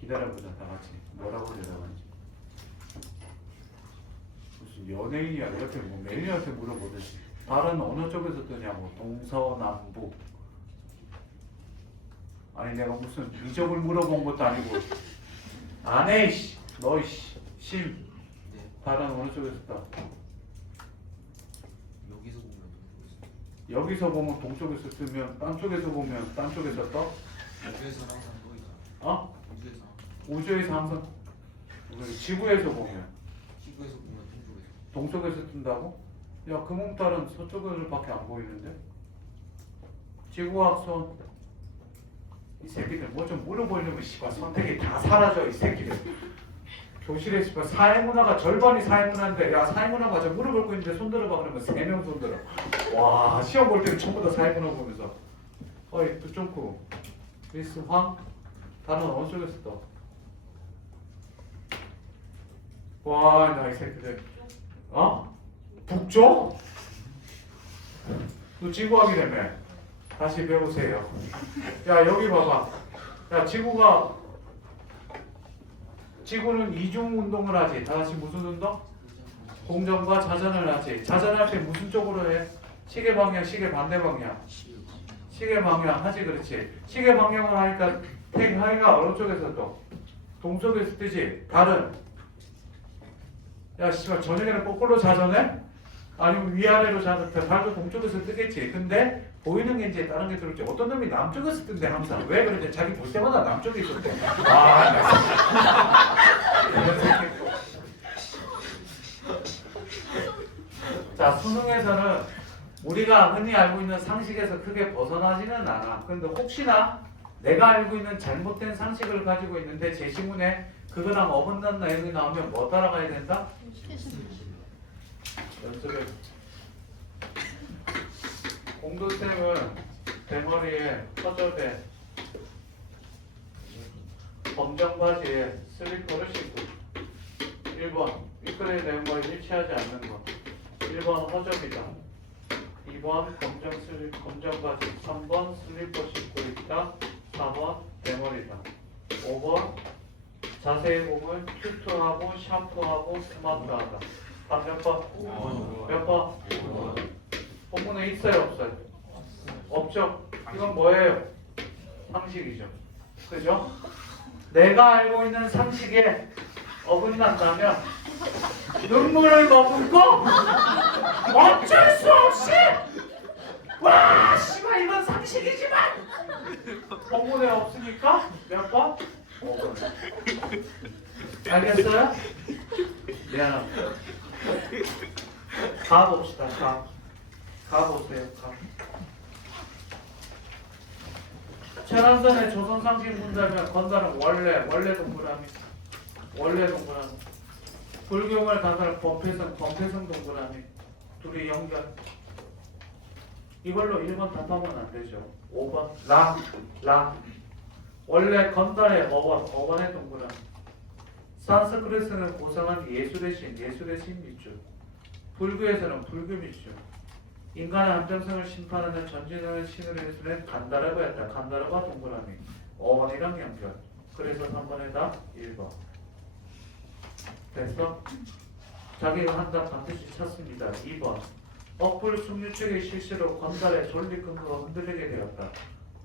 기다려보자 다 같이. 뭐라고 대답하는지. 무슨 연예인이야. 이렇게 뭐 매니저한테 물어보듯이. 달은 어느 쪽에서 뜨냐고. 동서남북. 아니 내가 무슨 미적을 물어본 것도 아니고. 안 해 이씨. 너 이씨. 심. 달은 어느 쪽에서 떠? 여기서 보면 동쪽에서 뜨면 딴 쪽에서 보면 딴 쪽에서 떠? 우주에서 항상 보이죠. 어? 우주에서. 우주에서 항상 지구에서 보면 지구에서 보면 동쪽에서. 동쪽에서 뜬다고? 야 금홍달은 서쪽으로밖에 안 보이는데? 지구학선 이 새끼들 뭐 좀 물어보려면 씨발 선택이 다 사라져 이 새끼들. 교실에 씨발 사회문화가 절반이 사회문화인데 야 사회문화 맞아 물어볼 거 있는데 손 들어봐 그러면 3명 손 들어. 와 시험 볼 때는 전부 다 사회문화 보면서 어이 두쫑쿠 미스 황 다른 어느 쪽에서 떠? 와 나 이 새끼들 어? 북쪽? 너 지구학이라며 다시 배우세요. 야 여기 봐봐. 야 지구는 이중 운동을 하지. 다 같이 무슨 운동? 공전과 자전을 하지. 자전할 때 무슨 쪽으로 해? 시계 방향, 시계 반대 방향. 시계 방향 하지 그렇지. 시계 방향을 하니까 하이가 어느 쪽에서 또? 동쪽에서 뜨지. 달은 야 씨발 저녁에는 거꾸로 자전해? 아니면 위아래로 자전해? 달도 동쪽에서 뜨겠지. 근데 보이는 게 이제 다른 게 들었지. 어떤 놈이 남쪽에서 뜬대 항상. 왜 그러냐? 자기 볼 때마다 남쪽에 있었대. 자 수능에서는 우리가 흔히 알고 있는 상식에서 크게 벗어나지는 않아. 근데 혹시나 내가 알고 있는 잘못된 상식을 가지고 있는데 제시문에 그거랑 어긋난 내용이 나오면 뭐 따라가야 된다? 연습에 공도쌤은 대머리에 서절에 검정 바지에 슬리퍼를 신고 1번 윗글의 내용과 일치하지 않는 것. 1번 허접이다. 2번 검정바지. 3번 슬리퍼 신고 있다. 4번 대머리다. 5번 자세히 보면 큐트하고 샴푸하고 스마트하다. 몇 번? 몇 번? 본문에 있어요 없어요? 없죠? 이건 뭐예요? 상식이죠. 그죠? 내가 알고 있는 상식에 어긋난다면 눈물을 머금고 어쩔 수 없이 와 씨발 이건 상식이지만 본문에 없으니까 몇 번? 5번. 알겠어요? 미안합니다. 가봅시다. 가보세요. 최란선의 조선상식 문자면 건달은 원래 동그라미. 불교를 단단한 범패성 동그라미. 둘이 연결. 이걸로 1번 답하면 안 되죠. 5번 라. 원래 건달의 어원의 동그라미. 산스크리트는 고상한 예술의 신 밑줄. 불교에서는 불교 밑줄. 인간의 안정성을 심판하는 전진하는 신으로 예술은 간다라고였다. 간다라가 동그라미. 어원이랑 연결. 그래서 3번에다 1번. 됐어? 자기가 한다 반드시 찾습니다. 2번. 억불 숙유축의 실시로 건달의 존립 근거가 흔들리게 되었다.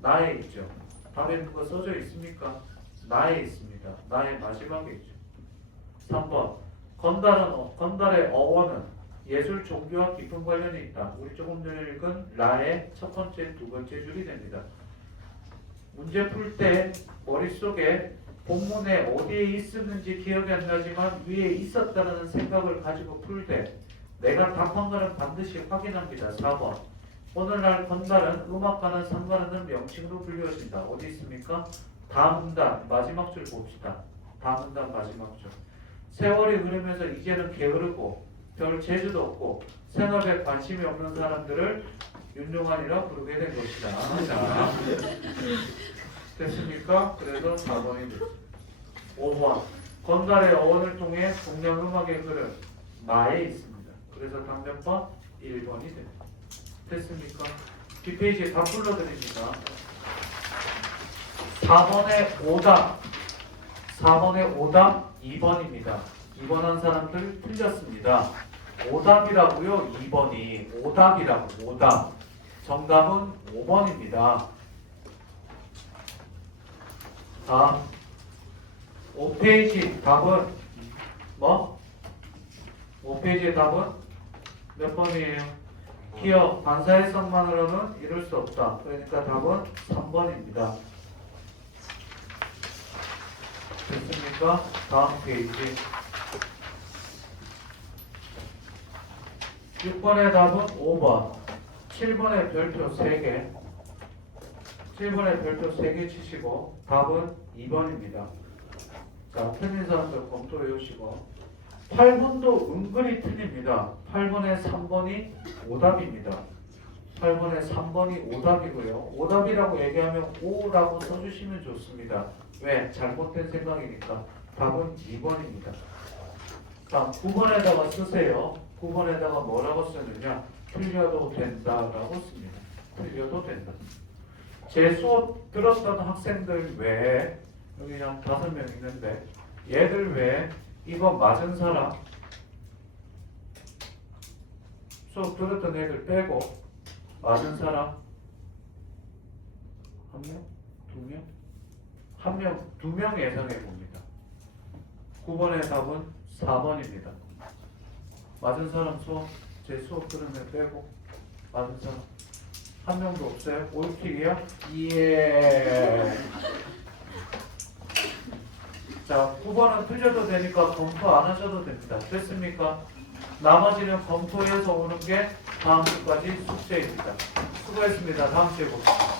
나에 있죠. 답에 누가 써져 있습니까? 나에 있습니다. 나의 마지막에 있죠. 3번. 건달의 어원은 예술 종교와 깊은 관련이 있다. 우리 조금 전에 읽은 라의 첫 번째, 두 번째 줄이 됩니다. 문제 풀 때 머릿속에 본문에 어디에 있었는지 기억이 안 나지만 위에 있었다는 생각을 가지고 풀 때 내가 답한 거는 반드시 확인합니다. 4번. 오늘날 건달은 음악과는 상관없는 명칭으로 불려진다. 어디 있습니까? 다음 문단 마지막 줄 봅시다. 다음 문단 마지막 줄. 세월이 흐르면서 이제는 게으르고 별 재주도 없고 생업에 관심이 없는 사람들을 윤종환이라 부르게 된 것이다. 자, 됐습니까? 그래서 4번이 됐습니다. 5번. 건달의 어원을 통해 동양음악의 흐름 마에 있습니다. 그래서 답 몇 번? 1번이 됩니다. 됐습니까? 뒷페이지에 다 불러드립니다. 4번의 오답 2번입니다. 2번 한 사람들 틀렸습니다. 오답이라고요. 2번이 오답이라고. 오답. 정답은 5번입니다. 다음 5페이지 답은 뭐? 5페이지의 답은 몇 번이에요? 기억, 반사회성만으로는 이룰 수 없다. 그러니까 답은 3번입니다. 됐습니까? 다음 페이지 6번의 답은 5번 7번의 별표 3개 7번의 별표 3개 치시고 답은 2번입니다. 자, 틀린 사람들 검토해 주시고 8번도 은근히 틀립니다. 8번에 3번이 오답입니다. 8번에 3번이 오답이고요. 오답이라고 얘기하면 O라고 써주시면 좋습니다. 왜? 잘못된 생각이니까. 답은 2번입니다. 다음 9번에다가 쓰세요. 9번에다가 뭐라고 쓰느냐? 틀려도 된다라고 씁니다. 틀려도 된다. 제 수업 들었던 학생들 외에 여기 한 5명 있는데 얘들 외에 이거 맞은 사람 수업 들었던 애들 빼고 맞은 사람 한 명? 두 명? 한 명, 2명 예상해 봅니다. 9번의 답은 4번입니다. 맞은 사람 제 수업 들은 애 빼고 맞은 사람 한 명도 없어요? 올킬이요? 예. 자, 9번은 틀려도 되니까 검토 안 하셔도 됩니다. 됐습니까? 나머지는 검토해서 오는 게 다음 주까지 숙제입니다. 수고했습니다. 다음 주에 봅시다.